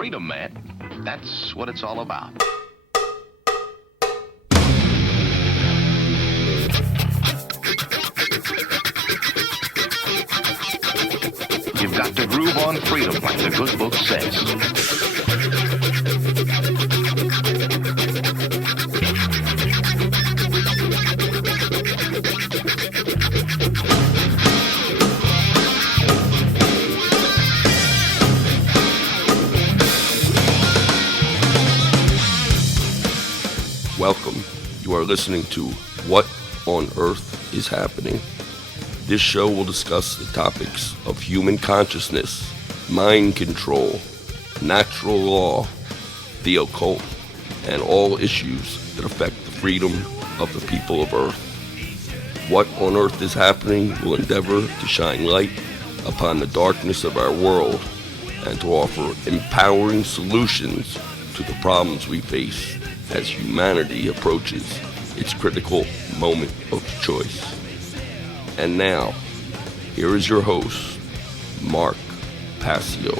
freedom, man. That's what it's all about. You've got to groove on freedom, like the good book says. Welcome. You are listening to What on Earth is Happening. This show will discuss the topics of human consciousness, mind control, natural law, the occult, and all issues that affect the freedom of the people of Earth. What on Earth is Happening will endeavor to shine light upon the darkness of our world and to offer empowering solutions to the problems we face as humanity approaches its critical moment of choice. And now, here is your host, Mark Passio.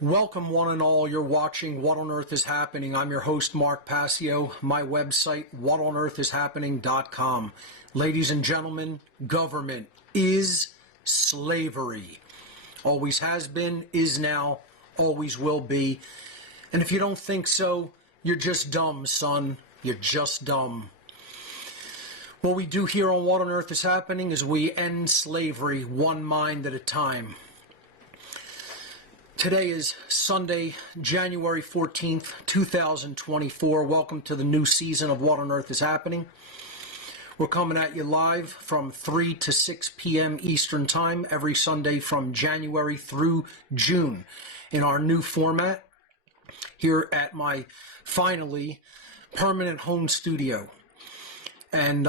Welcome, one and all. You're watching What on Earth is Happening. I'm your host, Mark Passio. My website, whatonearthishappening.com. Ladies and gentlemen, government is slavery. Always has been, is now, always will be. And if you don't think so, you're just dumb, son. You're just dumb. What we do here on What on Earth is Happening is we end slavery one mind at a time. Today is Sunday, January 14th, 2024. Welcome to the new season of What on Earth is Happening. We're coming at you live from 3 to 6 p.m. Eastern Time every Sunday from January through June in our new format here at my finally permanent home studio. And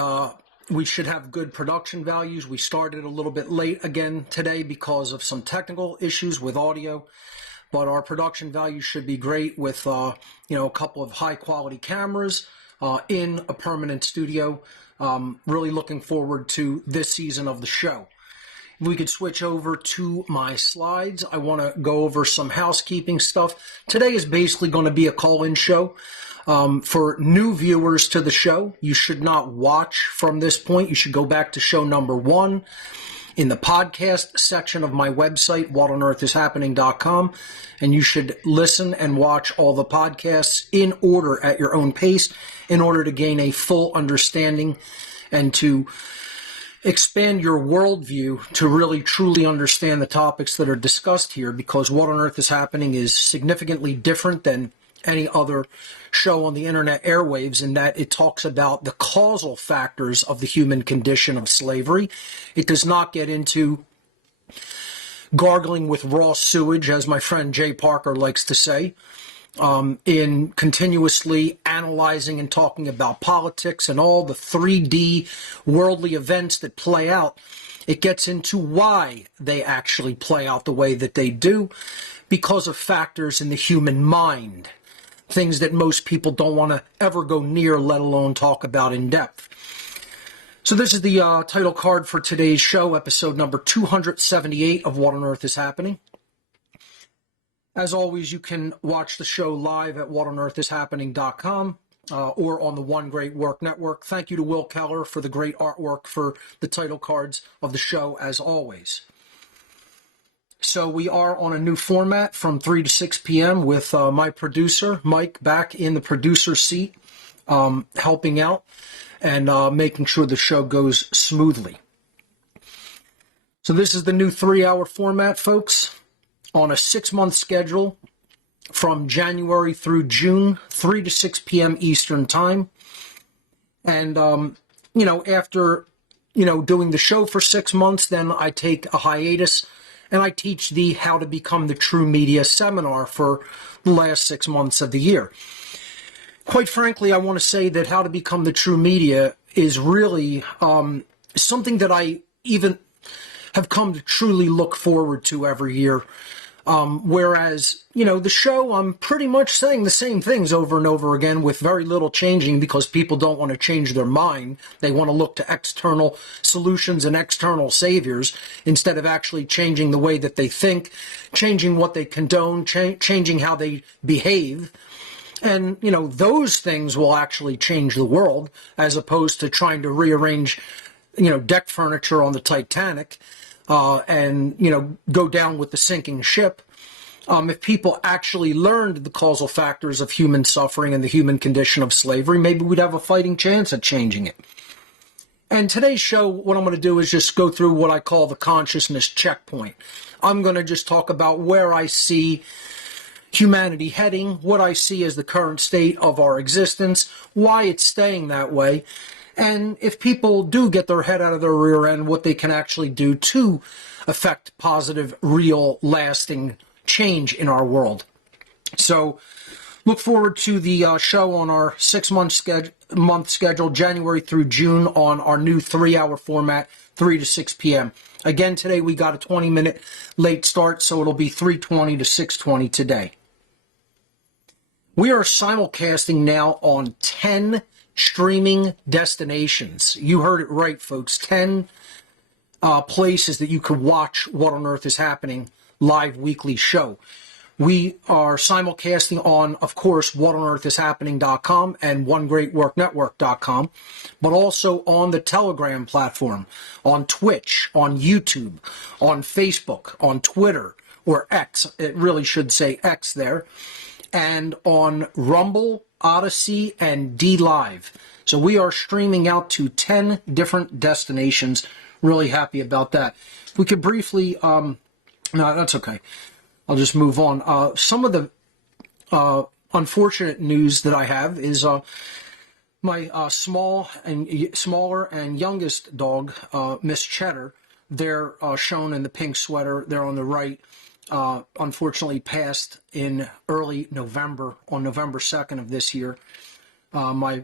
we should have good production values. We started a little bit late again today because of some technical issues with audio, but our production values should be great with a couple of high quality cameras in a permanent studio. Really looking forward to this season of the show. If we could switch over to my slides, I want to go over some housekeeping stuff. Today is basically going to be a call-in show. For new viewers to the show, you should not watch from this point. You should go back to show number 1 in the podcast section of my website, whatonearthishappening.com, and you should listen and watch all the podcasts in order at your own pace in order to gain a full understanding and to expand your worldview to really truly understand the topics that are discussed here, because What on Earth is Happening is significantly different than any other show on the internet airwaves in that it talks about the causal factors of the human condition of slavery. It does not get into gargling with raw sewage, as my friend Jay Parker likes to say, in continuously analyzing and talking about politics and all the 3D worldly events that play out. It gets into why they actually play out the way that they do, because of factors in the human mind. Things that most people don't want to ever go near, let alone talk about in depth. So this is the title card for today's show, episode number 278 of What on Earth is Happening. As always, you can watch the show live at whatonearthishappening.com or on the One Great Work Network. Thank you to Will Keller for the great artwork for the title cards of the show, as always. So we are on a new format from 3 to 6 p.m. with my producer, Mike, back in the producer seat, helping out and making sure the show goes smoothly. So this is the new 3-hour format, folks, on a 6-month schedule from January through June, 3 to 6 p.m. Eastern Time. And, after, doing the show for 6 months, then I take a hiatus and I teach the How to Become the True Media seminar for the last 6 months of the year. Quite frankly, I want to say that How to Become the True Media is really something that have come to truly look forward to every year. Whereas, the show, I'm pretty much saying the same things over and over again with very little changing because people don't want to change their mind. They want to look to external solutions and external saviors instead of actually changing the way that they think, changing what they condone, changing how they behave. And, those things will actually change the world as opposed to trying to rearrange, deck furniture on the Titanic. And go down with the sinking ship. If people actually learned the causal factors of human suffering and the human condition of slavery, maybe we'd have a fighting chance at changing it. And today's show, what I'm going to do is just go through what I call the consciousness checkpoint. I'm going to just talk about where I see humanity heading, what I see as the current state of our existence, why it's staying that way, and if people do get their head out of their rear end, what they can actually do to affect positive, real, lasting change in our world. So look forward to the show on our 6-month schedule, January through June, on our new 3-hour format, 3 to 6 p.m. Again, today we got a 20-minute late start, so it'll be 3:20 to 6:20 today. We are simulcasting now on 10 streaming destinations. You heard it right, folks. 10 places that you could watch What on Earth is Happening live weekly show. We are simulcasting on, of course, whatonearthishappening.com and onegreatworknetwork.com, but also on the Telegram platform, on Twitch, on YouTube, on Facebook, on Twitter, or X. It really should say X there. And on Rumble, Odyssey, and DLive. So we are streaming out to 10 different destinations. Really happy about that. If we could briefly, no, that's okay. I'll just move on. Some of the unfortunate news that I have is my smaller and youngest dog, Miss Cheddar. They're shown in the pink sweater. They're on the right. Unfortunately passed in early November, on November 2nd of this year. My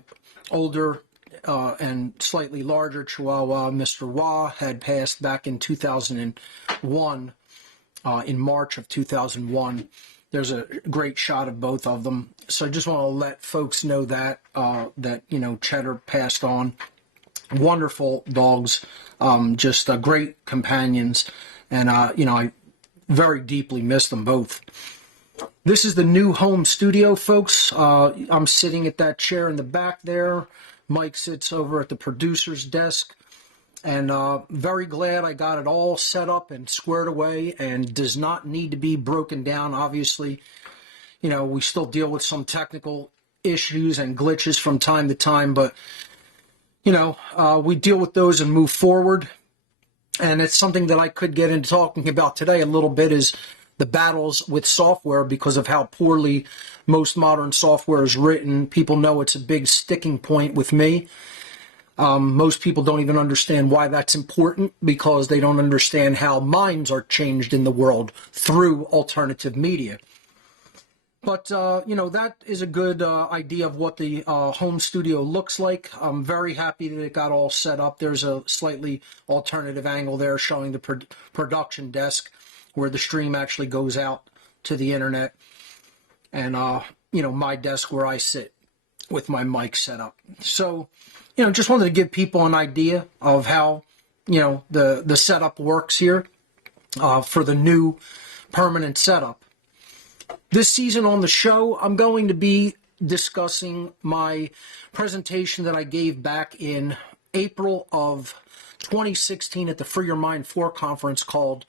older and slightly larger Chihuahua, Mr. Wah, had passed back in 2001, in March of 2001. There's a great shot of both of them. So I just want to let folks know that, Cheddar passed on. Wonderful dogs, just great companions. And, I very deeply miss them both. This is the new home studio, folks. I'm sitting at that chair in the back there. Mike sits over at the producer's desk. And very glad I got it all set up and squared away and does not need to be broken down. Obviously, we still deal with some technical issues and glitches from time to time, but, we deal with those and move forward. And it's something that I could get into talking about today a little bit, is the battles with software because of how poorly most modern software is written. People know it's a big sticking point with me. Most people don't even understand why that's important because they don't understand how minds are changed in the world through alternative media. But, that is a good idea of what the home studio looks like. I'm very happy that it got all set up. There's a slightly alternative angle there showing the production desk where the stream actually goes out to the internet. And, my desk where I sit with my mic set up. So, just wanted to give people an idea of how, the setup works here for the new permanent setup. This season on the show, I'm going to be discussing my presentation that I gave back in April of 2016 at the Free Your Mind 4 conference called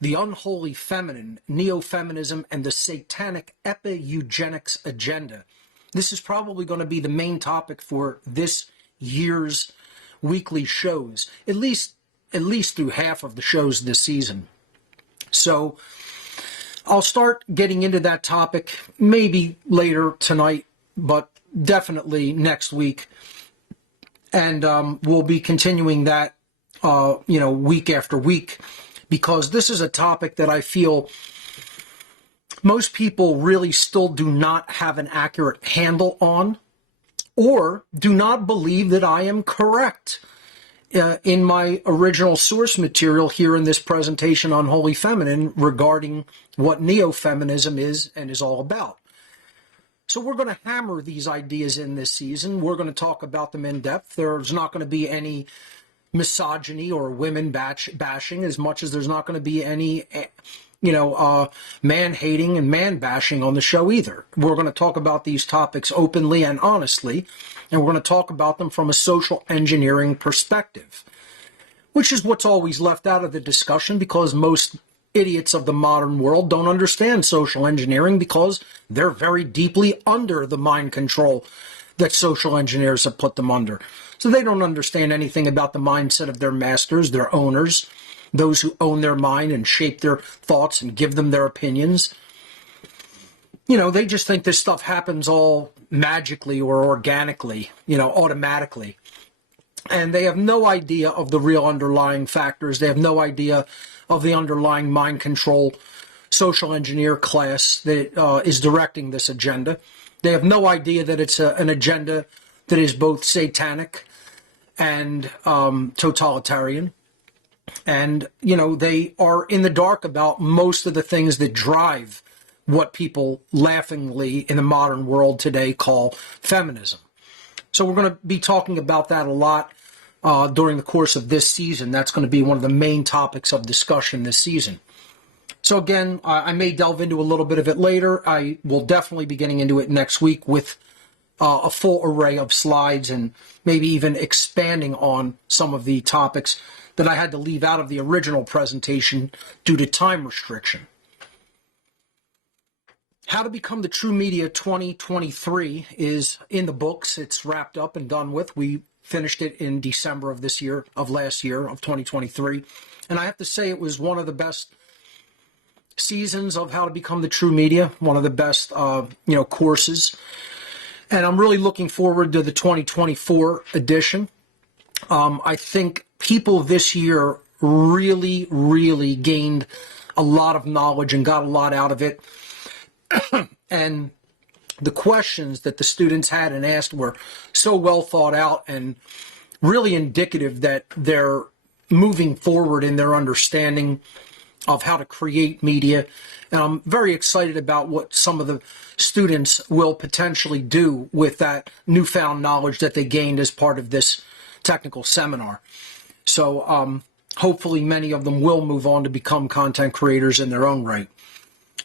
The Unholy Feminine, Neo-Feminism, and the Satanic Epi-Eugenics Agenda. This is probably going to be the main topic for this year's weekly shows, at least through half of the shows this season. So I'll start getting into that topic maybe later tonight, but definitely next week. And we'll be continuing that, week after week, because this is a topic that I feel most people really still do not have an accurate handle on, or do not believe that I am correct in my original source material here in this presentation on Holy Feminine regarding what neo-feminism is and is all about. So we're going to hammer these ideas in this season. We're going to talk about them in depth. There's not going to be any misogyny or women bashing, as much as there's not going to be any, man hating and man bashing on the show either. We're going to talk about these topics openly and honestly, and we're going to talk about them from a social engineering perspective, which is what's always left out of the discussion, because most idiots of the modern world don't understand social engineering because they're very deeply under the mind control that social engineers have put them under. So they don't understand anything about the mindset of their masters, their owners, those who own their mind and shape their thoughts and give them their opinions. They just think this stuff happens all magically or organically, automatically. And they have no idea of the real underlying factors. They have no idea of the underlying mind control social engineer class that is directing this agenda. They have no idea that it's an agenda that is both satanic and totalitarian. And, they are in the dark about most of the things that drive what people laughingly in the modern world today call feminism. So we're going to be talking about that a lot during the course of this season. That's going to be one of the main topics of discussion this season. So again, I may delve into a little bit of it later. I will definitely be getting into it next week with a full array of slides and maybe even expanding on some of the topics that I had to leave out of the original presentation due to time restriction. How to Become the True Media 2023 is in the books. It's wrapped up and done with. We finished it in December of this year, of last year, of 2023. And I have to say it was one of the best seasons of How to Become the True Media, one of the best, courses. And I'm really looking forward to the 2024 edition. I think people this year really, really gained a lot of knowledge and got a lot out of it. And the questions that the students had and asked were so well thought out and really indicative that they're moving forward in their understanding of how to create media. And I'm very excited about what some of the students will potentially do with that newfound knowledge that they gained as part of this technical seminar. So hopefully many of them will move on to become content creators in their own right.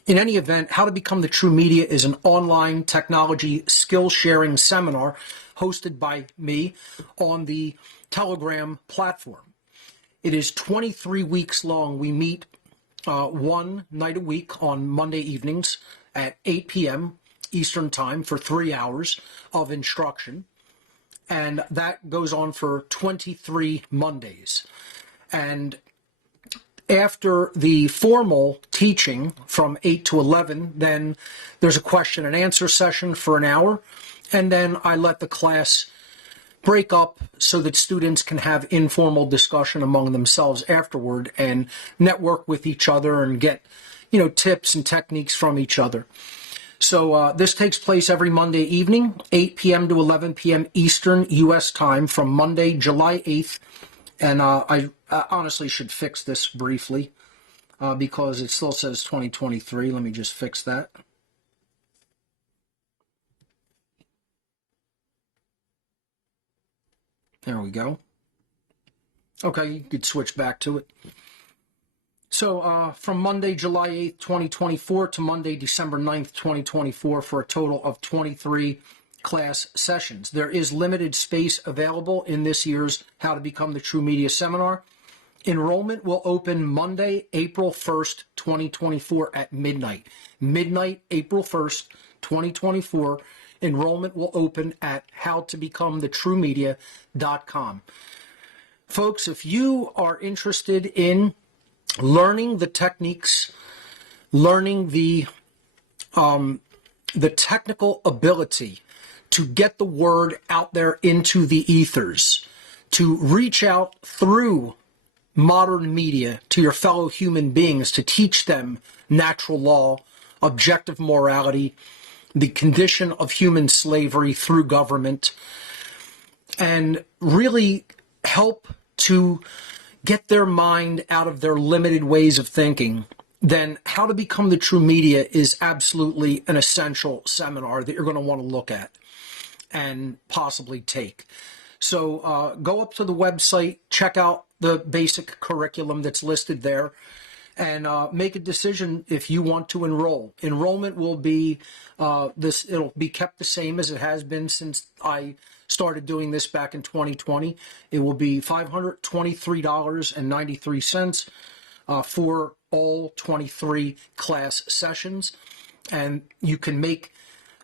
In any event, How to Become the True Media is an online technology skill-sharing seminar hosted by me on the Telegram platform. It is 23 weeks long. We meet one night a week on Monday evenings at 8 p.m. Eastern Time for 3 hours of instruction. And that goes on for 23 Mondays. And after the formal teaching from 8 to 11, then there's a question and answer session for an hour. And then I let the class break up so that students can have informal discussion among themselves afterward and network with each other and get, tips and techniques from each other. So this takes place every Monday evening, 8 p.m. to 11 p.m. Eastern U.S. time from Monday, July 8th. And I honestly should fix this briefly because it still says 2023. Let me just fix that. There we go. Okay, you could switch back to it. So from Monday, July 8th, 2024 to Monday, December 9th, 2024 for a total of 23 class sessions. There is limited space available in this year's How to Become the True Media seminar. Enrollment will open Monday, April 1st, 2024 at midnight. Midnight, April 1st, 2024. Enrollment will open at howtobecomthetruemedia.com. Folks, if you are interested in learning the techniques, learning the technical ability to get the word out there into the ethers, to reach out through modern media to your fellow human beings, to teach them natural law, objective morality, the condition of human slavery through government, and really help to get their mind out of their limited ways of thinking, then How to Become the True Media is absolutely an essential seminar that you're going to want to look at and possibly take. So go up to the website, check out the basic curriculum that's listed there, and make a decision if you want to enroll. Enrollment will be it'll be kept the same as it has been since I started doing this back in 2020. It will be $523.93 for all 23 class sessions, and you can make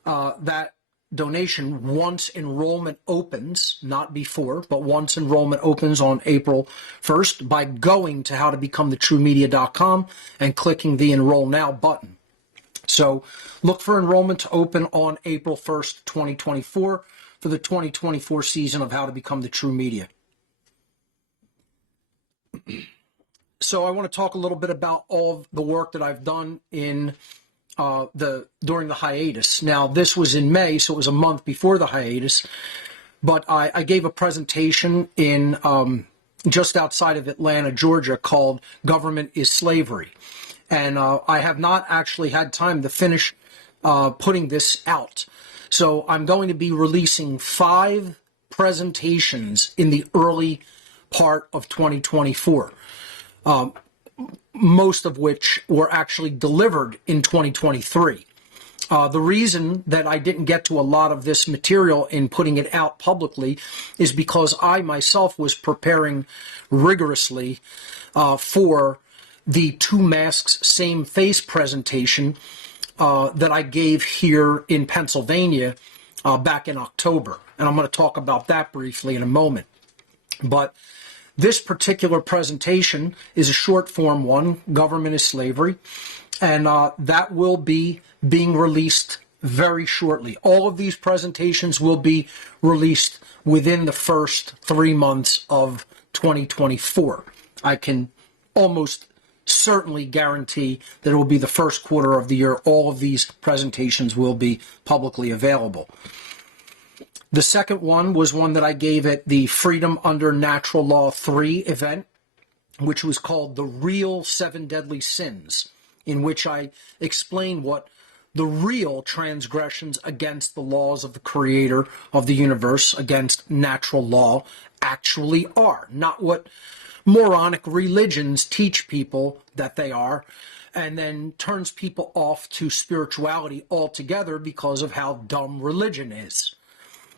that donation once enrollment opens, not before, but once enrollment opens on April 1st by going to howtobecomthetruemedia.com and clicking the Enroll Now button. So look for enrollment to open on April 1st, 2024 for the 2024 season of How to Become the True Media. So I want to talk a little bit about all of the work that I've done in during the hiatus. Now, this was in May, so it was a month before the hiatus, but I gave a presentation in just outside of Atlanta, Georgia, called Government is Slavery. And I have not actually had time to finish putting this out. So I'm going to be releasing 5 presentations in the early part of 2024. Most of which were actually delivered in 2023. The reason that I didn't get to a lot of this material in putting it out publicly is because I myself was preparing rigorously for the Two Masks, Same Face presentation that I gave here in Pennsylvania back in October. And I'm going to talk about that briefly in a moment. But this particular presentation is a short form one, Government is Slavery, and that will be being released very shortly. All of these presentations will be released within the first 3 months of 2024. I can almost certainly guarantee that it will be the first quarter of the year. All of these presentations will be publicly available. The second one was one that I gave at the Freedom Under Natural Law 3 event, which was called The Real 7 Deadly Sins, in which I explained what the real transgressions against the laws of the Creator of the universe, against natural law, actually are. Not what moronic religions teach people that they are, and then turns people off to spirituality altogether because of how dumb religion is,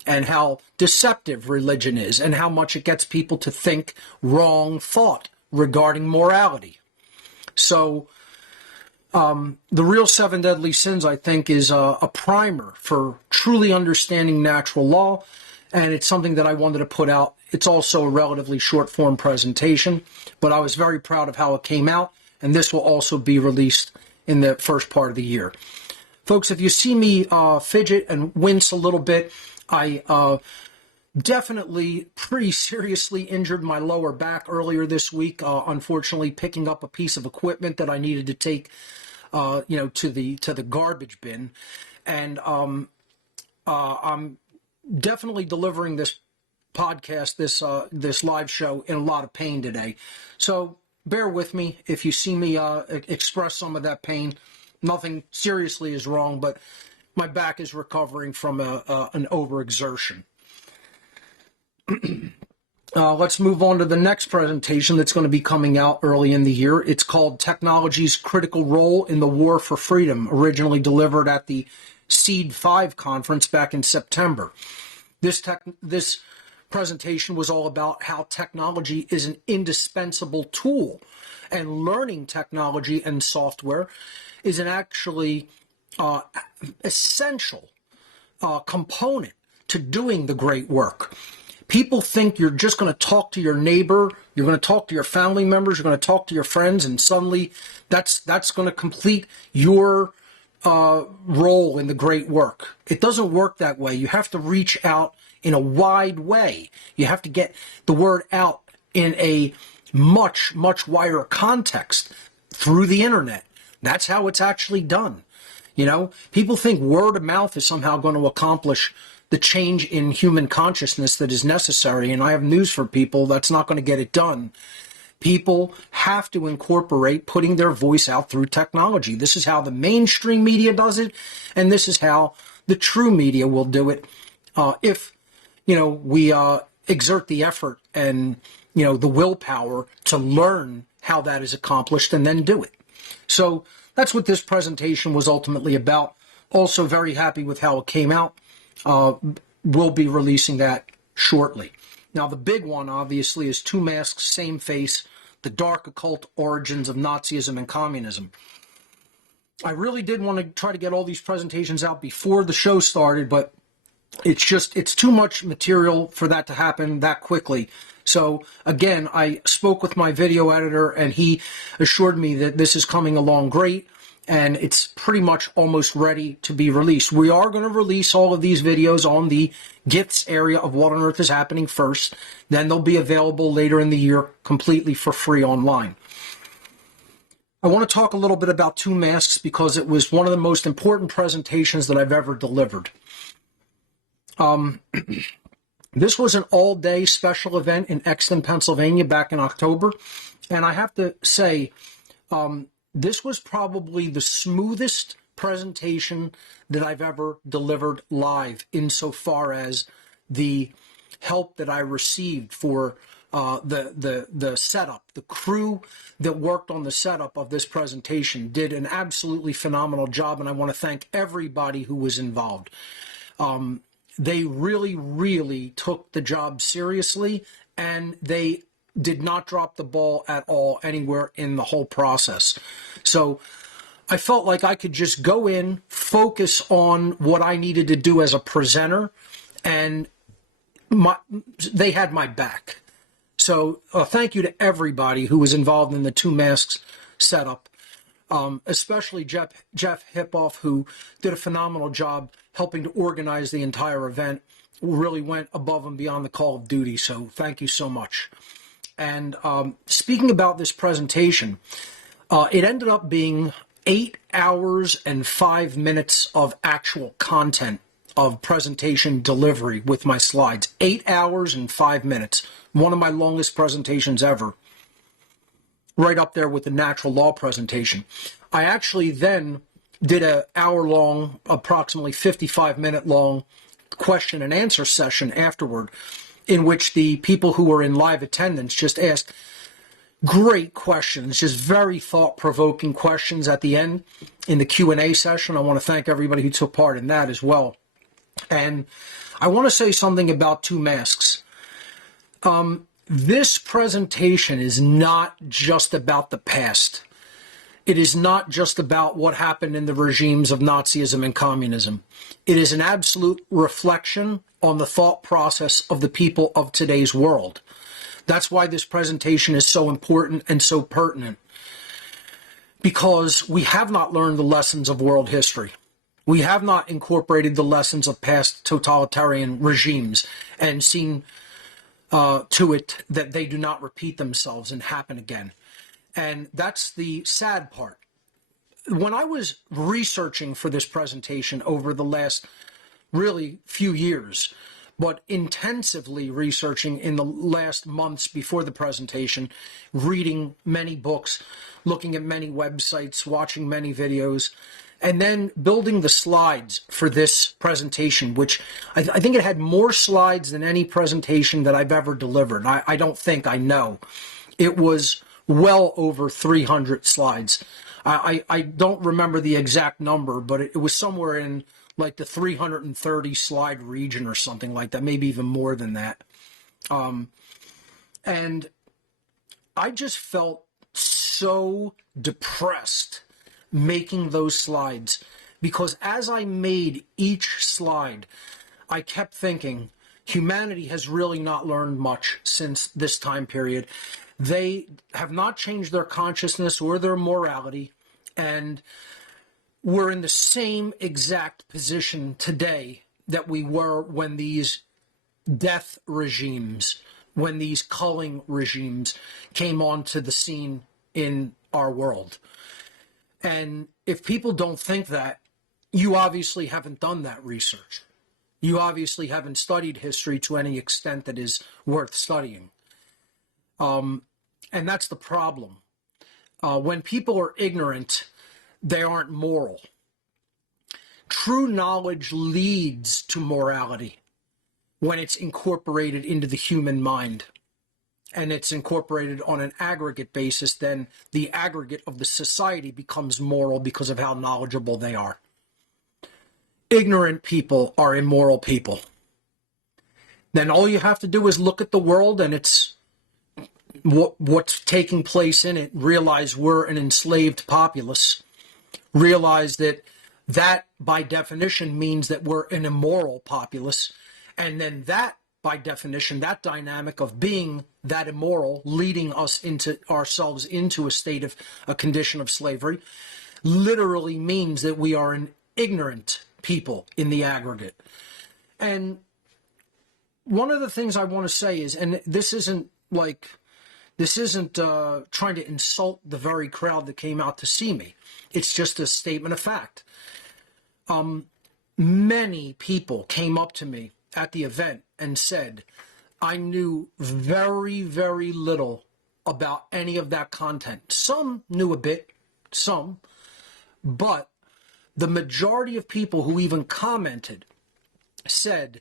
and how deceptive religion is, and how much it gets people to think wrong thought regarding morality. So the Real 7 Deadly Sins, I think, is a primer for truly understanding natural law, and it's something that I wanted to put out. It's also a relatively short-form presentation, but I was very proud of how it came out, and this will also be released in the first part of the year. Folks, if you see me fidget and wince a little bit, I definitely pretty seriously injured my lower back earlier this week, unfortunately picking up a piece of equipment that I needed to take to the garbage bin. And I'm definitely delivering this podcast, this live show, in a lot of pain today. So bear with me if you see me express some of that pain. Nothing seriously is wrong, but my back is recovering from an overexertion. Let's move on to the next presentation that's going to be coming out early in the year. It's called Technology's Critical Role in the War for Freedom, originally delivered at the Seed 5 conference back in September. This presentation was all about how technology is an indispensable tool, and learning technology and software is an actually essential component to doing the great work. People think you're just going to talk to your neighbor, you're going to talk to your family members, you're going to talk to your friends, and suddenly that's going to complete your role in the great work. It doesn't work that way. You have to reach out in a wide way. You have to get the word out in a much, much wider context through the internet. That's how it's actually done. You know, people think word of mouth is somehow going to accomplish the change in human consciousness that is necessary. And I have news for people, that's not going to get it done. People have to incorporate putting their voice out through technology. This is how the mainstream media does it, and this is how the true media will do it if, we exert the effort and, the willpower to learn how that is accomplished and then do it. So that's what this presentation was ultimately about. Also very happy with how it came out. We'll be releasing that shortly. Now, the big one, obviously, is Two Masks, Same Face, the Dark Occult Origins of Nazism and Communism. I really did want to try to get all these presentations out before the show started, but it's too much material for that to happen that quickly. So, again, I spoke with my video editor, and he assured me that this is coming along great, and it's pretty much almost ready to be released. We are going to release all of these videos on the gifts area of What on Earth is Happening first. Then they'll be available later in the year completely for free online. I want to talk a little bit about Two Masks because it was one of the most important presentations that I've ever delivered. This was an all-day special event in Exton, Pennsylvania back in October. And I have to say, this was probably the smoothest presentation that I've ever delivered live insofar as the help that I received for the setup. The crew that worked on the setup of this presentation did an absolutely phenomenal job, and I want to thank everybody who was involved. They really, really took the job seriously, and they did not drop the ball at all anywhere in the whole process. So I felt like I could just go in, focus on what I needed to do as a presenter, and they had my back. So thank you to everybody who was involved in the Two Masks setup, especially Jeff Hippoff, who did a phenomenal job helping to organize the entire event. Really went above and beyond the call of duty, so thank you so much. And speaking about this presentation, it ended up being 8 hours and 5 minutes of actual content of presentation delivery with my slides. 8 hours and 5 minutes. One of my longest presentations ever. Right up there with the natural law presentation. I actually then did an hour-long, approximately 55-minute long question and answer session afterward, in which the people who were in live attendance just asked great questions, just very thought-provoking questions at the end in the Q&A session. I want to thank everybody who took part in that as well. And I want to say something about Two Masks. This presentation is not just about the past. It is not just about what happened in the regimes of Nazism and communism. It is an absolute reflection on the thought process of the people of today's world. That's why this presentation is so important and so pertinent. Because we have not learned the lessons of world history. We have not incorporated the lessons of past totalitarian regimes and seen to it that they do not repeat themselves and happen again. And that's the sad part. When I was researching for this presentation over the last really few years, but intensively researching in the last months before the presentation, reading many books, looking at many websites, watching many videos, and then building the slides for this presentation, which I think it had more slides than any presentation that I've ever delivered. I don't think, I know. It was well over 300 slides. I don't remember the exact number, but it was somewhere in like the 330 slide region or something like that, maybe even more than that. And I just felt so depressed making those slides, because as I made each slide, I kept thinking, humanity has really not learned much since this time period. They have not changed their consciousness or their morality, and we're in the same exact position today that we were when these death regimes, when these culling regimes came onto the scene in our world. And if people don't think that, you obviously haven't done that research. You obviously haven't studied history to any extent that is worth studying. And that's the problem. When people are ignorant, they aren't moral. True knowledge leads to morality when it's incorporated into the human mind. And it's incorporated on an aggregate basis, then the aggregate of the society becomes moral because of how knowledgeable they are. Ignorant people are immoral people. Then all you have to do is look at the world and it's what's taking place in it, realize we're an enslaved populace, realize that by definition means that we're an immoral populace, and then that by definition, that dynamic of being that immoral, leading us into ourselves into a state of a condition of slavery, literally means that we are an ignorant people in the aggregate. And one of the things I want to say is, and this isn't trying to insult the very crowd that came out to see me. It's just a statement of fact. Many people came up to me at the event and said, I knew very, very little about any of that content. Some knew a bit, but the majority of people who even commented said,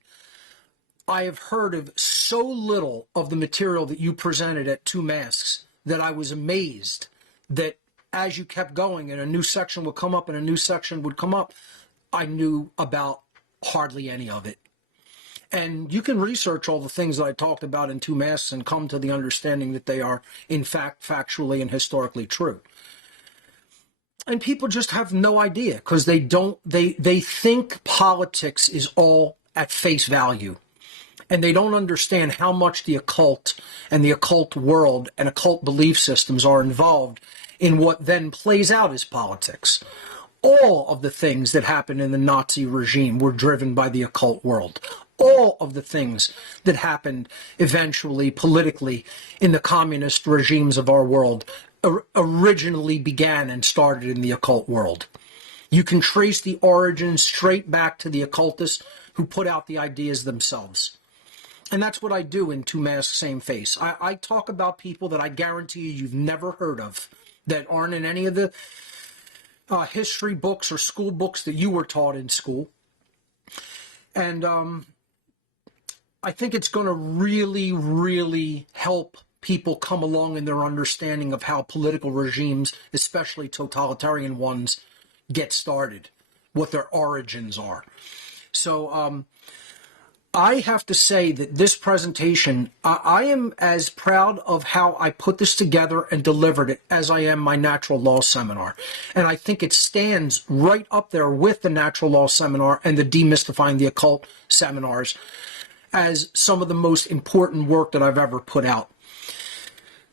I have heard of so little of the material that you presented at Two Masks that I was amazed that as you kept going and a new section would come up and a new section would come up, I knew about hardly any of it. And you can research all the things that I talked about in Two Masks and come to the understanding that they are, in fact, factually and historically true. And people just have no idea because they think politics is all at face value. And they don't understand how much the occult and the occult world and occult belief systems are involved in what then plays out as politics. All of the things that happened in the Nazi regime were driven by the occult world. All of the things that happened eventually politically in the communist regimes of our world originally began and started in the occult world. You can trace the origin straight back to the occultists who put out the ideas themselves. And that's what I do in Two Masks, Same Face. I talk about people that I guarantee you've never heard of, that aren't in any of the history books or school books that you were taught in school. And I think it's going to really, really help people come along in their understanding of how political regimes, especially totalitarian ones, get started, what their origins are. So I have to say that this presentation, I am as proud of how I put this together and delivered it as I am my natural law seminar. And I think it stands right up there with the natural law seminar and the demystifying the occult seminars as some of the most important work that I've ever put out.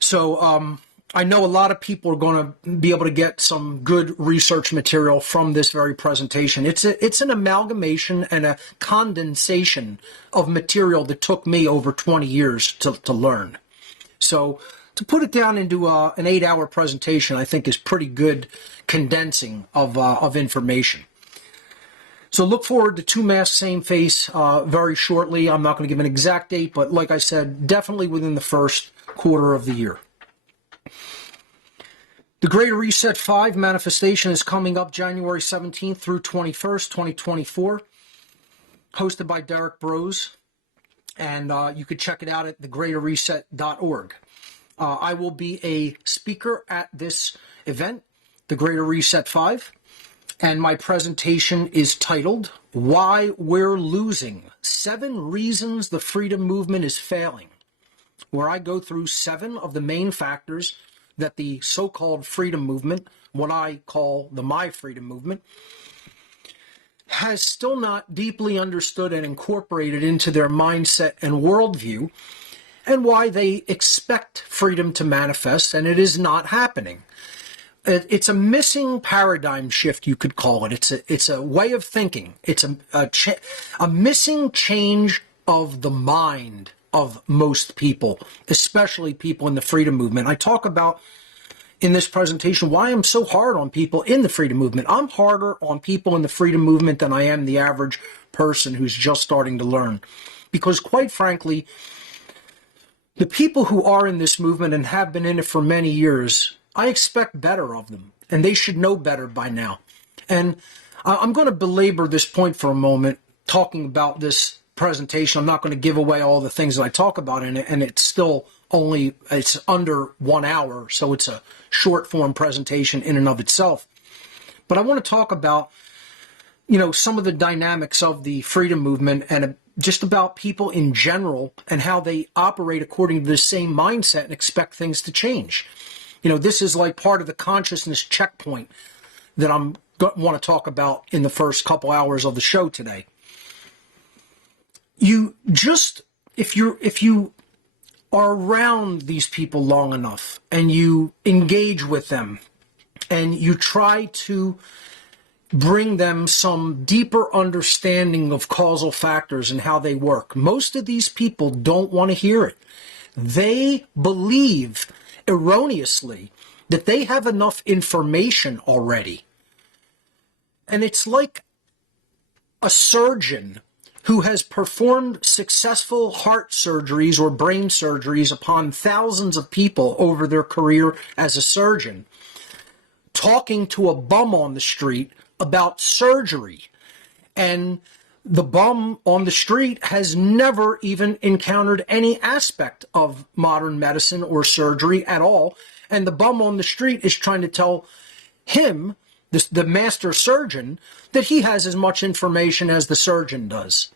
So I know a lot of people are going to be able to get some good research material from this very presentation. It's an amalgamation and a condensation of material that took me over 20 years to learn. So to put it down into an 8-hour presentation, I think is pretty good condensing of information. So look forward to Two Masks, Same Face very shortly. I'm not going to give an exact date, but like I said, definitely within the first quarter of the year. The Great Reset 5 manifestation is coming up January 17th through 21st, 2024, hosted by Derek Bros, and you could check it out at thegreaterreset.org. I will be a speaker at this event, the Greater Reset 5, and my presentation is titled, Why We're Losing, 7 Reasons the Freedom Movement is Failing, where I go through 7 of the main factors that the so-called freedom movement, what I call the My Freedom Movement, has still not deeply understood and incorporated into their mindset and worldview, and why they expect freedom to manifest, and it is not happening. It's a missing paradigm shift, you could call it. It's a way of thinking. It's a missing change of the mind of most people, especially people in the freedom movement. I talk about in this presentation why I'm so hard on people in the freedom movement. I'm harder on people in the freedom movement than I am the average person who's just starting to learn. Because quite frankly, the people who are in this movement and have been in it for many years, I expect better of them, and they should know better by now. And I'm going to belabor this point for a moment, talking about this presentation. I'm not going to give away all the things that I talk about in it, and it's under 1 hour, so it's a short form presentation in and of itself. But I want to talk about, some of the dynamics of the freedom movement and just about people in general and how they operate according to the same mindset and expect things to change. This is like part of the consciousness checkpoint that I'm want to talk about in the first couple hours of the show today. If you are around these people long enough and you engage with them and you try to bring them some deeper understanding of causal factors and how they work, most of these people don't want to hear it. They believe erroneously that they have enough information already. And it's like a surgeon who has performed successful heart surgeries or brain surgeries upon thousands of people over their career as a surgeon, talking to a bum on the street about surgery. And the bum on the street has never even encountered any aspect of modern medicine or surgery at all. And the bum on the street is trying to tell him, the master surgeon, that he has as much information as the surgeon does.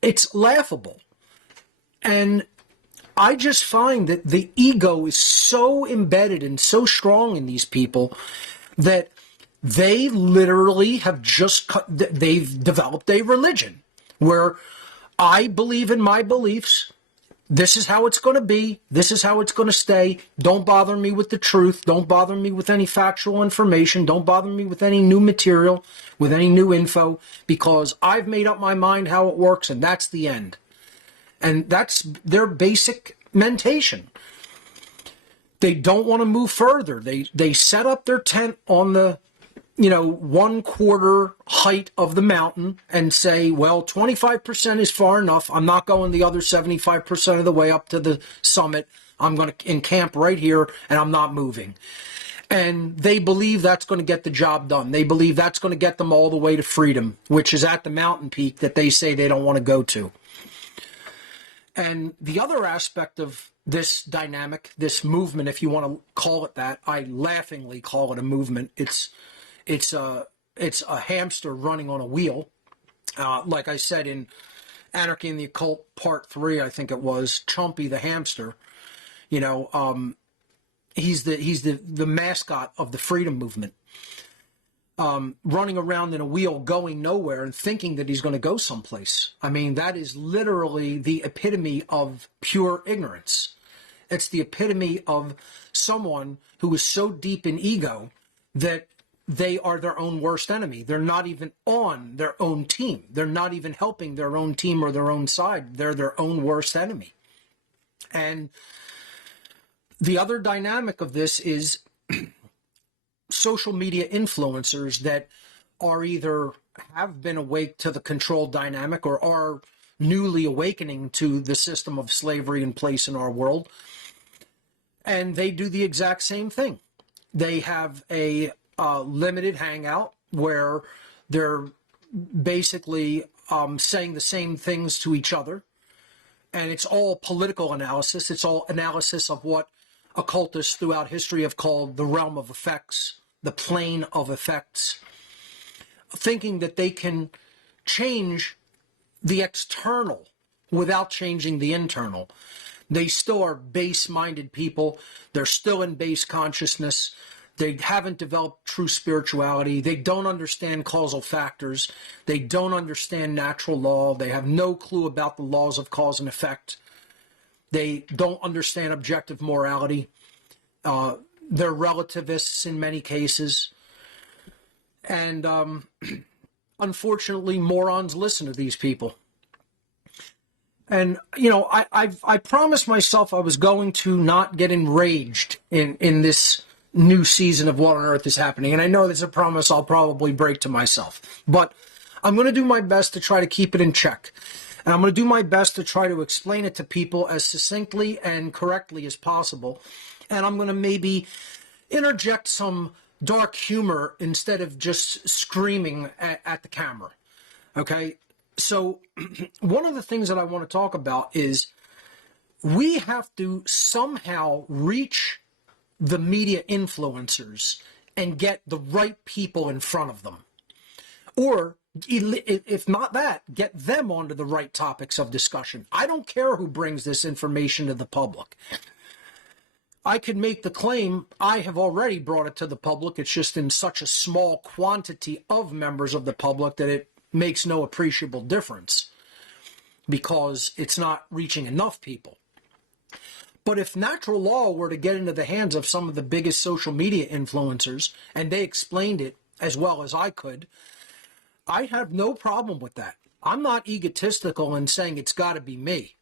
It's laughable. And I just find that the ego is so embedded and so strong in these people that they literally have they've developed a religion where I believe in my beliefs. This is how it's going to be. This is how it's going to stay. Don't bother me with the truth. Don't bother me with any factual information. Don't bother me with any new material, with any new info, because I've made up my mind how it works, and that's the end. And that's their basic mentation. They don't want to move further. They set up their tent on the 1/4 height of the mountain and say, well, 25% is far enough. I'm not going the other 75% of the way up to the summit. I'm going to encamp right here and I'm not moving. And they believe that's going to get the job done. They believe that's going to get them all the way to freedom, which is at the mountain peak that they say they don't want to go to. And the other aspect of this dynamic, this movement, if you want to call it that, I laughingly call it a movement. It's a hamster running on a wheel. Like I said in Anarchy and the Occult Part 3, I think it was, Chumpy the hamster, he's the mascot of the freedom movement, running around in a wheel going nowhere and thinking that he's going to go someplace. I mean, that is literally the epitome of pure ignorance. It's the epitome of someone who is so deep in ego that they are their own worst enemy. They're not even on their own team. They're not even helping their own team or their own side. They're their own worst enemy. And the other dynamic of this is social media influencers that are either have been awake to the control dynamic or are newly awakening to the system of slavery in place in our world. And they do the exact same thing. They have a limited hangout where they're basically saying the same things to each other. And it's all political analysis. It's all analysis of what occultists throughout history have called the realm of effects, the plane of effects, thinking that they can change the external without changing the internal. They still are base-minded people. They're still in base consciousness. They haven't developed true spirituality. They don't understand causal factors. They don't understand natural law. They have no clue about the laws of cause and effect. They don't understand objective morality. They're relativists in many cases. And unfortunately, morons listen to these people. And, I promised myself I was going to not get enraged in this new season of What on Earth is Happening. And I know that's a promise I'll probably break to myself. But I'm going to do my best to try to keep it in check. And I'm going to do my best to try to explain it to people as succinctly and correctly as possible. And I'm going to maybe interject some dark humor instead of just screaming at the camera. Okay? So one of the things that I want to talk about is we have to somehow reach the media influencers and get the right people in front of them. Or, if not that, get them onto the right topics of discussion. I don't care who brings this information to the public. I could make the claim I have already brought it to the public. It's just in such a small quantity of members of the public that it makes no appreciable difference because it's not reaching enough people. But if natural law were to get into the hands of some of the biggest social media influencers and they explained it as well as I could, I have no problem with that. I'm not egotistical in saying it's got to be me.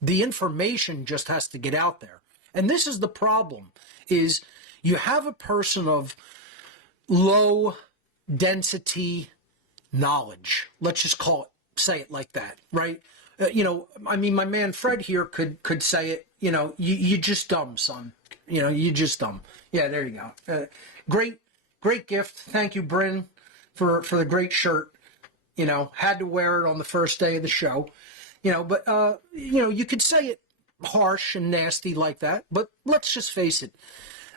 The information just has to get out there. And this is the problem, is you have a person of low density knowledge. Let's just say it like that, right? I mean, my man Fred here could say it, you just dumb, son. You just dumb. Yeah, there you go. Great gift. Thank you, Bryn, for the great shirt. Had to wear it on the first day of the show. But you could say it harsh and nasty like that, but let's just face it.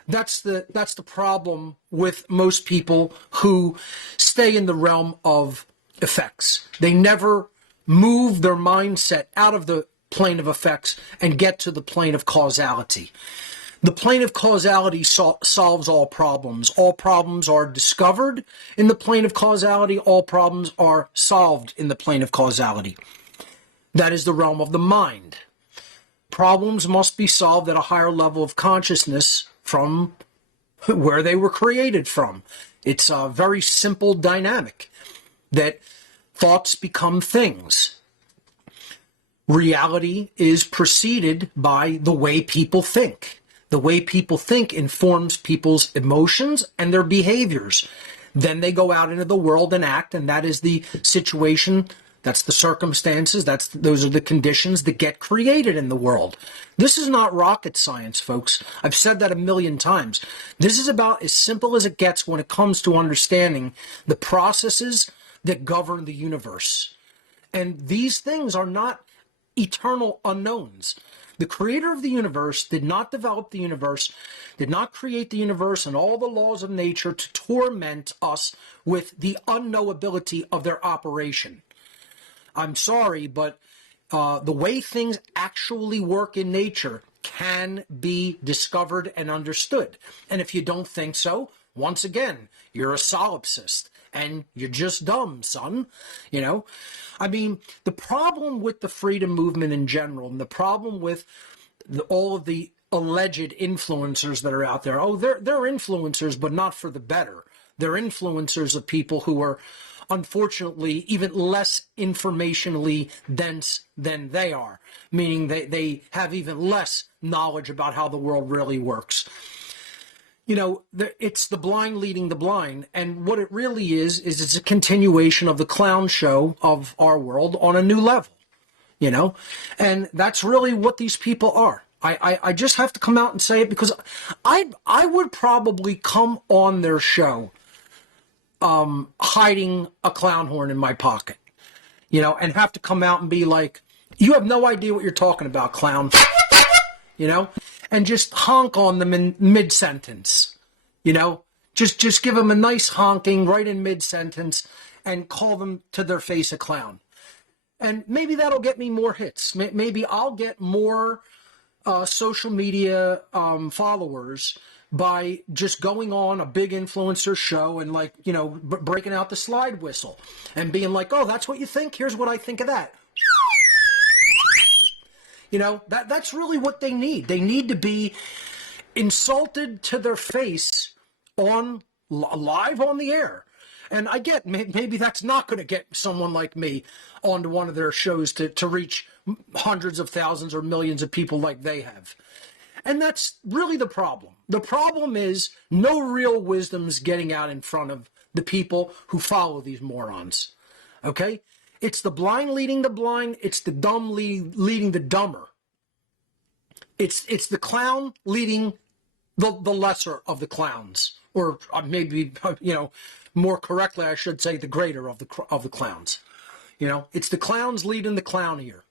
That's the problem with most people who stay in the realm of effects. They never move their mindset out of the plane of effects and get to the plane of causality. The plane of causality solves all problems. All problems are discovered in the plane of causality. All problems are solved in the plane of causality. That is the realm of the mind. Problems must be solved at a higher level of consciousness from where they were created from. It's a very simple dynamic that thoughts become things. Reality is preceded by the way people think. The way people think informs people's emotions and their behaviors. Then they go out into the world and act, and that is the situation, that's the circumstances, those are the conditions that get created in the world. This is not rocket science, folks. I've said that a million times. This is about as simple as it gets when it comes to understanding the processes that govern the universe. And these things are not eternal unknowns. The creator of the universe did not develop the universe, did not create the universe and all the laws of nature to torment us with the unknowability of their operation. I'm sorry, but the way things actually work in nature can be discovered and understood. And if you don't think so, once again, you're a solipsist. And you're just dumb, son. I mean, the problem with the freedom movement in general, and the problem with all of the alleged influencers that are out there, they're influencers, but not for the better. They're influencers of people who are, unfortunately, even less informationally dense than they are, meaning they have even less knowledge about how the world really works. It's the blind leading the blind. And what it really is it's a continuation of the clown show of our world on a new level, and that's really what these people are. I just have to come out and say it because I would probably come on their show hiding a clown horn in my pocket, and have to come out and be like, you have no idea what you're talking about, clown, and just honk on them in mid-sentence, just give them a nice honking right in mid-sentence and call them to their face a clown. And maybe that'll get me more hits. Maybe I'll get more social media followers by just going on a big influencer show and breaking out the slide whistle and being like, oh, that's what you think? Here's what I think of that. That's really what they need. They need to be insulted to their face live on the air. And I get maybe that's not going to get someone like me onto one of their shows to reach hundreds of thousands or millions of people like they have. And that's really the problem. The problem is no real wisdom's getting out in front of the people who follow these morons. Okay? It's the blind leading the blind. It's the dumb leading the dumber. It's the clown leading the lesser of the clowns. Or maybe, more correctly, I should say the greater of the clowns. It's the clowns leading the clown here.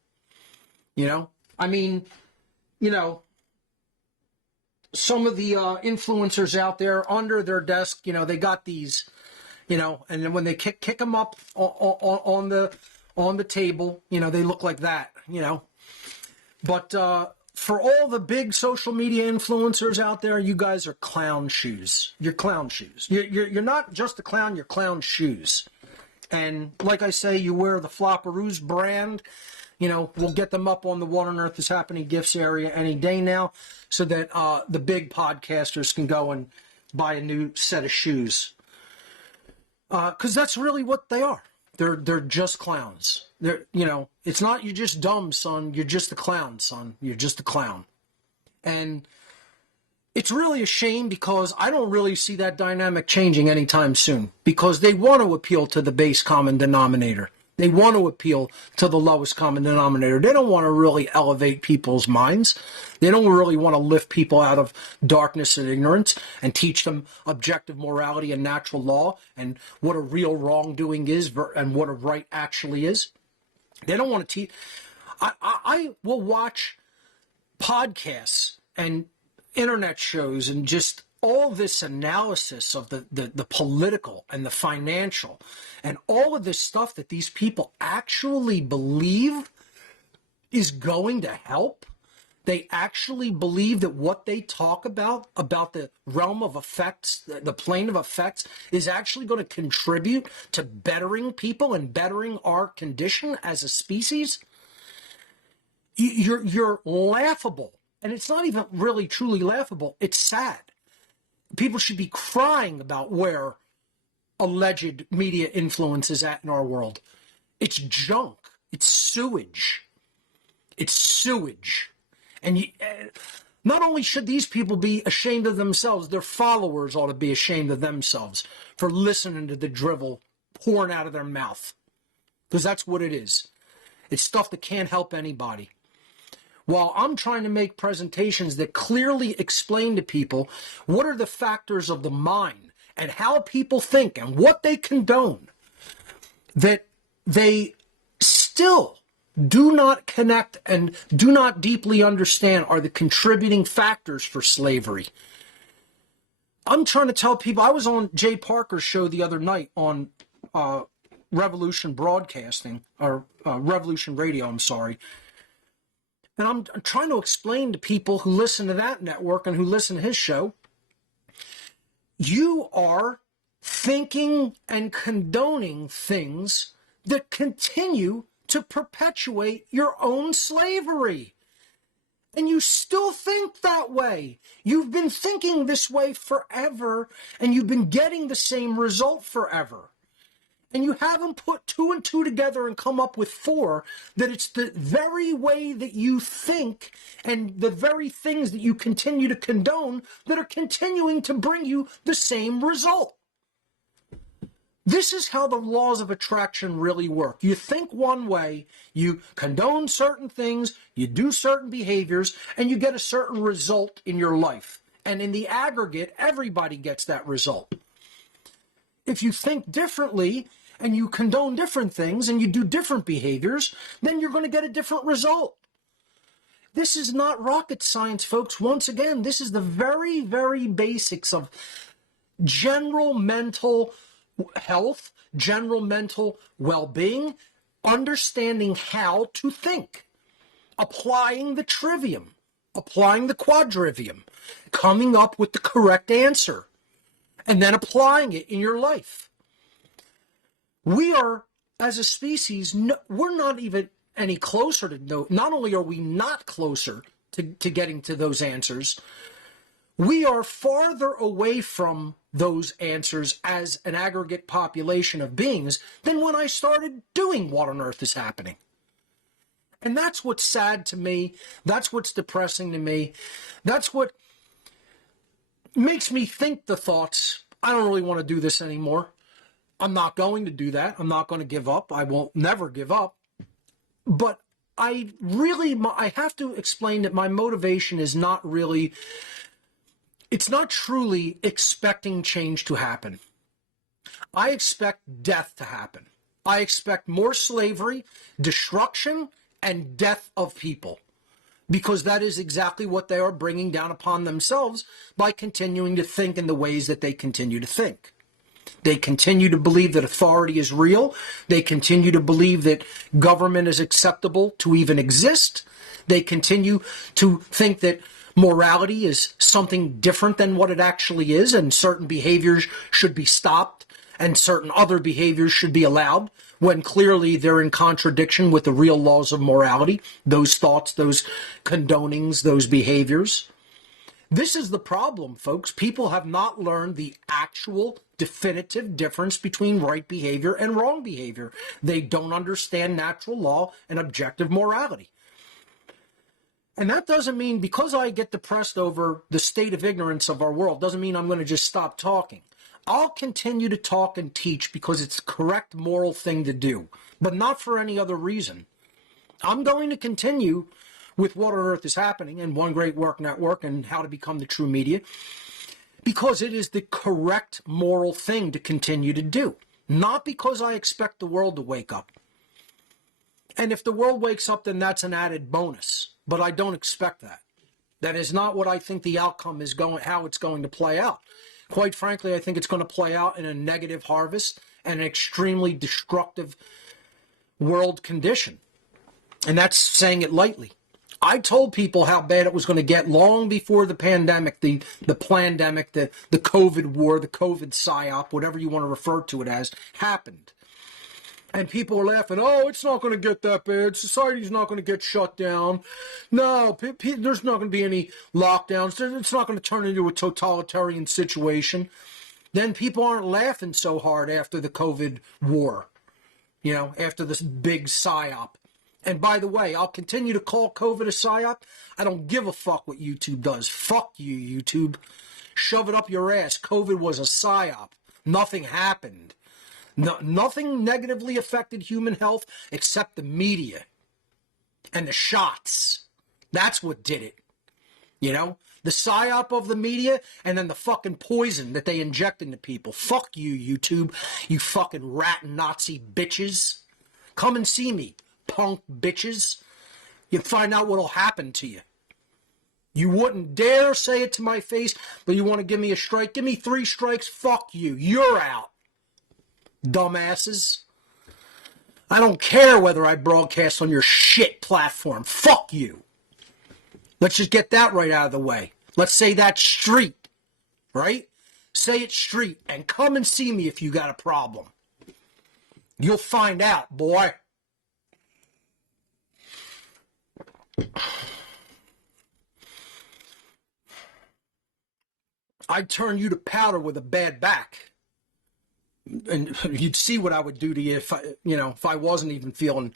Some of the influencers out there under their desk, they got these, and then when they kick them up on the table, they look like that, But for all the big social media influencers out there, you guys are clown shoes. You're clown shoes. You're not just a clown, you're clown shoes. And like I say, you wear the Flopperoos brand. We'll get them up on the What on Earth is Happening gifts area any day now so that the big podcasters can go and buy a new set of shoes. Because that's really what they are. They're just clowns. It's not you're just dumb, son. You're just a clown, son. You're just a clown. And it's really a shame because I don't really see that dynamic changing anytime soon because they want to appeal to the base common denominator. They want to appeal to the lowest common denominator. They don't want to really elevate people's minds. They don't really want to lift people out of darkness and ignorance and teach them objective morality and natural law and what a real wrongdoing is and what a right actually is. They don't want to teach. I will watch podcasts and internet shows and just all this analysis of the political and the financial and all of this stuff that these people actually believe is going to help. They actually believe that what they talk about the realm of effects, the plane of effects, is actually going to contribute to bettering people and bettering our condition as a species. You're laughable. And it's not even really truly laughable. It's sad. People should be crying about where alleged media influence is at in our world. It's junk. It's sewage. It's sewage. And not only should these people be ashamed of themselves, their followers ought to be ashamed of themselves for listening to the drivel pouring out of their mouth. Because that's what it is. It's stuff that can't help anybody. While I'm trying to make presentations that clearly explain to people what are the factors of the mind and how people think and what they condone, that they still do not connect and do not deeply understand are the contributing factors for slavery. I'm trying to tell people, I was on Jay Parker's show the other night on Revolution Broadcasting, or Revolution Radio, I'm sorry. And I'm trying to explain to people who listen to that network and who listen to his show, you are thinking and condoning things that continue to perpetuate your own slavery. And you still think that way. You've been thinking this way forever, and you've been getting the same result forever. And you haven't put 2 and 2 together and come up with 4, that it's the very way that you think and the very things that you continue to condone that are continuing to bring you the same result. This is how the laws of attraction really work. You think one way, you condone certain things, you do certain behaviors, and you get a certain result in your life. And in the aggregate, everybody gets that result. If you think differently and you condone different things and you do different behaviors, then you're going to get a different result. This is not rocket science, folks. Once again, this is the very, very basics of general mental health, general mental well-being, understanding how to think, applying the trivium, applying the quadrivium, coming up with the correct answer, and then applying it in your life. We are, as a species, we're not even any closer to know. Not only are we not closer to getting to those answers, we are farther away from those answers as an aggregate population of beings than when I started doing What on Earth is Happening. And that's what's sad to me. That's what's depressing to me. That's what makes me think the thoughts, I don't really want to do this anymore. I'm not going to do that. I'm not going to give up. I won't never give up. But I have to explain that my motivation is not really, it's not truly expecting change to happen. I expect death to happen. I expect more slavery, destruction, and death of people. Because that is exactly what they are bringing down upon themselves by continuing to think in the ways that they continue to think. They continue to believe that authority is real. They continue to believe that government is acceptable to even exist. They continue to think that morality is something different than what it actually is, and certain behaviors should be stopped and certain other behaviors should be allowed, when clearly they're in contradiction with the real laws of morality, those thoughts, those condonings, those behaviors. This is the problem, folks. People have not learned the actual definitive difference between right behavior and wrong behavior. They don't understand natural law and objective morality. And that doesn't mean, because I get depressed over the state of ignorance of our world, doesn't mean I'm going to just stop talking. I'll continue to talk and teach because it's the correct moral thing to do, but not for any other reason. I'm going to continue with What on Earth is Happening and One Great Work Network and How to Become the True Media, because it is the correct moral thing to continue to do, not because I expect the world to wake up. And if the world wakes up, then that's an added bonus, but I don't expect that. That is not what I think the outcome is going, how it's going to play out. Quite frankly, I think it's going to play out in a negative harvest and an extremely destructive world condition. And that's saying it lightly. I told people how bad it was going to get long before the pandemic, the plandemic, the COVID war, the COVID psyop, whatever you want to refer to it as, happened. And people were laughing, oh, it's not going to get that bad. Society's not going to get shut down. No, there's not going to be any lockdowns. It's not going to turn into a totalitarian situation. Then people aren't laughing so hard after the COVID war, after this big psyop. And by the way, I'll continue to call COVID a psyop. I don't give a fuck what YouTube does. Fuck you, YouTube. Shove it up your ass. COVID was a psyop. Nothing happened. Nothing negatively affected human health except the media and the shots. That's what did it. The psyop of the media and then the fucking poison that they inject into people. Fuck you, YouTube. You fucking rat Nazi bitches. Come and see me, punk bitches. You find out what'll happen to you. You wouldn't dare say it to my face, but you want to give me a strike? Give me 3 strikes. Fuck you. You're out. Dumbasses. I don't care whether I broadcast on your shit platform. Fuck you. Let's just get that right out of the way. Let's say that street, right? Say it street and come and see me if you got a problem. You'll find out, boy. I'd turn you to powder with a bad back. And you'd see what I would do to you if I wasn't even feeling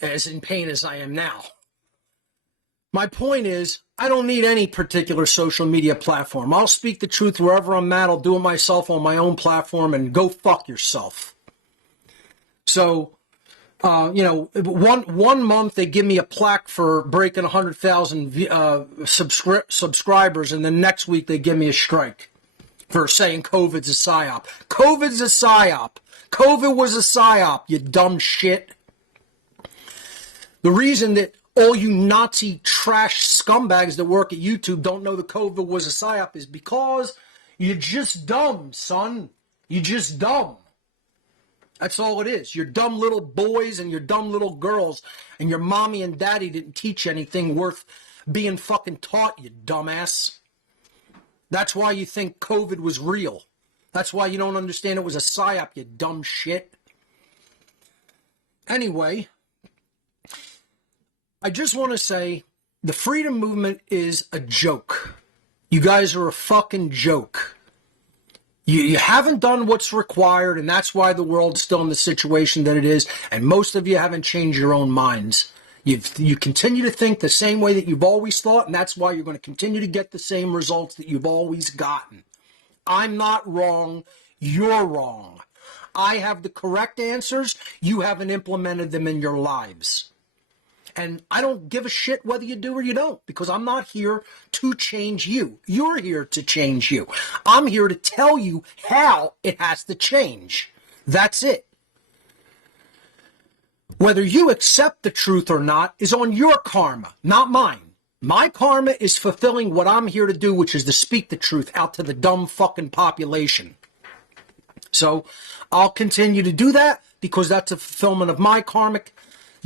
as in pain as I am now. My point is, I don't need any particular social media platform. I'll speak the truth wherever I'm at. I'll do it myself on my own platform, and go fuck yourself. So, one month they give me a plaque for breaking 100,000 subscribers, and then next week they give me a strike for saying COVID's a psyop. COVID's a psyop. COVID was a psyop, you dumb shit. The reason that all you Nazi trash scumbags that work at YouTube don't know that COVID was a psyop is because you're just dumb, son. You're just dumb. That's all it is. You're dumb little boys and you're dumb little girls, and your mommy and daddy didn't teach you anything worth being fucking taught, you dumbass. That's why you think COVID was real. That's why you don't understand it was a psyop, you dumb shit. Anyway, I just want to say the freedom movement is a joke. You guys are a fucking joke. You haven't done what's required, and that's why the world's still in the situation that it is, and most of you haven't changed your own minds. You continue to think the same way that you've always thought, and that's why you're going to continue to get the same results that you've always gotten. I'm not wrong. You're wrong. I have the correct answers. You haven't implemented them in your lives. And I don't give a shit whether you do or you don't, because I'm not here to change you. You're here to change you. I'm here to tell you how it has to change. That's it. Whether you accept the truth or not is on your karma, not mine. My karma is fulfilling what I'm here to do, which is to speak the truth out to the dumb fucking population. So I'll continue to do that because that's a fulfillment of my karmic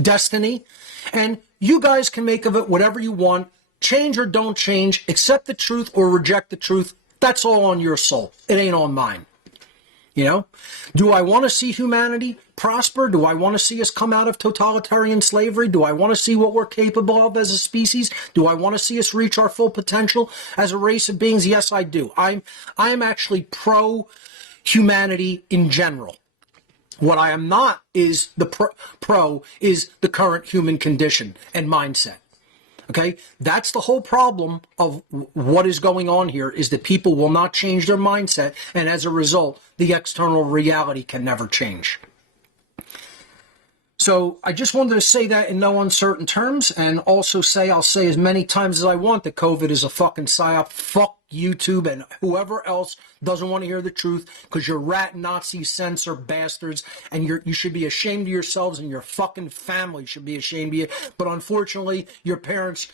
destiny. And you guys can make of it whatever you want. Change or don't change. Accept the truth or reject the truth. That's all on your soul. It ain't on mine. You know, do I want to see humanity prosper? Do I want to see us come out of totalitarian slavery? Do I want to see what we're capable of as a species? Do I want to see us reach our full potential as a race of beings? Yes, I do. I am actually pro humanity in general. What I am not is the pro is the current human condition and mindset. Okay, that's the whole problem of what is going on here, is that people will not change their mindset, and as a result, the external reality can never change. So I just wanted to say that in no uncertain terms, and also say, I'll say as many times as I want, that COVID is a fucking psyop. Fuck YouTube and whoever else doesn't want to hear the truth, because you're rat Nazi censor bastards, and you should be ashamed of yourselves, and your fucking family should be ashamed of you. But unfortunately, your parents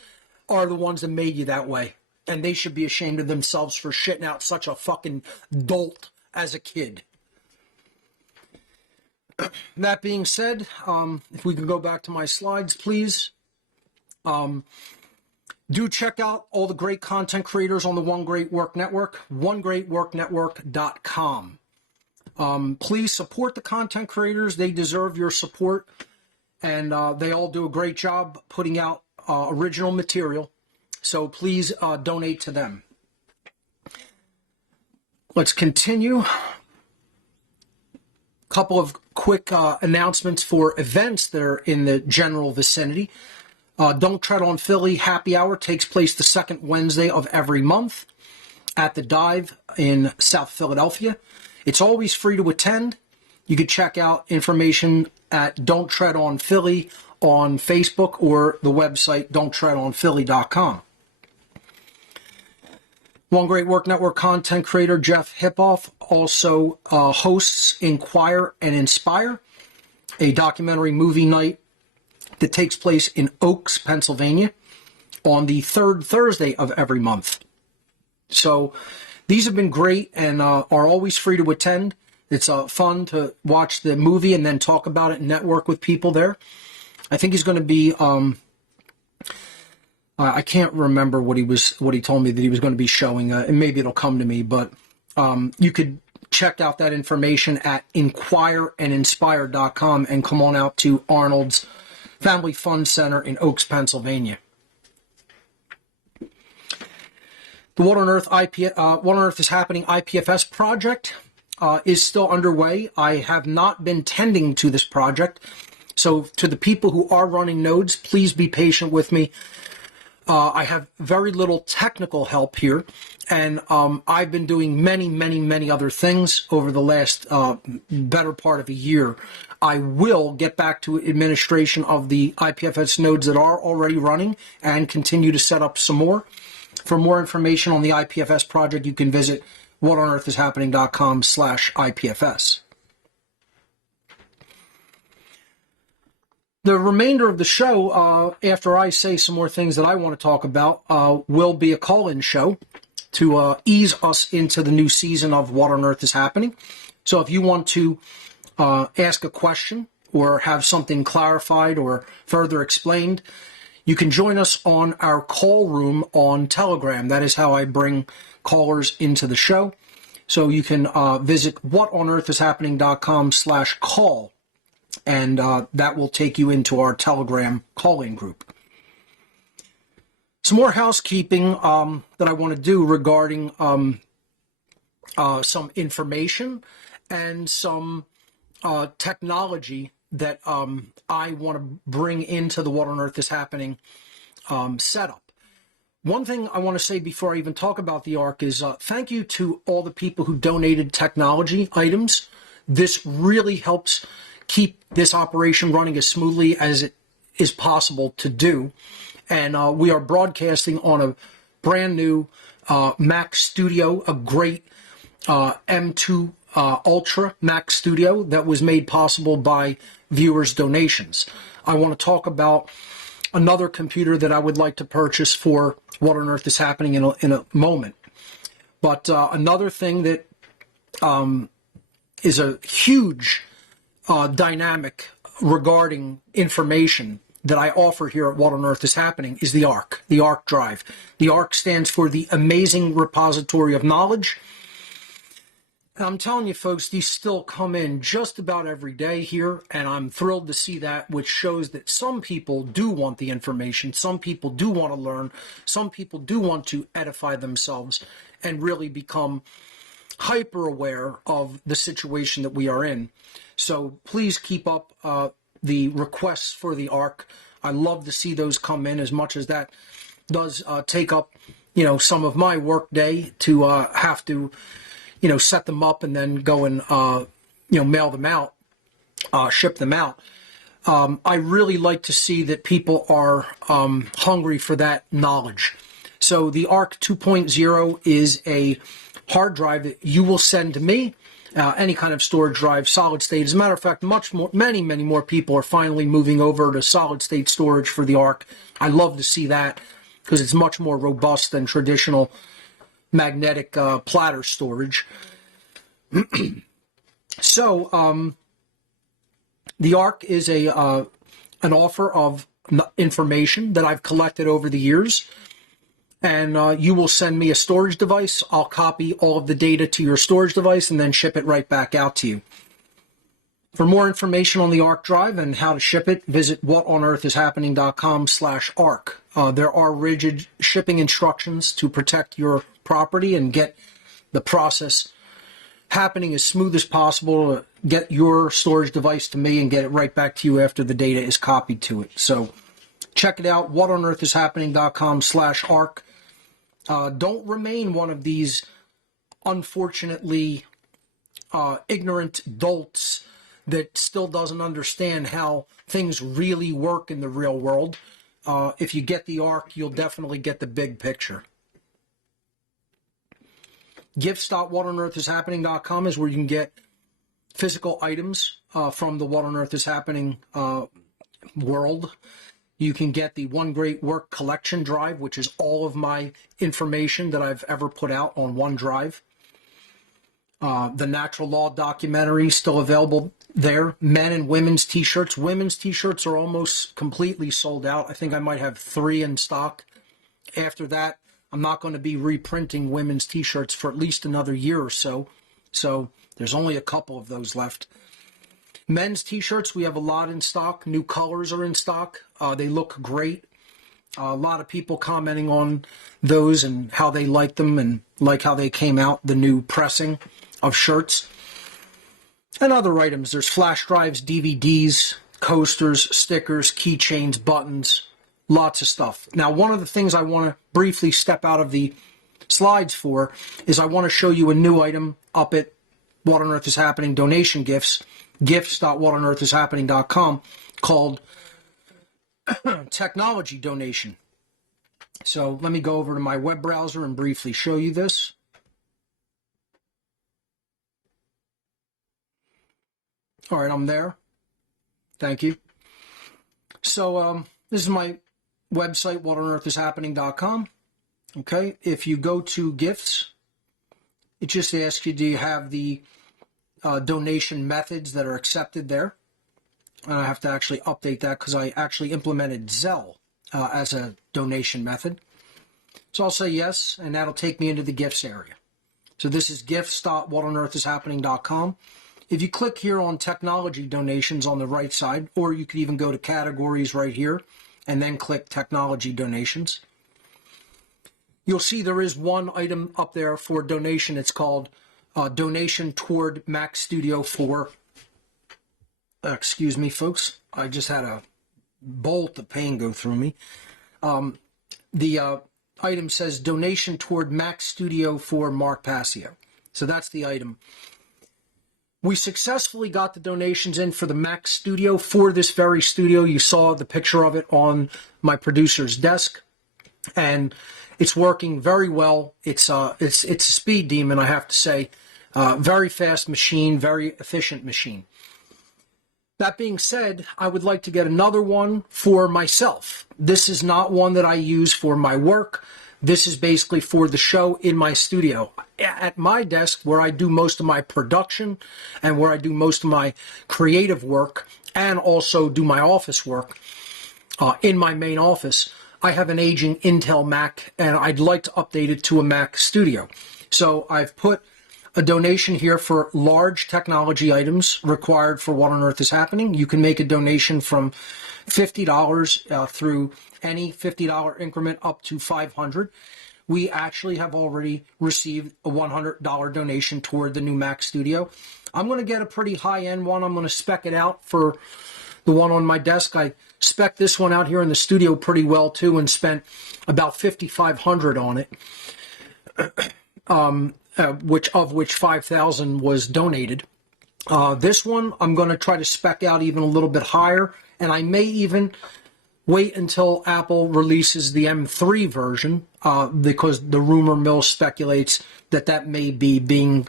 are the ones that made you that way, and they should be ashamed of themselves for shitting out such a fucking dolt as a kid. That being said, if we can go back to my slides, please. Do check out all the great content creators on the One Great Work Network, onegreatworknetwork.com. Please support the content creators. They deserve your support, and they all do a great job putting out original material. So please donate to them. Let's continue. Couple of quick announcements for events that are in the general vicinity. Don't Tread on Philly Happy Hour takes place the second Wednesday of every month at the Dive in South Philadelphia. It's always free to attend. You can check out information at Don't Tread on Philly on Facebook or the website don'ttreadonphilly.com. One Great Work Network content creator Jeff Hipoff also hosts Inquire and Inspire, a documentary movie night that takes place in Oaks, Pennsylvania, on the third Thursday of every month. So these have been great and are always free to attend. It's fun to watch the movie and then talk about it and network with people there. I think he's going to be... I can't remember what he told me that he was going to be showing, and maybe it'll come to me, but you could check out that information at inquireandinspire.com and come on out to Arnold's Family Fun Center in Oaks, Pennsylvania. The What on Earth is Happening IPFS project is still underway. I have not been tending to this project, so to the people who are running nodes, please be patient with me. I have very little technical help here, and I've been doing many other things over the last better part of a year. I will get back to administration of the IPFS nodes that are already running and continue to set up some more. For more information on the IPFS project, you can visit whatonearthishappening.com/IPFS. The remainder of the show, after I say some more things that I want to talk about, will be a call-in show to ease us into the new season of What on Earth is Happening. So if you want to ask a question or have something clarified or further explained, you can join us on our call room on Telegram. That is how I bring callers into the show. So you can visit whatonearthishappening.com/call. And that will take you into our Telegram call-in group. Some more housekeeping that I want to do regarding some information and some technology that I want to bring into the What on Earth is Happening setup. One thing I want to say before I even talk about the ARC is thank you to all the people who donated technology items. This really helps keep this operation running as smoothly as it is possible to do. And we are broadcasting on a brand new Mac Studio, a great M2 Ultra Mac Studio that was made possible by viewers' donations. I want to talk about another computer that I would like to purchase for What on Earth is Happening in a moment. But another thing that is a huge dynamic regarding information that I offer here at What on Earth is Happening is the ARC drive. The ARC stands for the Amazing Repository of Knowledge. And I'm telling you, folks, these still come in just about every day here, and I'm thrilled to see that, which shows that some people do want the information, some people do want to learn, some people do want to edify themselves and really become hyper aware of the situation that we are in. So please keep up the requests for the ARC. I love to see those come in, as much as that does take up, some of my work day to have to, set them up and then go and, mail them out, ship them out. I really like to see that people are hungry for that knowledge. So the ARC 2.0 is a hard drive that you will send to me, any kind of storage drive, solid state. As a matter of fact, many more people are finally moving over to solid state storage for the ARC. I love to see that because it's much more robust than traditional magnetic platter storage. So the ARC is an offer of information that I've collected over the years. And you will send me a storage device. I'll copy all of the data to your storage device and then ship it right back out to you. For more information on the ARC drive and how to ship it, visit whatonearthishappening.com/ARC. There are rigid shipping instructions to protect your property and get the process happening as smooth as possible to get your storage device to me and get it right back to you after the data is copied to it. So check it out, whatonearthishappening.com/ARC. Don't remain one of these unfortunately ignorant dolts that still doesn't understand how things really work in the real world. If you get the ARC, you'll definitely get the big picture. Gifts.whatonearthishappening.com is where you can get physical items from the What on Earth is Happening world. You can get the One Great Work collection drive, which is all of my information that I've ever put out on one drive. The Natural Law documentary still available there. Men and women's t-shirts. Women's t-shirts are almost completely sold out. I think I might have 3 in stock. After that, I'm not going to be reprinting women's t-shirts for at least another year or so. So there's only a couple of those left. Men's t-shirts, we have a lot in stock. New colors are in stock. They look great. A lot of people commenting on those and how they like them and like how they came out, the new pressing of shirts. And other items. There's flash drives, DVDs, coasters, stickers, keychains, buttons, lots of stuff. Now, one of the things I want to briefly step out of the slides for is I want to show you a new item up at What on Earth is Happening donation gifts. Gifts.whatonearthishappening.com called technology donation. So let me go over to my web browser and briefly show you this. All right, I'm there. Thank you. So this is my website, whatonearthishappening.com. Okay, if you go to gifts, it just asks you, do you have the donation methods that are accepted there? And I have to actually update that because I actually implemented Zelle as a donation method. So I'll say yes, and that'll take me into the gifts area. So this is gifts.whatonearthishappening.com. If you click here on technology donations on the right side, or you could even go to categories right here and then click technology donations, you'll see there is one item up there for donation. It's called donation toward Mac Studio 4 Excuse me, folks. I just had a bolt of pain go through me. The item says donation toward Mac Studio for Mark Passio. So that's the item. We successfully got the donations in for the Mac Studio for this very studio. You saw the picture of it on my producer's desk, and it's working very well. It's a speed demon, I have to say. Very fast machine, very efficient machine. That being said, I would like to get another one for myself. This is not one that I use for my work. This is basically for the show in my studio. At my desk, where I do most of my production and where I do most of my creative work and also do my office work in my main office, I have an aging Intel Mac, and I'd like to update it to a Mac Studio. So I've put a donation here for large technology items required for What on Earth is Happening. You can make a donation from $50 through any $50 increment up to $500. We actually have already received a $100 donation toward the new Mac Studio. I'm going to get a pretty high-end one. I'm going to spec it out for the one on my desk. I spec this one out here in the studio pretty well too, and spent about $5,500 on it. Which 5,000 was donated. This one I'm going to try to spec out even a little bit higher, and I may even wait until Apple releases the M3 version, because the rumor mill speculates that that may be being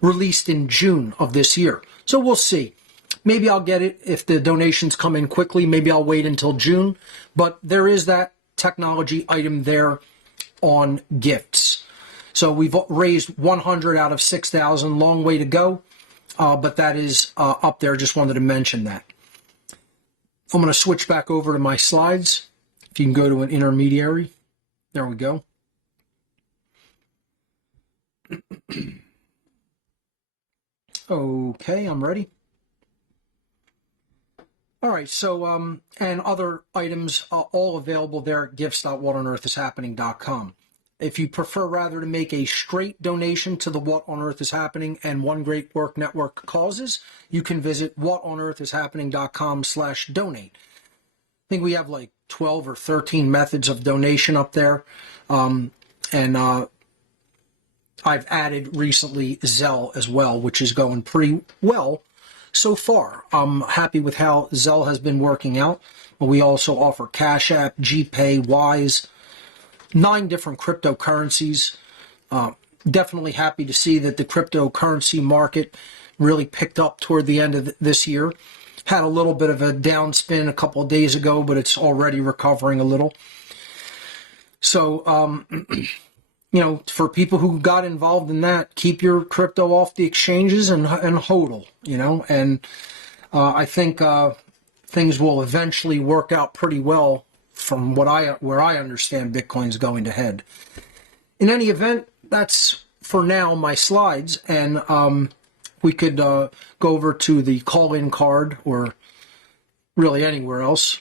released in June of this year. So we'll see. Maybe I'll get it if the donations come in quickly. Maybe I'll wait until June. But there is that technology item there on gifts. So we've raised 100 out of 6,000. Long way to go, but that is up there. Just wanted to mention that. I'm going to switch back over to my slides. If you can go to an intermediary. There we go. Okay, I'm ready. All right, so, and other items all available there at gifts.whatonearthishappening.com. If you prefer rather to make a straight donation to the What on Earth is Happening and One Great Work Network causes, you can visit whatonearthishappening.com/donate. I think we have like 12 or 13 methods of donation up there. I've added recently Zelle as well, which is going pretty well so far. I'm happy with how Zelle has been working out. We also offer Cash App, GPay, Wise, 9 different cryptocurrencies. Definitely happy to see that the cryptocurrency market really picked up toward the end of this year. Had a little bit of a downspin a couple of days ago, but it's already recovering a little. So, you know, for people who got involved in that, keep your crypto off the exchanges and hodl, you know, and I think things will eventually work out pretty well from where I understand Bitcoin's going to head. In any event, that's for now my slides, and we could go over to the call-in card, or really anywhere else.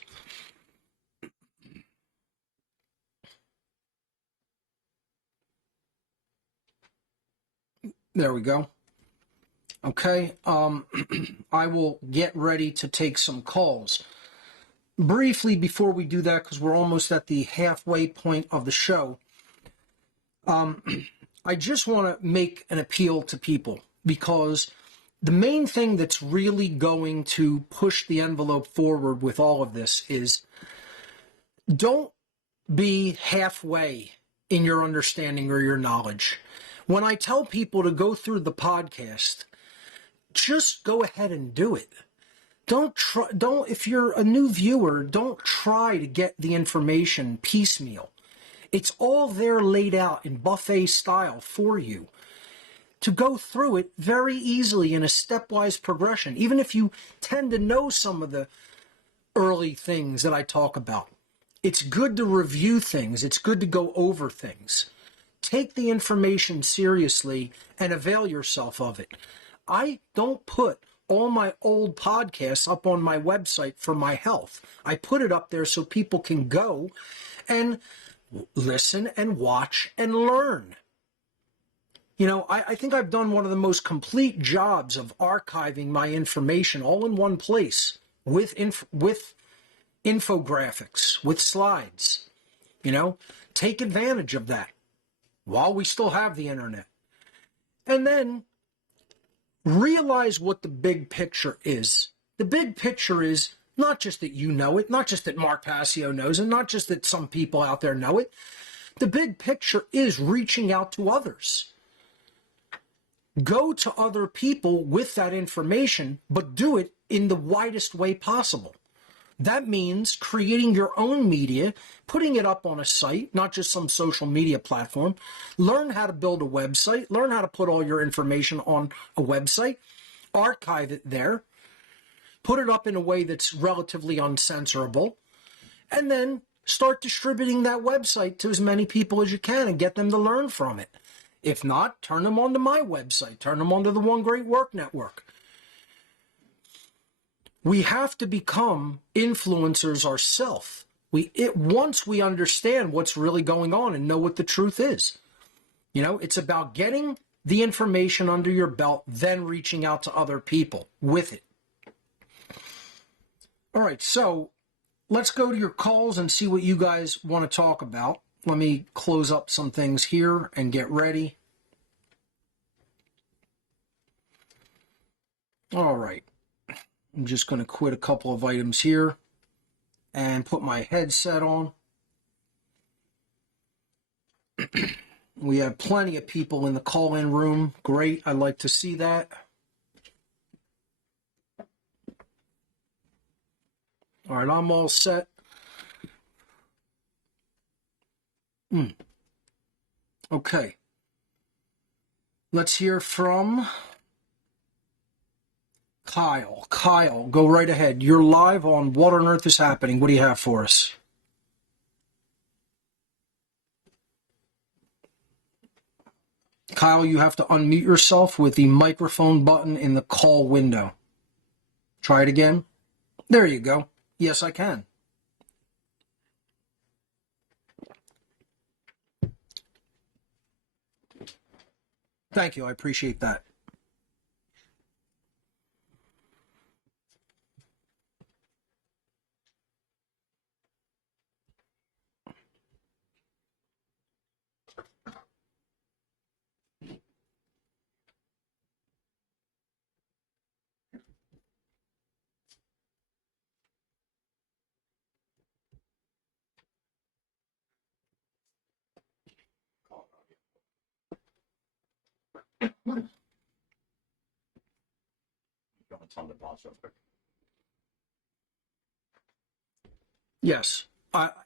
There we go. Okay, I will get ready to take some calls. Briefly, before we do that, because we're almost at the halfway point of the show, I just want to make an appeal to people, because the main thing that's really going to push the envelope forward with all of this is, don't be halfway in your understanding or your knowledge. When I tell people to go through the podcast, just go ahead and do it. If you're a new viewer, don't try to get the information piecemeal. It's all there laid out in buffet style for you to go through it very easily in a stepwise progression, even if you tend to know some of the early things that I talk about. It's good to review things. It's good to go over things. Take the information seriously and avail yourself of it. I don't put all my old podcasts up on my website for my health. I put it up there so people can go and listen and watch and learn. You know, I think I've done one of the most complete jobs of archiving my information all in one place with infographics, with slides. You know, take advantage of that while we still have the internet. And then realize what the big picture is. The big picture is not just that you know it, not just that Mark Passio knows it, not just that some people out there know it. The big picture is reaching out to others. Go to other people with that information, but do it in the widest way possible. That means creating your own media, putting it up on a site, not just some social media platform. Learn how to build a website. Learn how to put all your information on a website. Archive it there. Put it up in a way that's relatively uncensorable. And then start distributing that website to as many people as you can and get them to learn from it. If not, turn them onto my website. Turn them onto the One Great Work Network. We have to become influencers ourselves. Once we understand what's really going on and know what the truth is. You know, it's about getting the information under your belt, then reaching out to other people with it. All right, so let's go to your calls and see what you guys want to talk about. Let me close up some things here and get ready. All right. I'm just going to quit a couple of items here and put my headset on. We have plenty of people in the call-in room. Great. I'd like to see that. All right, I'm all set. Okay. Let's hear from Kyle. Kyle, go right ahead. You're live on What on Earth is Happening. What do you have for us? Kyle, you have to unmute yourself with the microphone button in the call window. Try it again. There you go. Yes, I can. Thank you. I appreciate that. Yes.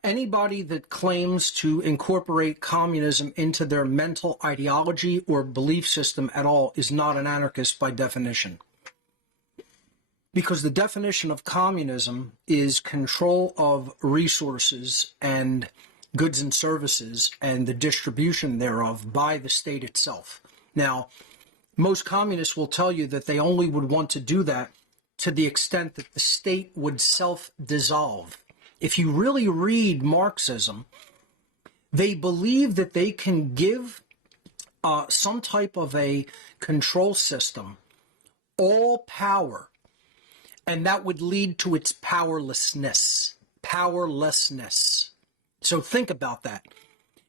Anybody that claims to incorporate communism into their mental ideology or belief system at all is not an anarchist by definition. Because the definition of communism is control of resources and goods and services and the distribution thereof by the state itself. Now, most communists will tell you that they only would want to do that to the extent that the state would self-dissolve. If you really read Marxism, they believe that they can give some type of a control system all power, and that would lead to its powerlessness. Powerlessness. So think about that.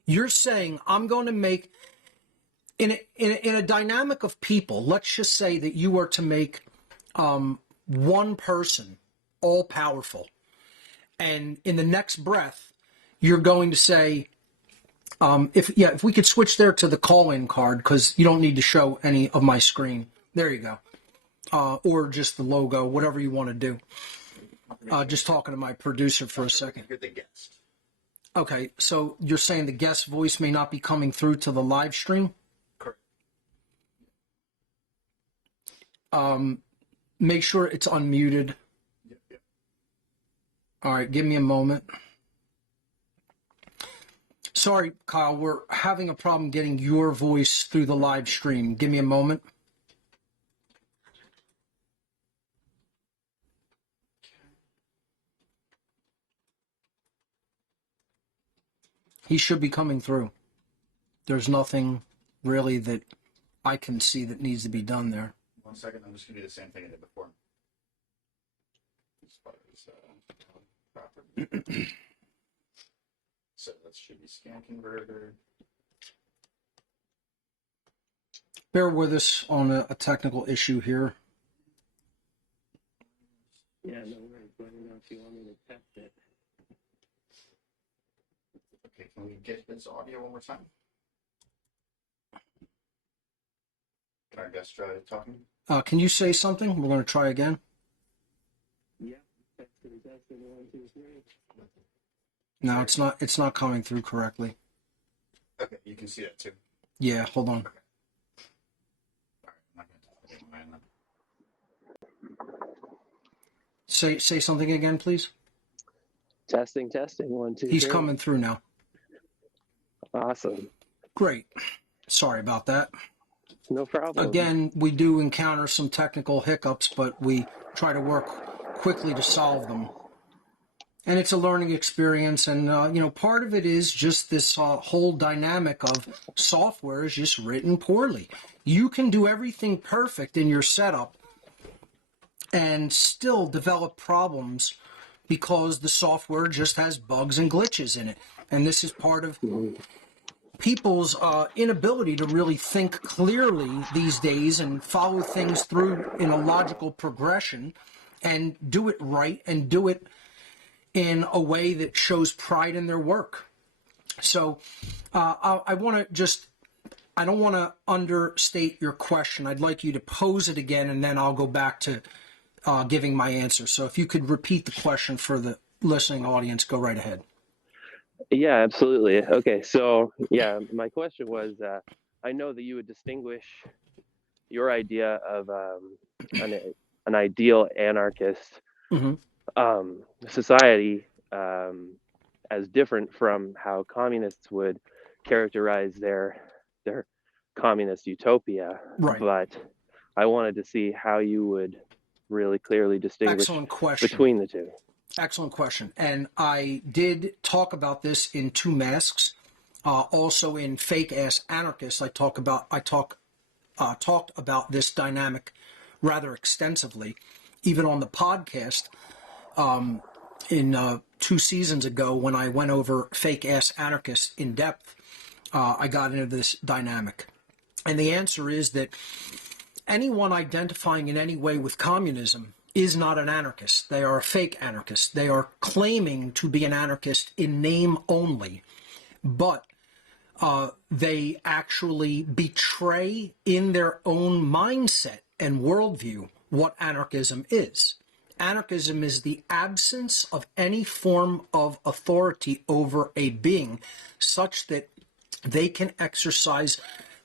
You're saying, I'm going to make, in a dynamic of people, let's just say that you are to make one person all powerful. And in the next breath, you're going to say, if we could switch there to the call-in card, because you don't need to show any of my screen. There you go. Or just the logo, whatever you want to do. Just talking to my producer for a second. You're the guest. Okay, so you're saying the guest voice may not be coming through to the live stream? Correct. Make sure it's unmuted. Yep. All right, give me a moment. Sorry, Kyle, we're having a problem getting your voice through the live stream. Give me a moment. He should be coming through. There's nothing really that I can see that needs to be done there. 1 second, I'm just gonna do the same thing I did before. As far as, property. So that should be scan converter. Bear with us on a technical issue here. Yeah, no worries. Let me know if you want me to test it. Okay, can we get this audio one more time? Can our guest try talking? Can you say something? We're going to try again. Yeah, testing, 1, 2, 3. No, it's not. It's not coming through correctly. Okay, you can see that too. Yeah, hold on. Okay. All right, I'm not gonna talk anymore. Say something again, please. Testing, 1, 2, 3. He's coming through now. Awesome. Great. Sorry about that. No problem. Again, we do encounter some technical hiccups, but we try to work quickly to solve them. And it's a learning experience, and part of it is just this whole dynamic of software is just written poorly. You can do everything perfect in your setup and still develop problems because the software just has bugs and glitches in it. And this is part of people's inability to really think clearly these days and follow things through in a logical progression and do it right and do it in a way that shows pride in their work. So I want to just, I don't want to understate your question. I'd like you to pose it again, and then I'll go back to giving my answer. So if you could repeat the question for the listening audience, go right ahead. Yeah, absolutely. Okay, so yeah, my question was, I know that you would distinguish your idea of an ideal anarchist society as different from how communists would characterize their communist utopia. Right. But I wanted to see how you would really clearly distinguish Excellent question. between the two. Excellent question. And I did talk about this in Two Masks. Also in Fake Ass Anarchists, I talked about this dynamic rather extensively, even on the podcast in 2 seasons ago when I went over Fake Ass Anarchists in depth. I got into this dynamic. And the answer is that anyone identifying in any way with communism is not an anarchist. They are a fake anarchist. They are claiming to be an anarchist in name only, but they actually betray in their own mindset and worldview what anarchism is. Anarchism is the absence of any form of authority over a being such that they can exercise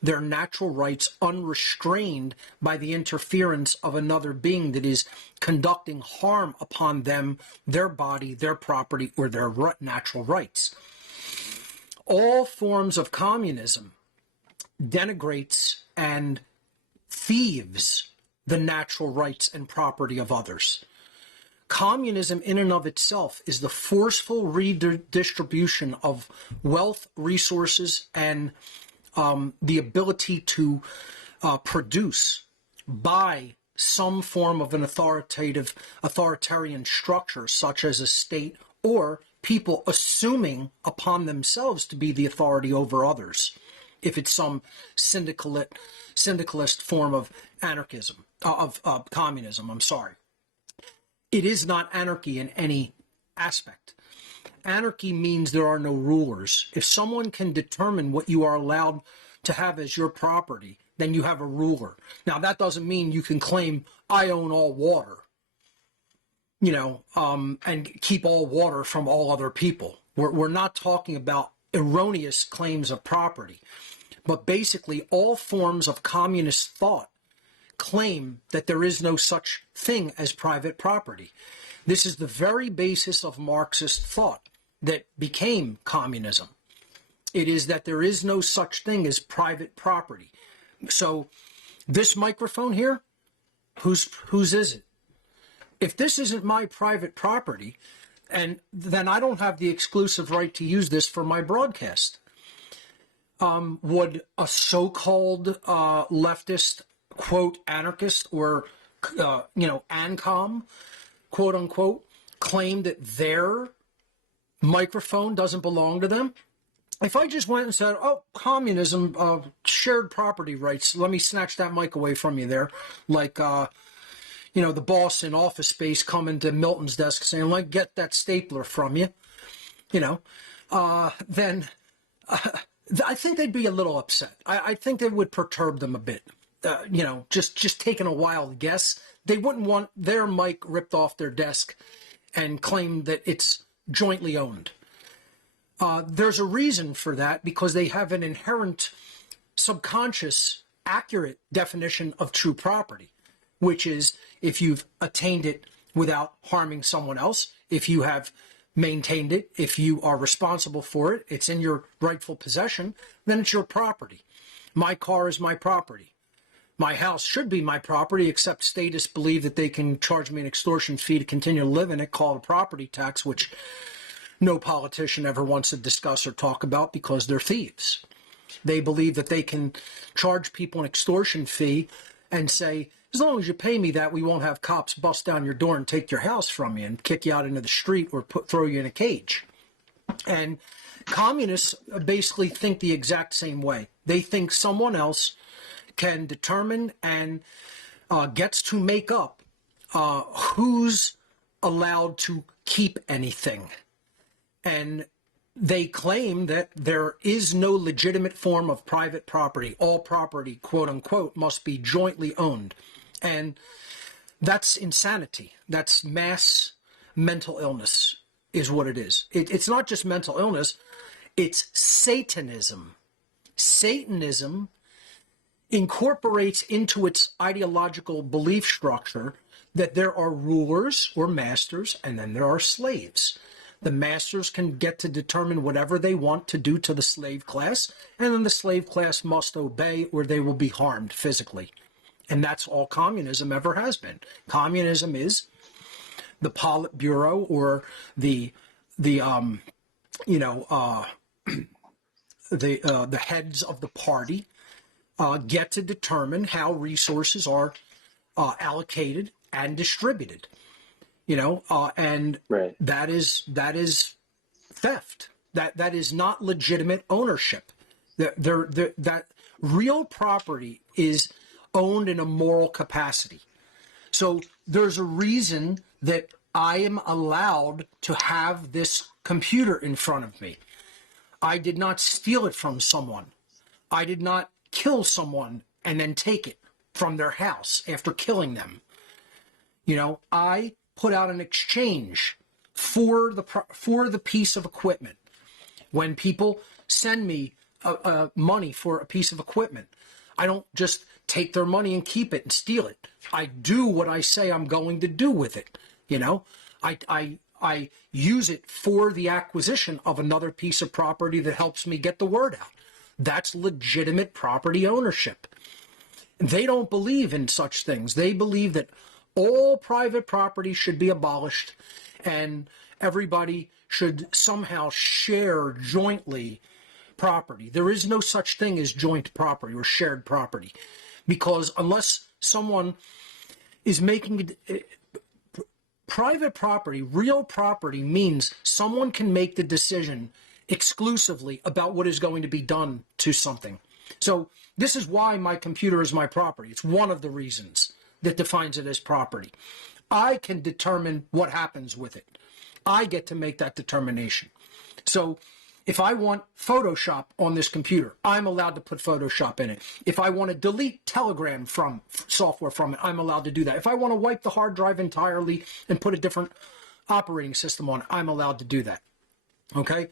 their natural rights unrestrained by the interference of another being that is conducting harm upon them, their body, their property, or their natural rights. All forms of communism denigrates and thieves the natural rights and property of others. Communism in and of itself is the forceful redistribution of wealth, resources, and the ability to produce by some form of an authoritarian structure, such as a state, or people assuming upon themselves to be the authority over others, if it's some syndicalist form of anarchism, of communism, I'm sorry. It is not anarchy in any aspect. Anarchy means there are no rulers. If someone can determine what you are allowed to have as your property, then you have a ruler. Now, that doesn't mean you can claim, I own all water, and keep all water from all other people. We're not talking about erroneous claims of property. But basically, all forms of communist thought claim that there is no such thing as private property. This is the very basis of Marxist thought that became communism. It is that there is no such thing as private property. So this microphone here, whose is it? If this isn't my private property, and then I don't have the exclusive right to use this for my broadcast. would a so-called leftist, quote, anarchist or, ANCOM, quote unquote, claim that their microphone doesn't belong to them? If I just went and said, oh, communism, shared property rights, let me snatch that mic away from you there, like, the boss in Office Space coming to Milton's desk saying, like, get that stapler from you, then I think they'd be a little upset. I think that would perturb them a bit. Just taking a wild guess. They wouldn't want their mic ripped off their desk and claim that it's jointly owned. There's a reason for that, because they have an inherent subconscious, accurate definition of true property, which is if you've attained it without harming someone else, if you have maintained it, if you are responsible for it, it's in your rightful possession, then it's your property. My car is my property. My house should be my property, except statists believe that they can charge me an extortion fee to continue to live in it, called a property tax, which no politician ever wants to discuss or talk about because they're thieves. They believe that they can charge people an extortion fee and say, as long as you pay me that, we won't have cops bust down your door and take your house from you and kick you out into the street or throw you in a cage. And communists basically think the exact same way. They think someone else can determine and gets to make up who's allowed to keep anything. And they claim that there is no legitimate form of private property. All property, quote unquote, must be jointly owned. And that's insanity. That's mass mental illness is what it is. It's not just mental illness. It's Satanism. Satanism incorporates into its ideological belief structure that there are rulers or masters, and then there are slaves. The masters can get to determine whatever they want to do to the slave class, and then the slave class must obey or they will be harmed physically. And that's all communism ever has been. Communism is the Politburo or the heads of the party get to determine how resources are allocated and distributed. And Right. that is theft. That is not legitimate ownership. That real property is owned in a moral capacity. So there's a reason that I am allowed to have this computer in front of me. I did not steal it from someone. I did not kill someone and then take it from their house after killing them. I put out an exchange for the piece of equipment. When people send me money for a piece of equipment, I don't just take their money and keep it and steal it. I do what I say I'm going to do with it. I use it for the acquisition of another piece of property that helps me get the word out. That's legitimate property ownership. They don't believe in such things. They believe that all private property should be abolished and everybody should somehow share jointly property. There is no such thing as joint property or shared property, because unless someone is making it, private property, real property, means someone can make the decision exclusively about what is going to be done to something. So this is why my computer is my property. It's one of the reasons that defines it as property. I can determine what happens with it. I get to make that determination. So if I want Photoshop on this computer, I'm allowed to put Photoshop in it. If I want to delete Telegram from software from it, I'm allowed to do that. If I want to wipe the hard drive entirely and put a different operating system on it, I'm allowed to do that. Okay?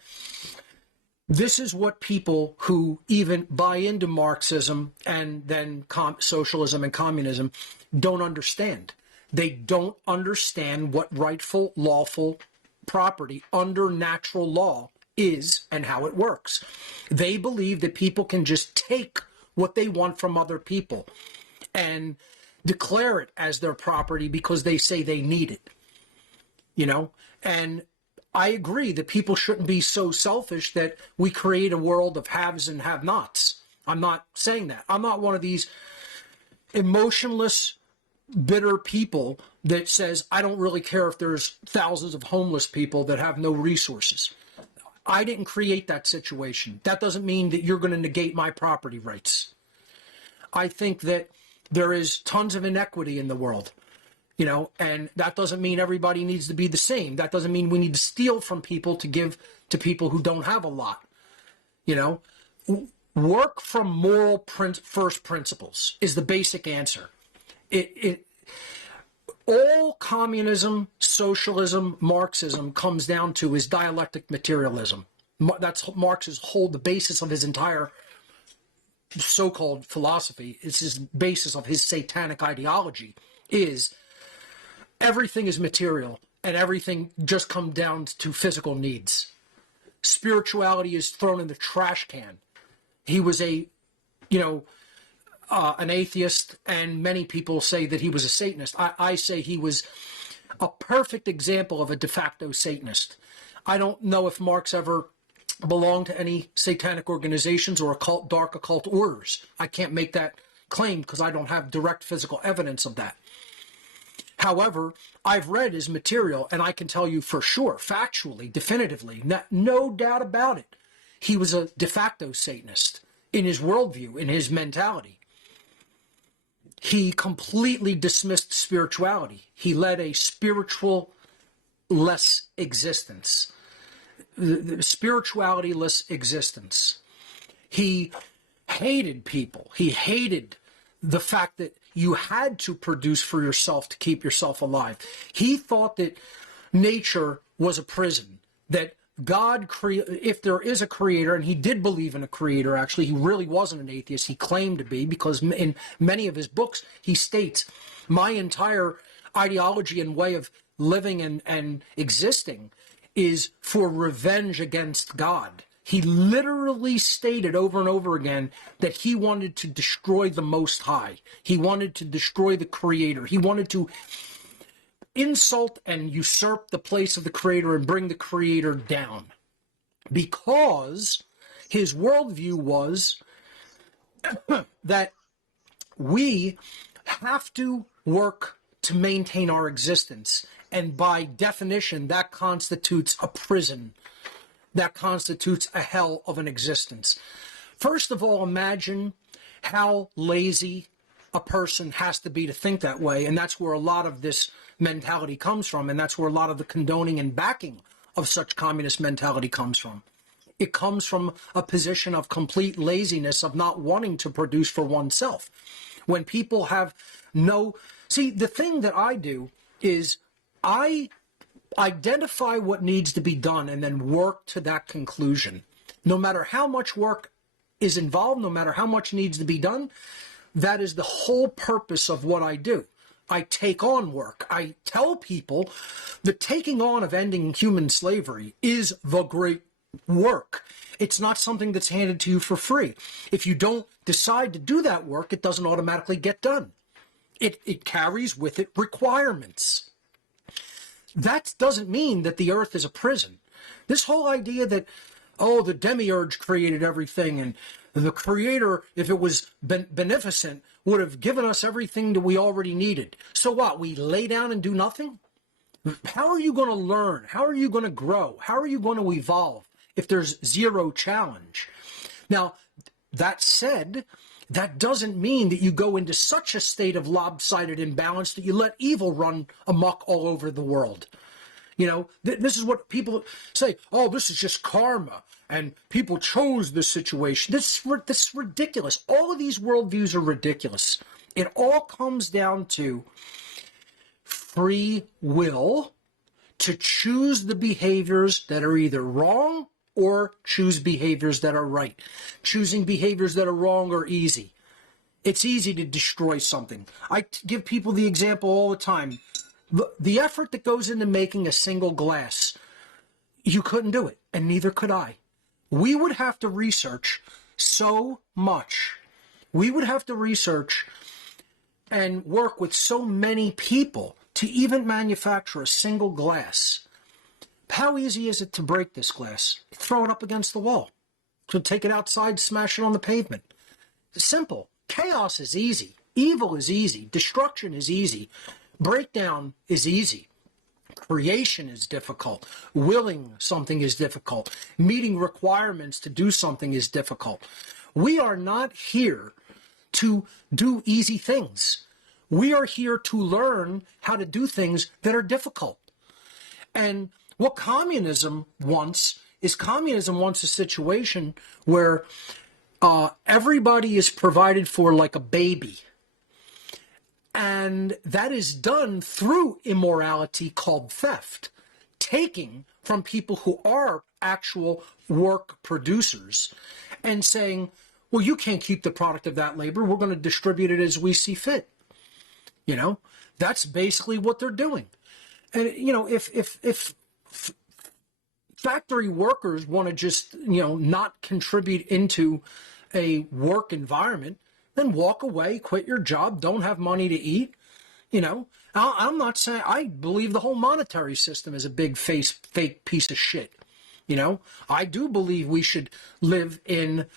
This is what people who even buy into Marxism and then socialism and communism don't understand. They don't understand what rightful, lawful property under natural law is and how it works. They believe that people can just take what they want from other people and declare it as their property because they say they need it. And I agree that people shouldn't be so selfish that we create a world of haves and have-nots. I'm not saying that. I'm not one of these emotionless, bitter people that says, I don't really care if there's thousands of homeless people that have no resources. I didn't create that situation. That doesn't mean that you're going to negate my property rights. I think that there is tons of inequity in the world, and that doesn't mean everybody needs to be the same. That doesn't mean we need to steal from people to give to people who don't have a lot. Work from moral first principles is the basic answer. All communism, socialism, Marxism comes down to is dialectic materialism. That's Marx's the basis of his entire so-called philosophy. It's his basis of his satanic ideology is everything is material and everything just comes down to physical needs. Spirituality is thrown in the trash can. He was an atheist, and many people say that he was a Satanist. I say he was a perfect example of a de facto Satanist. I don't know if Marx ever belonged to any satanic organizations or dark occult orders. I can't make that claim because I don't have direct physical evidence of that. However, I've read his material, and I can tell you for sure, factually, definitively, no doubt about it, he was a de facto Satanist in his worldview, in his mentality. He completely dismissed spirituality. He led a spiritual-less existence. Spirituality-less existence. He hated people. He hated the fact that you had to produce for yourself to keep yourself alive. He thought that nature was a prison, that God, if there is a creator, and he did believe in a creator, actually, he really wasn't an atheist. He claimed to be, because in many of his books, he states, my entire ideology and way of living and existing is for revenge against God. He literally stated over and over again that he wanted to destroy the Most High. He wanted to destroy the Creator. He wanted to insult and usurp the place of the Creator and bring the Creator down, because his worldview was that we have to work to maintain our existence, and by definition that constitutes a prison. That constitutes a hell of an existence. First of all, imagine how lazy a person has to be to think that way, and that's where a lot of this mentality comes from, and that's where a lot of the condoning and backing of such communist mentality comes from. It comes from a position of complete laziness, of not wanting to produce for oneself. When people have no... See, the thing that I do is I identify what needs to be done and then work to that conclusion. No matter how much work is involved, no matter how much needs to be done, that is the whole purpose of what I do. I take on work. I tell people the taking on of ending human slavery is the great work. It's not something that's handed to you for free. If you don't decide to do that work, it doesn't automatically get done. It carries with it requirements. That doesn't mean that the earth is a prison. This whole idea that, the demiurge created everything, and the creator, if it was beneficent, would have given us everything that we already needed. So what, we lay down and do nothing? How are you going to learn? How are you going to grow? How are you going to evolve if there's zero challenge? Now, that said, that doesn't mean that you go into such a state of lopsided imbalance that you let evil run amok all over the world. This is what people say, this is just karma, and people chose this situation. This is ridiculous. All of these worldviews are ridiculous. It all comes down to free will to choose the behaviors that are either wrong or choose behaviors that are right. Choosing behaviors that are wrong are easy. It's easy to destroy something. I give people the example all the time. The effort that goes into making a single glass, you couldn't do it, and neither could I. We would have to research so much. We would have to research and work with so many people to even manufacture a single glass. How easy is it to break this glass? Throw it up against the wall. So take it outside, smash it on the pavement. It's simple. Chaos is easy. Evil is easy. Destruction is easy. Breakdown is easy. Creation is difficult. Willing something is difficult. Meeting requirements to do something is difficult. We are not here to do easy things. We are here to learn how to do things that are difficult. And what communism wants is a situation where everybody is provided for like a baby. And that is done through immorality called theft, taking from people who are actual work producers and saying, well, you can't keep the product of that labor. We're going to distribute it as we see fit. You know, that's basically what they're doing. And, you know, if factory workers want to just, you know, not contribute into a work environment, then walk away, quit your job, don't have money to eat. You know, I'm not saying, I believe the whole monetary system is a big fake piece of shit. You know, I do believe we should live in,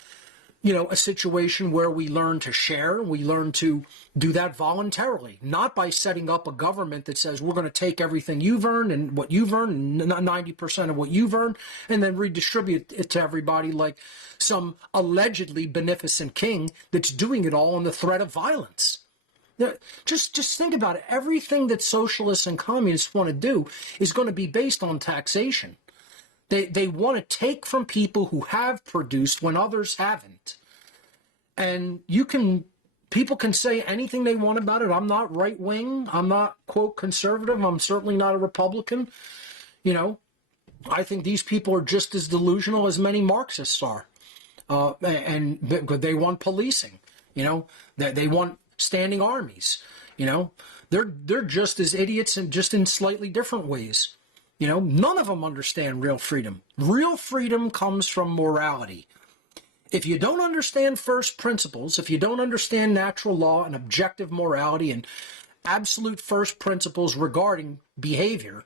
you know, a situation where we learn to share, we learn to do that voluntarily, not by setting up a government that says we're going to take everything you've earned and what you've earned, 90% of what you've earned, and then redistribute it to everybody like some allegedly beneficent king that's doing it all on the threat of violence. Just think about it. Everything that socialists and communists want to do is going to be based on taxation. They want to take from people who have produced when others haven't. And people can say anything they want about it. I'm not right wing. I'm not, quote, conservative. I'm certainly not a Republican. You know, I think these people are just as delusional as many Marxists are. And they want policing, you know, they want standing armies, you know, they're just as idiots and just in slightly different ways. You know, none of them understand real freedom. Real freedom comes from morality. If you don't understand first principles, if you don't understand natural law and objective morality and absolute first principles regarding behavior,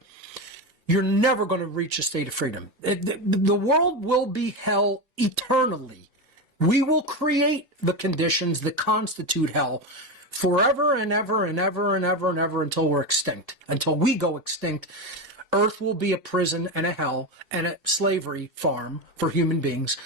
you're never going to reach a state of freedom. The world will be hell eternally. We will create the conditions that constitute hell forever and ever and ever and ever and ever until we're extinct. Until we go extinct, Earth will be a prison and a hell and a slavery farm for human beings.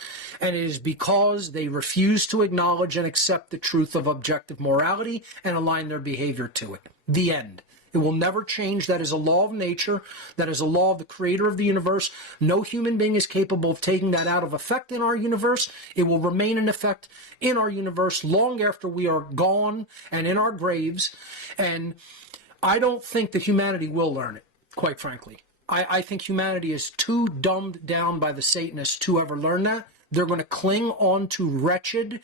And it is because they refuse to acknowledge and accept the truth of objective morality and align their behavior to it. The end. It will never change. That is a law of nature. That is a law of the creator of the universe. No human being is capable of taking that out of effect in our universe. It will remain in effect in our universe long after we are gone and in our graves. And I don't think that humanity will learn it, quite frankly. I think humanity is too dumbed down by the Satanists to ever learn that. They're going to cling on to wretched,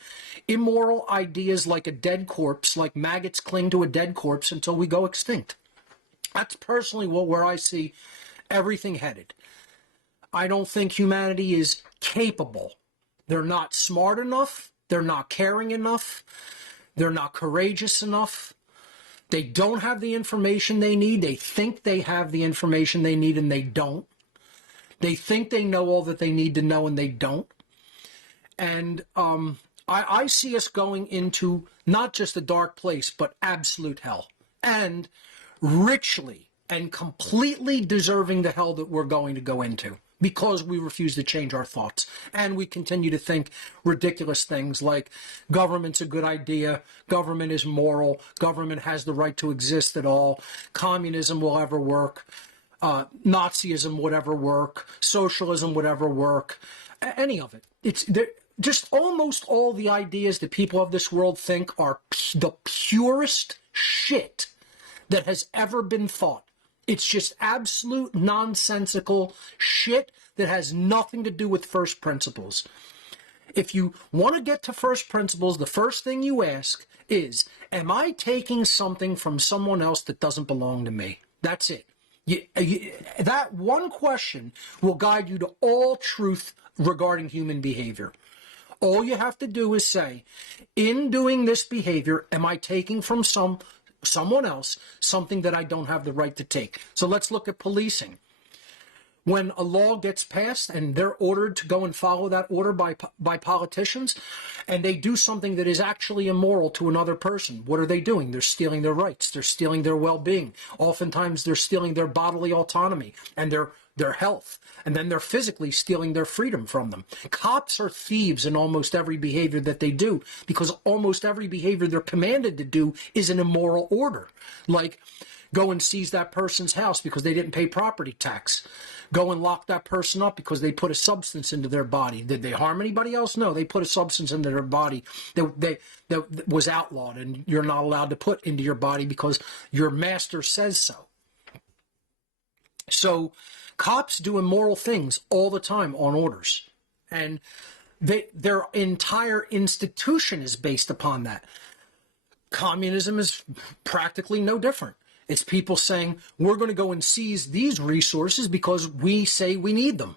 immoral ideas like a dead corpse, like maggots cling to a dead corpse until we go extinct. That's personally where I see everything headed. I don't think humanity is capable. They're not smart enough. They're not caring enough. They're not courageous enough. They don't have the information they need. They think they have the information they need, and they don't. They think they know all that they need to know, and they don't. And I see us going into not just a dark place, but absolute hell. And richly and completely deserving the hell that we're going to go into because we refuse to change our thoughts. And we continue to think ridiculous things like government's a good idea, government is moral, government has the right to exist at all, communism will ever work, Nazism would ever work, socialism would ever work, any of it. It's just almost all the ideas that people of this world think are the purest shit that has ever been thought. It's just absolute nonsensical shit that has nothing to do with first principles. If you want to get to first principles, the first thing you ask is, am I taking something from someone else that doesn't belong to me? That's it. That one question will guide you to all truth regarding human behavior. All you have to do is say, in doing this behavior, am I taking from someone else something that I don't have the right to take? So let's look at policing. when a law gets passed and they're ordered to go and follow that order by politicians, and they do something that is actually immoral to another person, what are they doing? They're stealing their rights. They're stealing their well-being. Oftentimes they're stealing their bodily autonomy and their health, and then they're physically stealing their freedom from them. Cops are thieves in almost every behavior that they do, because almost every behavior they're commanded to do is an immoral order. Like, go and seize that person's house because they didn't pay property tax. Go and lock that person up because they put a substance into their body. Did they harm anybody else? No, they put a substance into their body that was outlawed, and you're not allowed to put into your body because your master says so. So cops do immoral things all the time on orders, and their entire institution is based upon that. Communism is practically no different. It's people saying, we're going to go and seize these resources because we say we need them.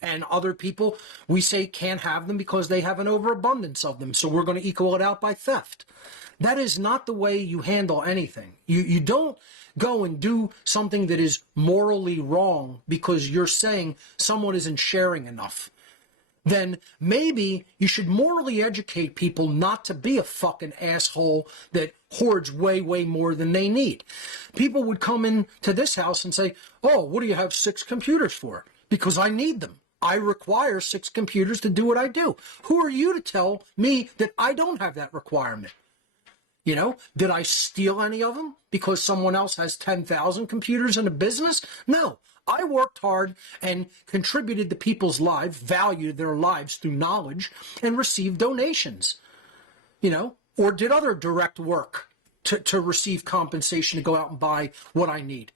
And other people, we say can't have them because they have an overabundance of them. So we're going to equal it out by theft. That is not the way you handle anything. You don't go and do something that is morally wrong because you're saying someone isn't sharing enough. Then maybe you should morally educate people not to be a fucking asshole that hoards way, way more than they need. People would come into this house and say, oh, what do you have 6 computers for? Because I need them. I require 6 computers to do what I do. Who are you to tell me that I don't have that requirement? You know, did I steal any of them because someone else has 10,000 computers in a business? No. I worked hard and contributed to people's lives, valued their lives through knowledge, and received donations, you know, or did other direct work to receive compensation to go out and buy what I need.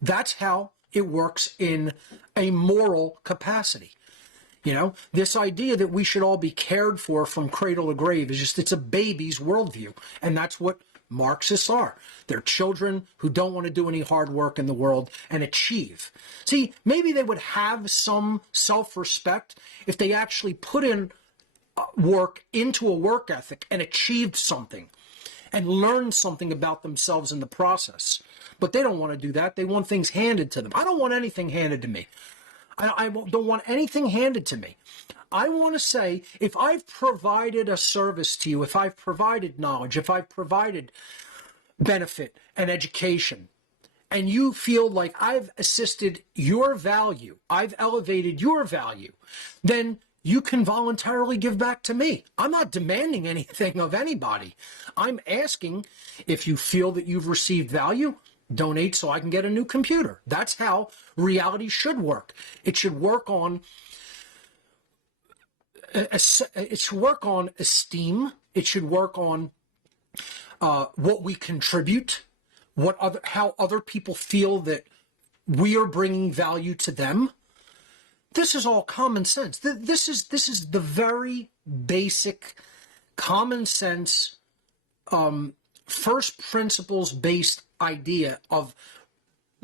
That's how it works in a moral capacity. You know, this idea that we should all be cared for from cradle to grave is just, it's a baby's worldview. And that's what Marxists are. They're children who don't want to do any hard work in the world and achieve. See, maybe they would have some self-respect if they actually put in work into a work ethic and achieved something and learned something about themselves in the process. But they don't want to do that. They want things handed to them. I don't want anything handed to me. I don't want anything handed to me. I want to say, if I've provided a service to you, if I've provided knowledge, if I've provided benefit and education, and you feel like I've assisted your value, I've elevated your value, then you can voluntarily give back to me. I'm not demanding anything of anybody. I'm asking, if you feel that you've received value, donate so I can get a new computer. That's how reality should work. It should work on esteem. It should work on what we contribute, how other people feel that we are bringing value to them. This is all common sense. This is the very basic, common sense, first principles based idea of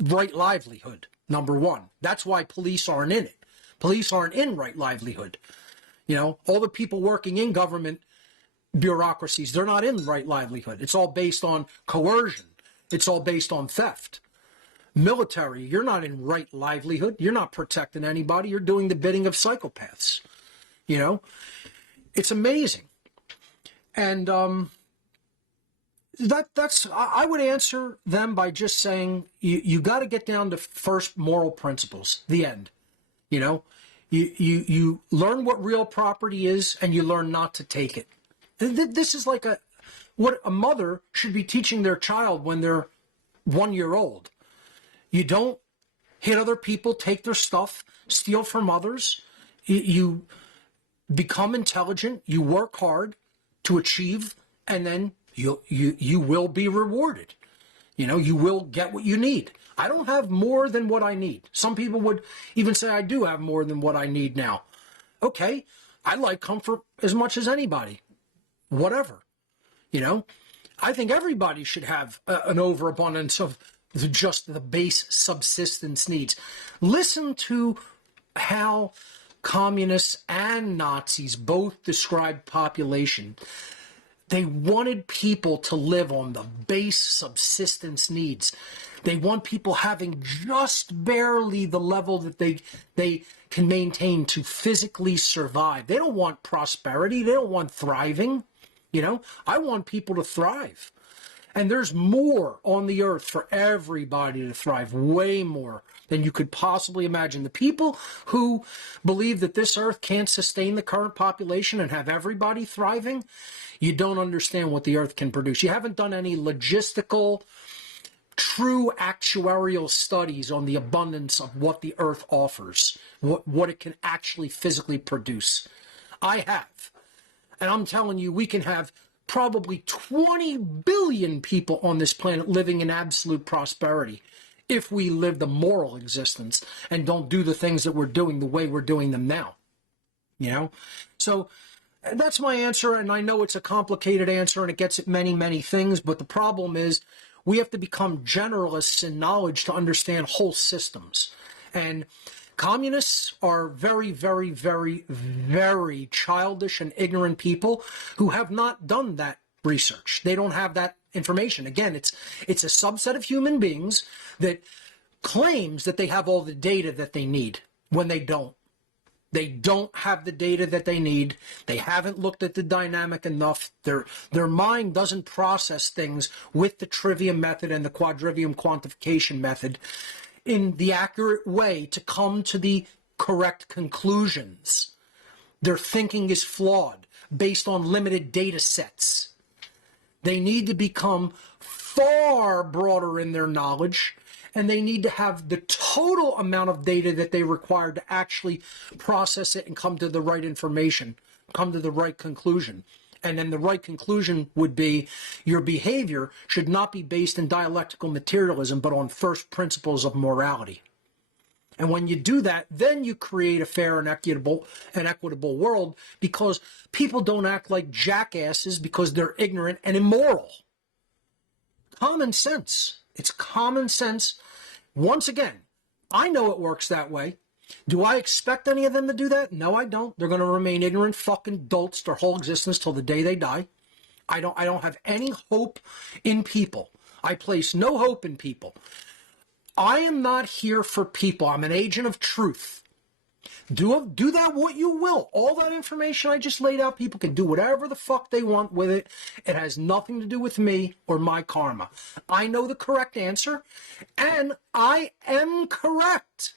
right livelihood. Number one. That's why police aren't in it. Police aren't in right livelihood. You know, all the people working in government bureaucracies, they're not in right livelihood. It's all based on coercion. It's all based on theft. Military, you're not in right livelihood. You're not protecting anybody. You're doing the bidding of psychopaths. You know, it's amazing. And I would answer them by just saying you got to get down to first moral principles. The end. You know, you learn what real property is, and you learn not to take it. This is like what a mother should be teaching their child when they're 1 year old. You don't hit other people, take their stuff, steal from others. You become intelligent. You work hard to achieve, and then you will be rewarded. You know, you will get what you need. I don't have more than what I need. Some people would even say I do have more than what I need now. Okay, I like comfort as much as anybody. Whatever. You know, I think everybody should have an overabundance of just the base subsistence needs. Listen to how communists and Nazis both describe population. They wanted people to live on the base subsistence needs. They want people having just barely the level that they can maintain to physically survive. They don't want prosperity. They don't want thriving. You know, I want people to thrive. And there's more on the earth for everybody to thrive, way more than you could possibly imagine. The people who believe that this earth can't sustain the current population and have everybody thriving, you don't understand what the earth can produce. You haven't done any logistical, true actuarial studies on the abundance of what the earth offers, what it can actually physically produce. I have. And I'm telling you, we can have probably 20 billion people on this planet living in absolute prosperity if we lived a moral existence and don't do the things that we're doing the way we're doing them now. You know? So that's my answer, and I know it's a complicated answer and it gets at many, many things, but the problem is we have to become generalists in knowledge to understand whole systems. And communists are very, very, very, very childish and ignorant people who have not done that research. They don't have that information. Again, it's a subset of human beings that claims that they have all the data that they need when they don't. They don't have the data that they need. They haven't looked at the dynamic enough. Their mind doesn't process things with the trivium method and the quadrivium quantification method in the accurate way to come to the correct conclusions. Their thinking is flawed based on limited data sets. They need to become far broader in their knowledge, and they need to have the total amount of data that they require to actually process it and come to the right information, come to the right conclusion. And then the right conclusion would be your behavior should not be based in dialectical materialism, but on first principles of morality. And when you do that, then you create a fair and equitable world, because people don't act like jackasses because they're ignorant and immoral. Common sense. It's common sense. Once again, I know it works that way. Do I expect any of them to do that? No, I don't. They're going to remain ignorant fucking dolts their whole existence till the day they die. I don't have any hope in people. I place no hope in people. I am not here for people. I'm an agent of truth. Do that what you will. All that information I just laid out, people can do whatever the fuck they want with it. It has nothing to do with me or my karma. I know the correct answer, and I am correct.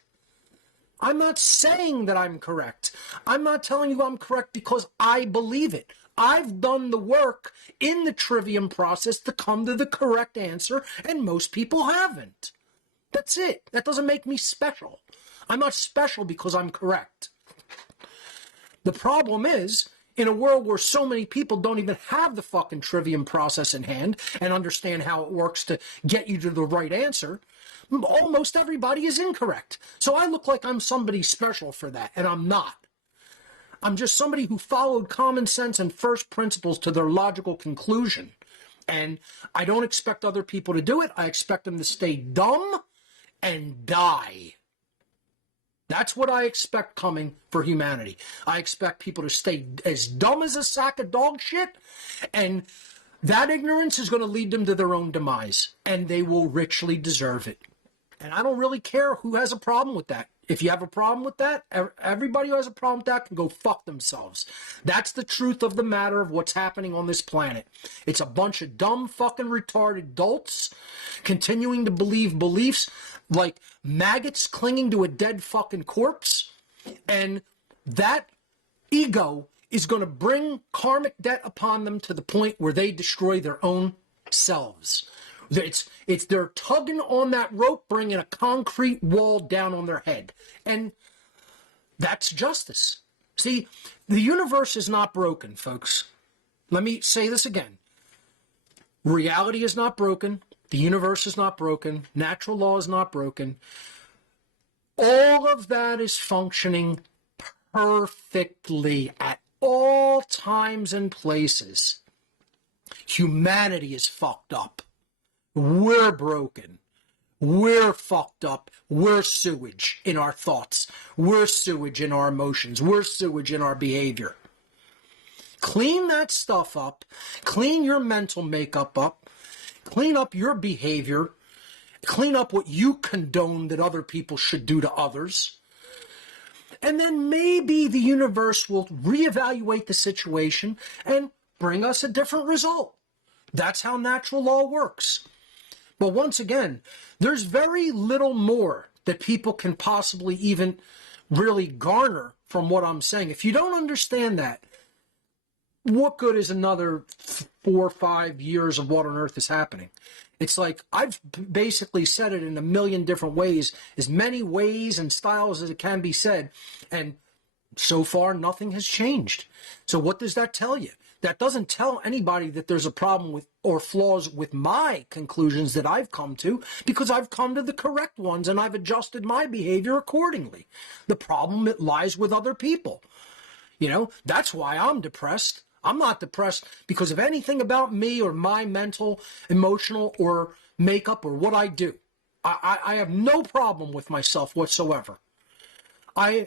I'm not saying that I'm correct. I'm not telling you I'm correct because I believe it. I've done the work in the trivium process to come to the correct answer, and most people haven't. That's it. That doesn't make me special. I'm not special because I'm correct. The problem is, in a world where so many people don't even have the fucking trivium process in hand and understand how it works to get you to the right answer, almost everybody is incorrect. So I look like I'm somebody special for that, and I'm not. I'm just somebody who followed common sense and first principles to their logical conclusion. And I don't expect other people to do it. I expect them to stay dumb and die. That's what I expect coming for humanity. I expect people to stay as dumb as a sack of dog shit, and that ignorance is going to lead them to their own demise, and they will richly deserve it. And I don't really care who has a problem with that. If you have a problem with that, everybody who has a problem with that can go fuck themselves. That's the truth of the matter of what's happening on this planet. It's a bunch of dumb fucking retarded dolts continuing to believe beliefs like maggots clinging to a dead fucking corpse. And that ego is going to bring karmic debt upon them to the point where they destroy their own selves. It's they're tugging on that rope, bringing a concrete wall down on their head. And that's justice. See, the universe is not broken, folks. Let me say this again. Reality is not broken. The universe is not broken. Natural law is not broken. All of that is functioning perfectly at all times and places. Humanity is fucked up. We're broken. We're fucked up. We're sewage in our thoughts. We're sewage in our emotions. We're sewage in our behavior. Clean that stuff up. Clean your mental makeup up. Clean up your behavior. Clean up what you condone that other people should do to others. And then maybe the universe will reevaluate the situation and bring us a different result. That's how natural law works. But once again, there's very little more that people can possibly even really garner from what I'm saying. If you don't understand that, what good is another 4 or 5 years of what on earth is happening? It's like I've basically said it in a million different ways, as many ways and styles as it can be said, and so far nothing has changed. So what does that tell you? That doesn't tell anybody that there's a problem with or flaws with my conclusions that I've come to, because I've come to the correct ones and I've adjusted my behavior accordingly. The problem, it lies with other people. You know, that's why I'm depressed. I'm not depressed because of anything about me or my mental, emotional, or makeup or what I do. I have no problem with myself whatsoever. I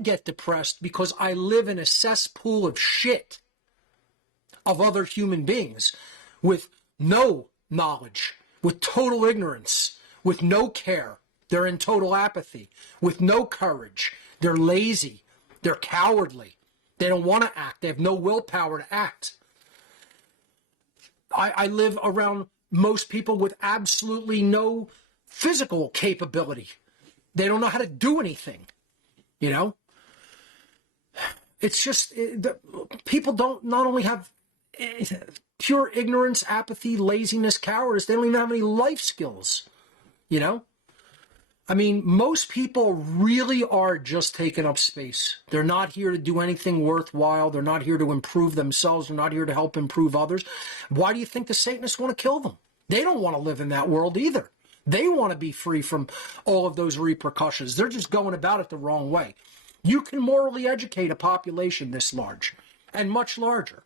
get depressed because I live in a cesspool of shit of other human beings with no knowledge, with total ignorance, with no care. They're in total apathy, with no courage. They're lazy. They're cowardly. They don't want to act. They have no willpower to act. I live around most people with absolutely no physical capability. They don't know how to do anything, you know? It's just, people don't not only have pure ignorance, apathy, laziness, cowardice, they don't even have any life skills, you know? I mean, most people really are just taking up space. They're not here to do anything worthwhile. They're not here to improve themselves. They're not here to help improve others. Why do you think the Satanists want to kill them? They don't want to live in that world either. They want to be free from all of those repercussions. They're just going about it the wrong way. You can morally educate a population this large and much larger.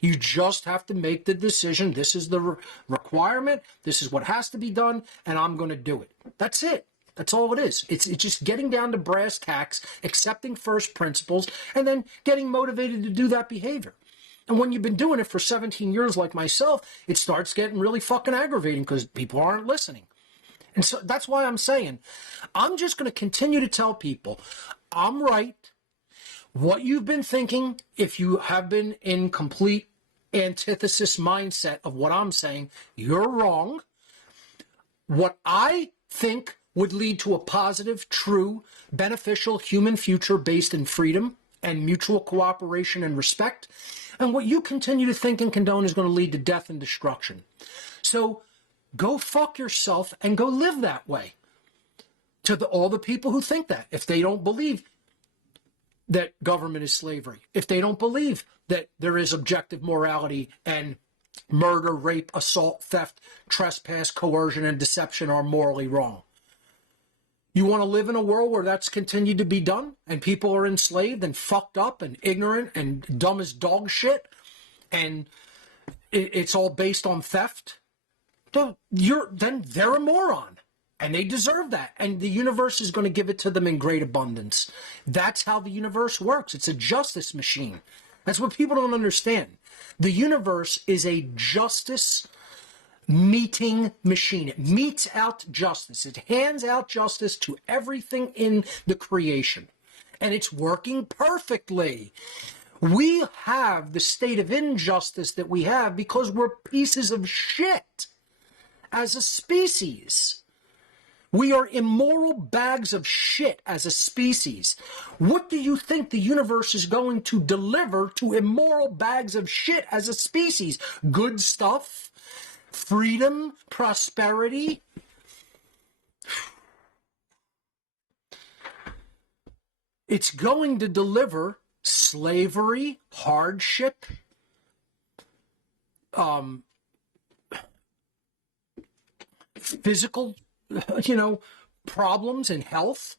You just have to make the decision. This is the requirement. This is what has to be done, and I'm going to do it. That's it. That's all it is. It's just getting down to brass tacks, accepting first principles, and then getting motivated to do that behavior. And when you've been doing it for 17 years like myself, it starts getting really fucking aggravating because people aren't listening. And so that's why I'm saying, I'm just going to continue to tell people, I'm right. What you've been thinking, if you have been in complete antithesis mindset of what I'm saying, you're wrong. What I think would lead to a positive, true, beneficial human future based in freedom and mutual cooperation and respect. And what you continue to think and condone is going to lead to death and destruction. So go fuck yourself and go live that way. To all the people who think that, if they don't believe that government is slavery, if they don't believe that there is objective morality and murder, rape, assault, theft, trespass, coercion, and deception are morally wrong. You want to live in a world where that's continued to be done and people are enslaved and fucked up and ignorant and dumb as dog shit and it's all based on theft? Then they're a moron and they deserve that. And the universe is going to give it to them in great abundance. That's how the universe works. It's a justice machine. That's what people don't understand. The universe is a justice meeting machine. It metes out justice. It hands out justice to everything in the creation. And it's working perfectly. We have the state of injustice that we have because we're pieces of shit as a species. We are immoral bags of shit as a species. What do you think the universe is going to deliver to immoral bags of shit as a species? Good stuff? Freedom, prosperity. It's going to deliver slavery, hardship, physical, problems and health.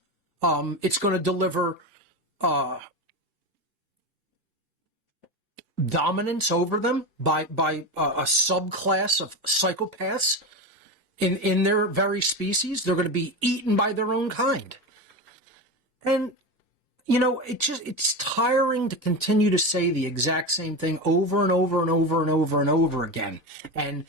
It's going to deliver dominance over them by a subclass of psychopaths in their very species. They're going to be eaten by their own kind. And it's tiring to continue to say the exact same thing over and over and over and over and over again. And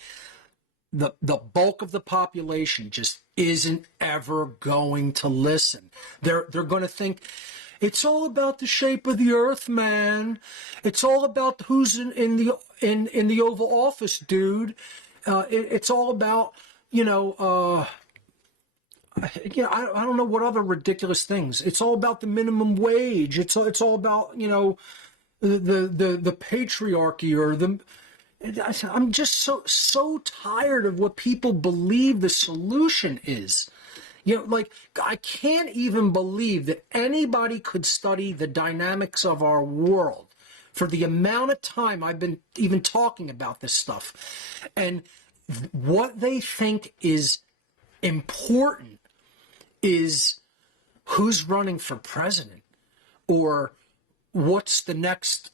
the bulk of the population just isn't ever going to listen. They're going to think it's all about the shape of the earth, man. It's all about who's in the Oval Office, dude. It's all about I don't know what other ridiculous things. It's all about the minimum wage. It's all about the patriarchy or the. I'm just so tired of what people believe the solution is. Like, I can't even believe that anybody could study the dynamics of our world for the amount of time I've been even talking about this stuff, and what they think is important is who's running for president, or what's the next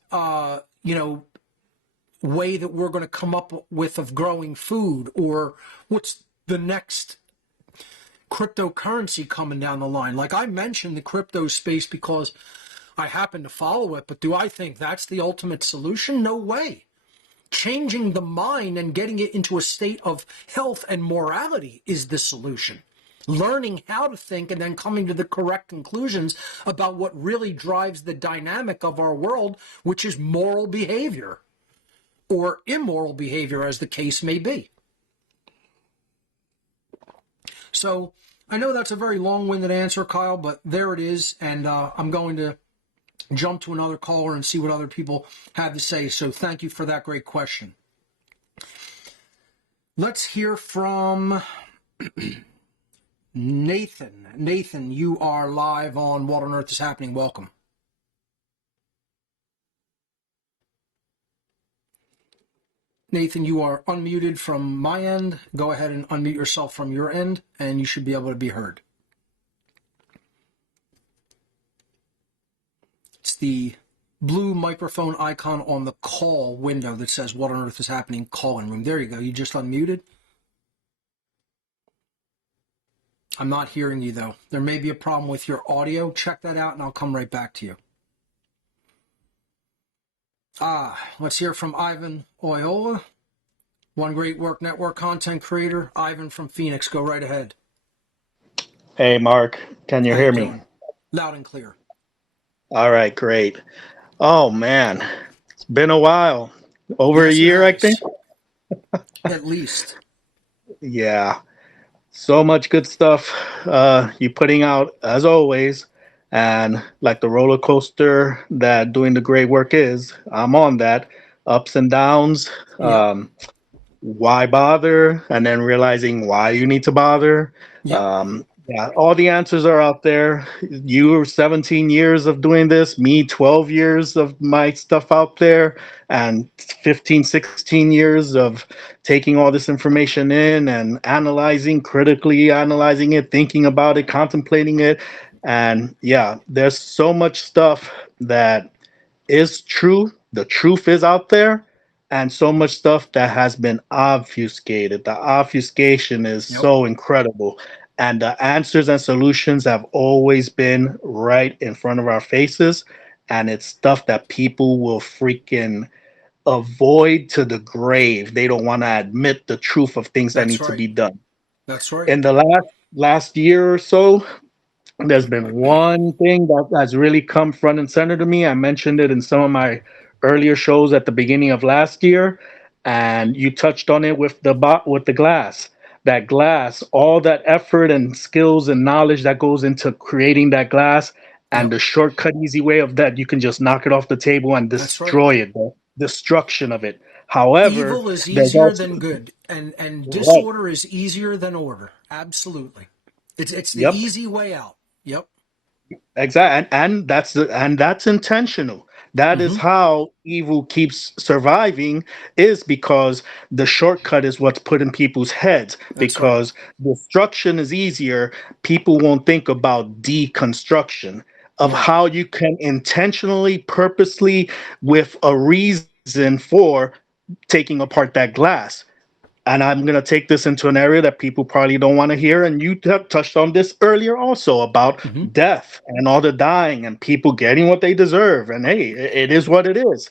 way that we're going to come up with of growing food, or what's the next cryptocurrency coming down the line. Like, I mentioned the crypto space because I happen to follow it, but do I think that's the ultimate solution? No way. Changing the mind and getting it into a state of health and morality is the solution. Learning how to think and then coming to the correct conclusions about what really drives the dynamic of our world, which is moral behavior or immoral behavior, as the case may be. So I know that's a very long-winded answer, Kyle, but there it is. And I'm going to jump to another caller and see what other people have to say. So thank you for that great question. Let's hear from Nathan. Nathan, you are live on What on Earth is Happening. Welcome. Nathan, you are unmuted from my end. Go ahead and unmute yourself from your end, and you should be able to be heard. It's the blue microphone icon on the call window that says What on Earth is Happening call-in room. There you go. You just unmuted. I'm not hearing you, though. There may be a problem with your audio. Check that out, and I'll come right back to you. Let's hear from Ivan Oyola, One Great Work Network content creator. Ivan from Phoenix, go right ahead. Hey, Mark, can you How hear you me? doing? Loud and clear. All right, great. Oh, man, it's been a while. Over a Yes, it year, I think. has. At least. Yeah, so much good stuff you putting out as always. And like the roller coaster that doing the great work is, I'm on that. Ups and downs. Yep. Why bother? And then realizing why you need to bother. Yep. Yeah, all the answers are out there. You 17 years of doing this, me 12 years of my stuff out there, and 15, 16 years of taking all this information in and analyzing, critically analyzing it, thinking about it, contemplating it. And yeah, there's so much stuff that is true. The truth is out there, and so much stuff that has been obfuscated. The obfuscation is Yep. so incredible. And the answers and solutions have always been right in front of our faces. And it's stuff that people will freaking avoid to the grave. They don't want to admit the truth of things that That's need to right. be done. That's right. In the last year or so, there's been one thing that has really come front and center to me. I mentioned it in some of my earlier shows at the beginning of last year, and you touched on it with the glass. That glass, all that effort and skills and knowledge that goes into creating that glass, and Yep. the shortcut, easy way of that, you can just knock it off the table and That's right. destroy it. The destruction of it. However, Evil is there's easier also than good, and right. disorder is easier than order. Absolutely. It's the Yep. easy way out. Yep. Exactly, and that's intentional. That is Mm-hmm. how evil keeps surviving, is because the shortcut is what's put in people's heads. That's right. Because destruction is easier, people won't think about deconstruction of Right. how you can intentionally, purposely, with a reason for taking apart that glass. And I'm going to take this into an area that people probably don't want to hear. And you touched on this earlier also about Mm-hmm. death and all the dying and people getting what they deserve. And hey, it is what it is.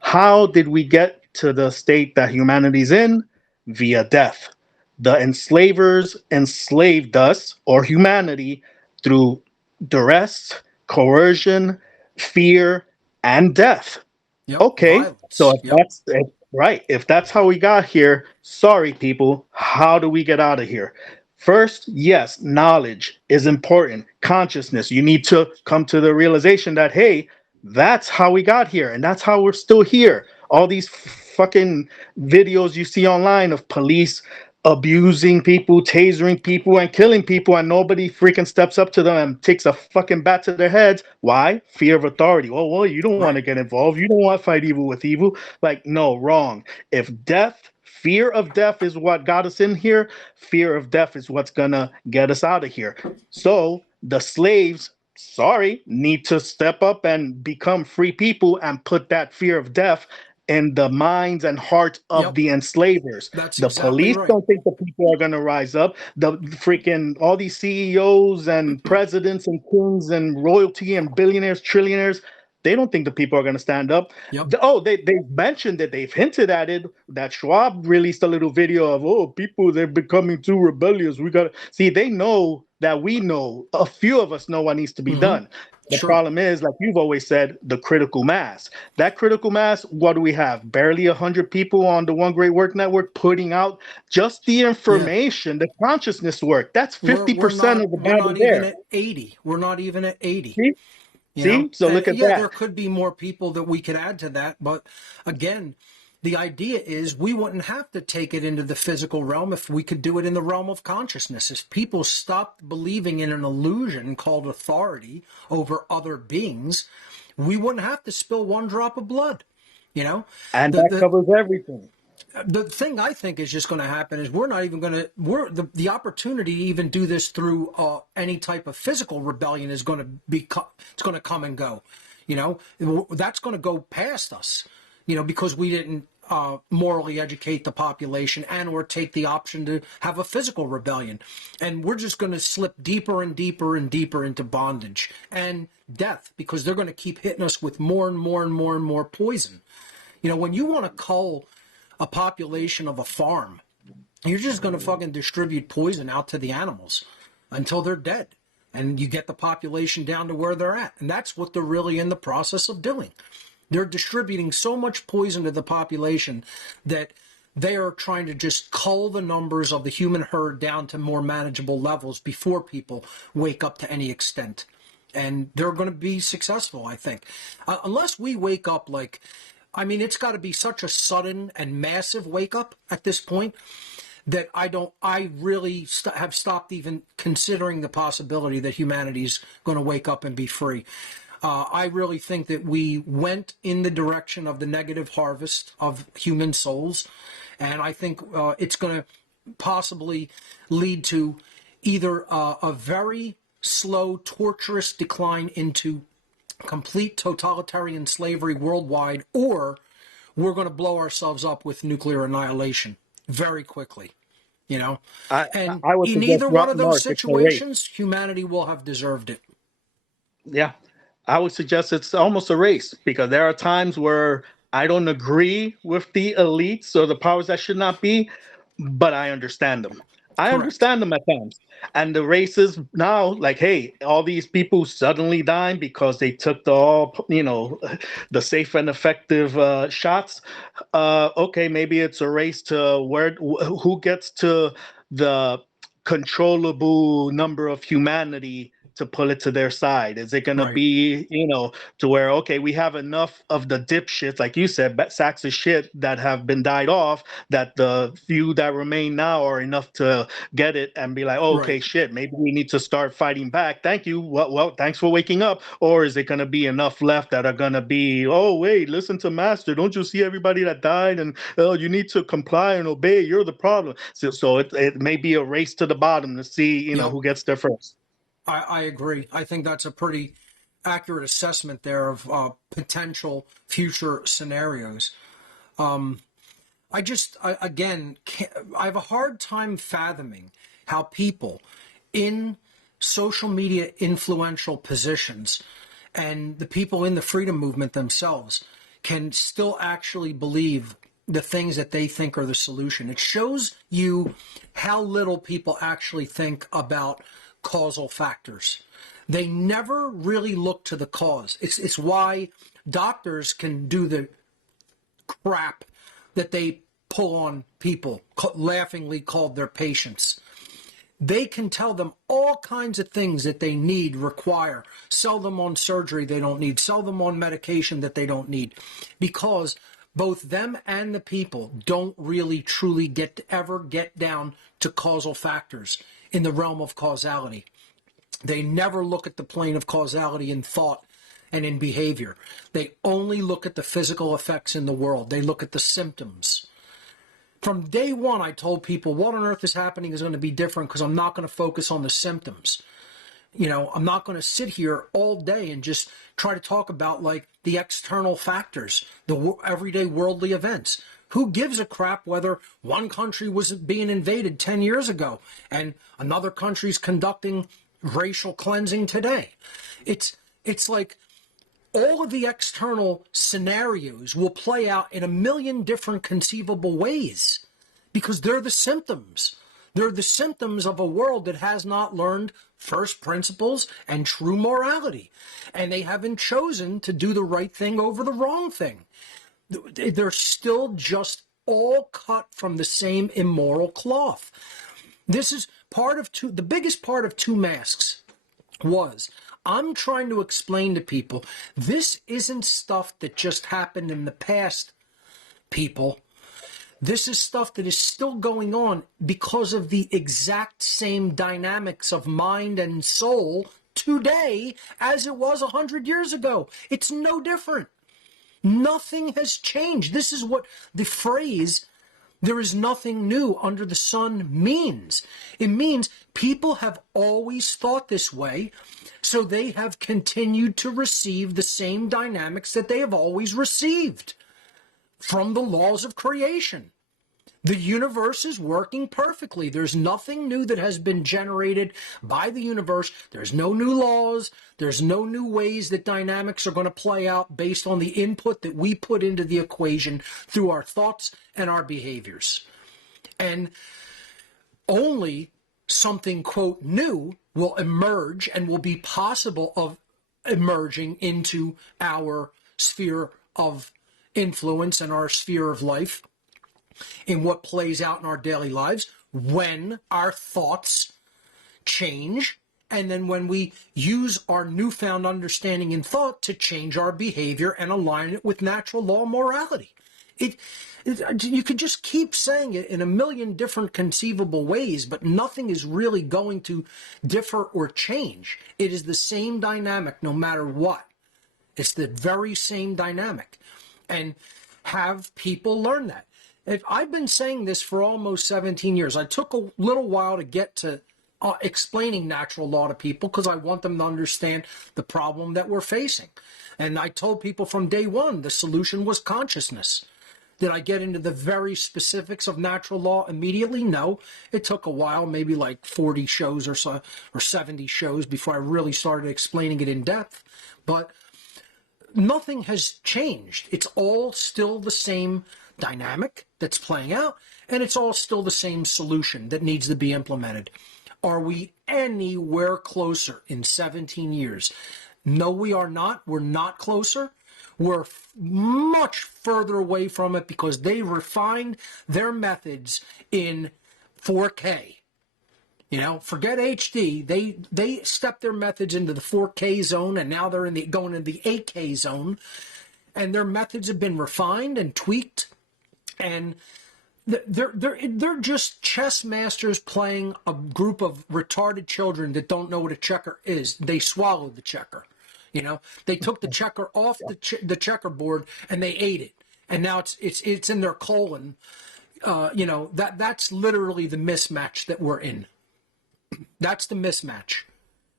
How did we get to the state that humanity's in? Via death. The enslavers enslaved us or humanity through duress, coercion, fear, and death. Yep. Okay, so Violence. if Yep. right, if that's how we got here, sorry people, how do we get out of here? First, yes, knowledge is important. Consciousness, you need to come to the realization that hey, that's how we got here, and that's how we're still here. All these fucking videos you see online of police abusing people, tasering people, and killing people, and nobody freaking steps up to them and takes a fucking bat to their heads. Why? Fear of authority. Oh, well, you don't want to Right. get involved. You don't want to fight evil with evil. Like, no, wrong. If fear of death is what got us in here, fear of death is what's gonna get us out of here. So the slaves, sorry, need to step up and become free people and put that fear of death in the minds and hearts of Yep. the enslavers. That's The exactly police right. don't think the people are going to rise up. The freaking all these CEOs and presidents and kings and royalty and billionaires, trillionaires, they don't think the people are going to stand up. Yep. They mentioned it. They've hinted at it. That Schwab released a little video of people they're becoming too rebellious. We got to see. They know that we know. A few of us know what needs to be Mm-hmm. done. The Sure. problem is, like you've always said, the critical mass. That critical mass, what do we have? Barely 100 people on the One Great Work Network putting out just the Yeah. information, the consciousness work. That's 50% of the We're battle not even there. at 80. We're not even at 80. See? You know, See? So and look at yeah, that. there could be more people that we could add to that, but again, the idea is we wouldn't have to take it into the physical realm if we could do it in the realm of consciousness. If people stopped believing in an illusion called authority over other beings, we wouldn't have to spill one drop of blood. You know, And the that the covers everything. the thing I think is just going to happen is we're not even going to the opportunity to even do this through any type of physical rebellion is going to be it's going to come and go. You know, that's going to go past us. You know, because we didn't morally educate the population and or take the option to have a physical rebellion, and we're just going to slip deeper and deeper and deeper into bondage and death because they're going to keep hitting us with more and more and more and more poison. You know, when you want to cull a population of a farm, you're just going to fucking distribute poison out to the animals until they're dead. And you get the population down to where they're at. And that's what they're really in the process of doing. They're distributing so much poison to the population that they are trying to just cull the numbers of the human herd down to more manageable levels before people wake up to any extent. And they're going to be successful, I think. Unless we wake up like, I mean, it's got to be such a sudden and massive wake up at this point that I really have stopped even considering the possibility that humanity's going to wake up and be free. I really think that we went in the direction of the negative harvest of human souls. And I think it's going to possibly lead to either a very slow, torturous decline into complete totalitarian slavery worldwide, or we're going to blow ourselves up with nuclear annihilation very quickly, you know? I And I would in suggest either one of those Mark, it's a race. situations, humanity will have deserved it. Yeah, I would suggest it's almost a race because there are times where I don't agree with the elites or the powers that should not be, but I understand them. I Correct. understand them at times. And the races now, like, hey, all these people suddenly dying because they took the safe and effective shots. Okay, maybe it's a race to who gets to the controllable number of humanity to pull it to their side? Is it going to Right. be, to where, okay, we have enough of the dipshits, like you said, sacks of shit that have been died off, that the few that remain now are enough to get it and be like, oh, okay, Right. shit, maybe we need to start fighting back. Thank you. Well, thanks for waking up. Or is it going to be enough left that are going to be, oh, wait, listen to Master. Don't you see everybody that died? And oh, you need to comply and obey. You're the problem. So it may be a race to the bottom to see, Yep. who gets there first. I agree. I think that's a pretty accurate assessment there of potential future scenarios. again, I have a hard time fathoming how people in social media influential positions and the people in the freedom movement themselves can still actually believe the things that they think are the solution. It shows you how little people actually think about causal factors. They never really look to the cause. It's why doctors can do the crap that they pull on people, laughingly called their patients. They can tell them all kinds of things that they need, require, sell them on surgery they don't need, sell them on medication that they don't need, because both them and the people don't really truly ever get down to causal factors in the realm of causality. They never look at the plane of causality in thought and in behavior. They only look at the physical effects in the world. They look at the symptoms. From day one, I told people what on earth is happening is going to be different because I'm not going to focus on the symptoms. You know, I'm not going to sit here all day and just try to talk about like the external factors, the everyday worldly events. Who gives a crap whether one country was being invaded 10 years ago and another country's conducting racial cleansing today? It's like all of the external scenarios will play out in a million different conceivable ways because they're the symptoms. They're the symptoms of a world that has not learned first principles and true morality. And they haven't chosen to do the right thing over the wrong thing. They're still just all cut from the same immoral cloth. This is the biggest part of Two Masks was, I'm trying to explain to people, this isn't stuff that just happened in the past, people. This is stuff that is still going on because of the exact same dynamics of mind and soul today as it was 100 years ago. It's no different. Nothing has changed. This is what the phrase, there is nothing new under the sun, means. It means people have always thought this way, so they have continued to receive the same dynamics that they have always received from the laws of creation. The universe is working perfectly. There's nothing new that has been generated by the universe. There's no new laws. There's no new ways that dynamics are going to play out based on the input that we put into the equation through our thoughts and our behaviors. And only something, quote, new will emerge and will be possible of emerging into our sphere of influence and our sphere of life in what plays out in our daily lives when our thoughts change, and then when we use our newfound understanding in thought to change our behavior and align it with natural law morality. You could just keep saying it in a million different conceivable ways, but nothing is really going to differ or change. It is the same dynamic no matter what. It's the very same dynamic. And have people learn that. I've been saying this for almost 17 years. I took a little while to get to explaining natural law to people because I want them to understand the problem that we're facing. And I told people from day one the solution was consciousness. Did I get into the very specifics of natural law immediately? No. It took a while, maybe like 40 shows or so, or 70 shows before I really started explaining it in depth. But nothing has changed. It's all still the same dynamic that's playing out, and it's all still the same solution that needs to be implemented. Are we anywhere closer in 17 years? No, we are not. We're not closer. We're much further away from it because they refined their methods in 4K. You know, forget HD. They stepped their methods into the 4K zone, and now they're going into the 8K zone. And their methods have been refined and tweaked, and they're just chess masters playing a group of retarded children that don't know what a checker is. They swallowed the checker. You know, they took the checker off the checkerboard and they ate it, and now it's in their colon. You know, that's literally the mismatch that we're in. That's the mismatch.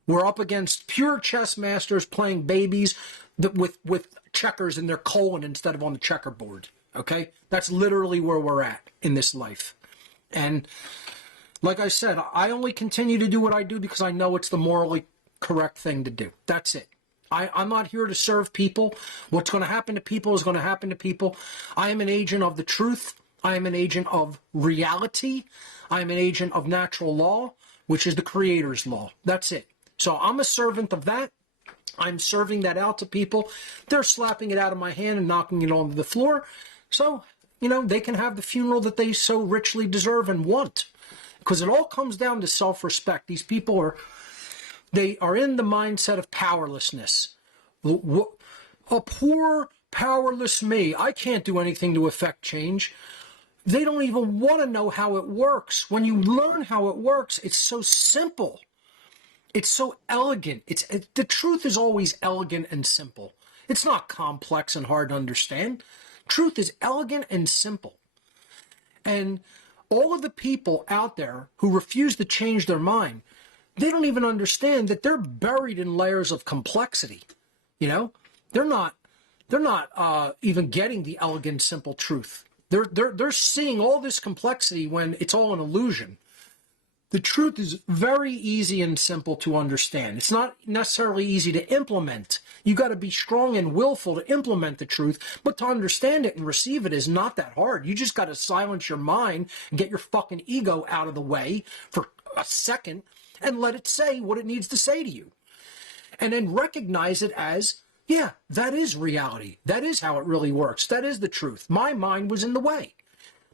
We're up against pure chess masters playing babies with checkers in their colon instead of on the checkerboard. Okay? That's literally where we're at in this life. And like I said, I only continue to do what I do because I know it's the morally correct thing to do. That's it. I'm not here to serve people. What's going to happen to people is going to happen to people. I am an agent of the truth. I am an agent of reality. I am an agent of natural law, which is the Creator's law. That's it. So I'm a servant of that. I'm serving that out to people. They're slapping it out of my hand and knocking it onto the floor. So, they can have the funeral that they so richly deserve and want. Because it all comes down to self-respect. These people they are in the mindset of powerlessness. A poor, powerless me. I can't do anything to affect change. They don't even want to know how it works. When you learn how it works, it's so simple. It's so elegant. The truth is always elegant and simple. It's not complex and hard to understand. Truth is elegant and simple. And all of the people out there who refuse to change their mind, they don't even understand that they're buried in layers of complexity. They're not even getting the elegant, simple truth. They're seeing all this complexity when it's all an illusion. The truth is very easy and simple to understand. It's not necessarily easy to implement. You got to be strong and willful to implement the truth, but to understand it and receive it is not that hard. You just got to silence your mind and get your fucking ego out of the way for a second and let it say what it needs to say to you. And then recognize it as, yeah, that is reality. That is how it really works. That is the truth. My mind was in the way.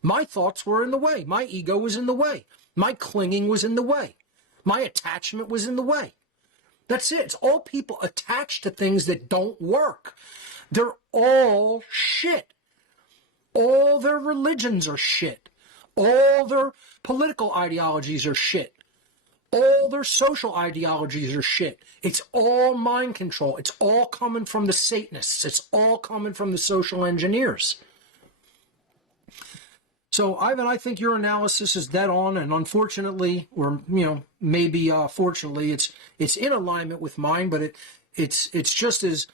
My thoughts were in the way. My ego was in the way. My clinging was in the way. My attachment was in the way. That's it. It's all people attached to things that don't work. They're all shit. All their religions are shit. All their political ideologies are shit. All their social ideologies are shit. It's all mind control. It's all coming from the Satanists. It's all coming from the social engineers. So, Ivan, I think your analysis is dead on, and unfortunately, or maybe fortunately, it's in alignment with mine, but it's just as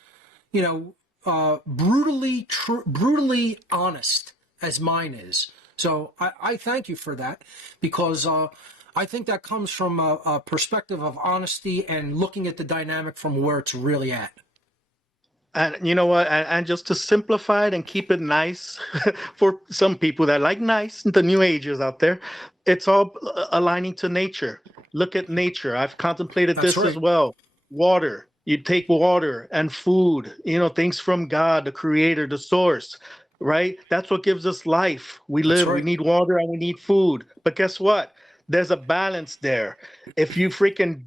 brutally honest as mine is. So I thank you for that, because I think that comes from a perspective of honesty and looking at the dynamic from where it's really at. And you know what? And just to simplify it and keep it nice for some people that like nice, the new agers out there, it's all aligning to nature. Look at nature. I've contemplated That's this right. as well. Water. You take water and food, things from God, the creator, the source, right? That's what gives us life. We That's live, we right. need water and we need food. But guess what? There's a balance there. If you freaking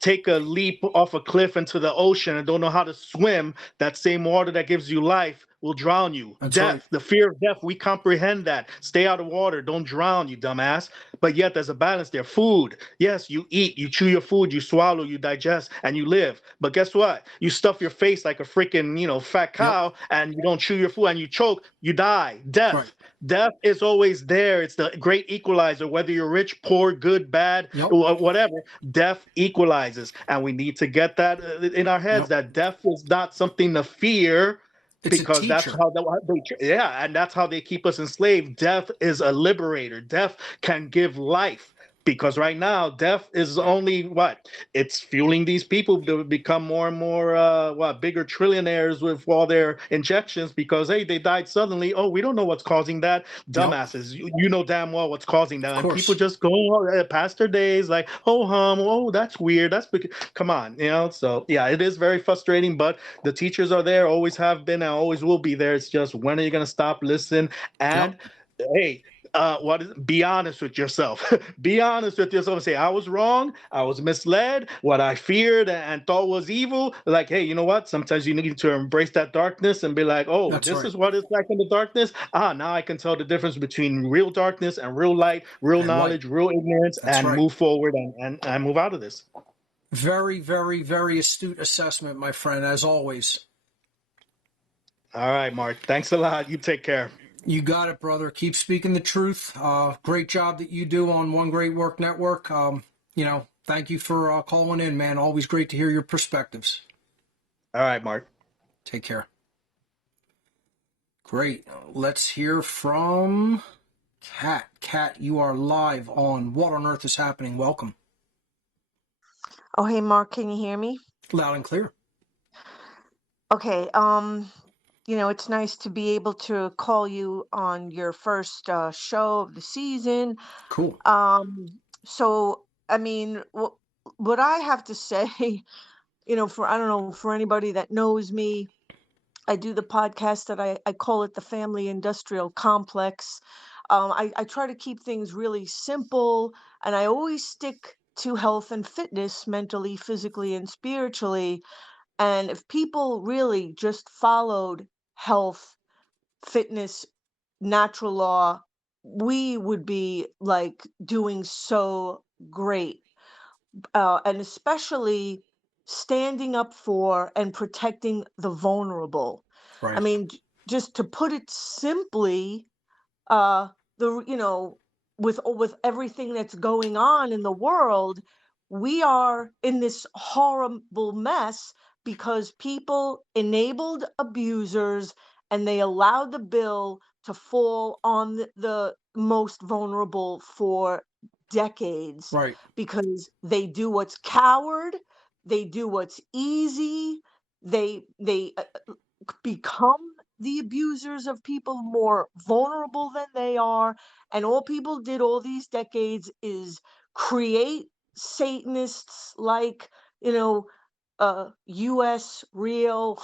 take a leap off a cliff into the ocean and don't know how to swim, that same water that gives you life will drown you. That's Death, right. the fear of death, we comprehend that. Stay out of water, don't drown, you dumbass. But yet there's a balance there. Food, yes, you eat, you chew your food, you swallow, you digest, and you live. But guess what? You stuff your face like a freaking, fat cow, and you don't chew your food and you choke, you die. Death. Right. Death is always there. It's the great equalizer, whether you're rich, poor, good, bad, Yep. whatever. Death equalizes. And we need to get that in our heads, that death is not something to fear. It's Because a that's teacher. how and that's how they keep us enslaved. Death is a liberator. Death can give life. Because right now, death is only what? It's fueling these people to become more and more, bigger trillionaires with all their injections because, hey, they died suddenly. Oh, we don't know what's causing that. Dumbasses. You know damn well what's causing that. Of And course. people just go past their days like, oh, that's weird. Come on, So, yeah, it is very frustrating, but the teachers are there, always have been, and always will be there. It's just, when are you going to stop, listen, and, hey, be honest with yourself. Be honest with yourself and say, I was wrong. I was misled. What I feared and thought was evil. Like, hey, you know what? Sometimes you need to embrace that darkness and be like, oh, That's this right. is what it's like in the darkness. Now I can tell the difference between real darkness and real light, real And knowledge, light. real ignorance, That's and right. move forward and move out of this. Very, very, very astute assessment, my friend, as always. All right, Mark. Thanks a lot. You take care. You got it, brother. Keep speaking the truth. Great job that you do on One Great Work Network. Thank you for calling in, man. Always great to hear your perspectives. All right, Mark. Take care. Great. Let's hear from Kat. Kat, you are live on What on Earth is Happening. Welcome. Oh, hey, Mark, can you hear me? Loud and clear. Okay, it's nice to be able to call you on your first show of the season. Cool. So, I mean, what I have to say, I don't know, for anybody that knows me, I do the podcast that I call it the Family Industrial Complex. I try to keep things really simple, and I always stick to health and fitness mentally, physically, and spiritually. And if people really just followed health, fitness, natural law, we would be like doing so great. And especially standing up for and protecting the vulnerable. I Right. mean, just to put it simply, uh the with everything that's going on in the world, we are in this horrible mess because people enabled abusers and they allowed the bill to fall on the most vulnerable for decades Right. because they do what's coward, they do what's easy, they become the abusers of people more vulnerable than they are. And all people did all these decades is create Satanists like, you know, US Real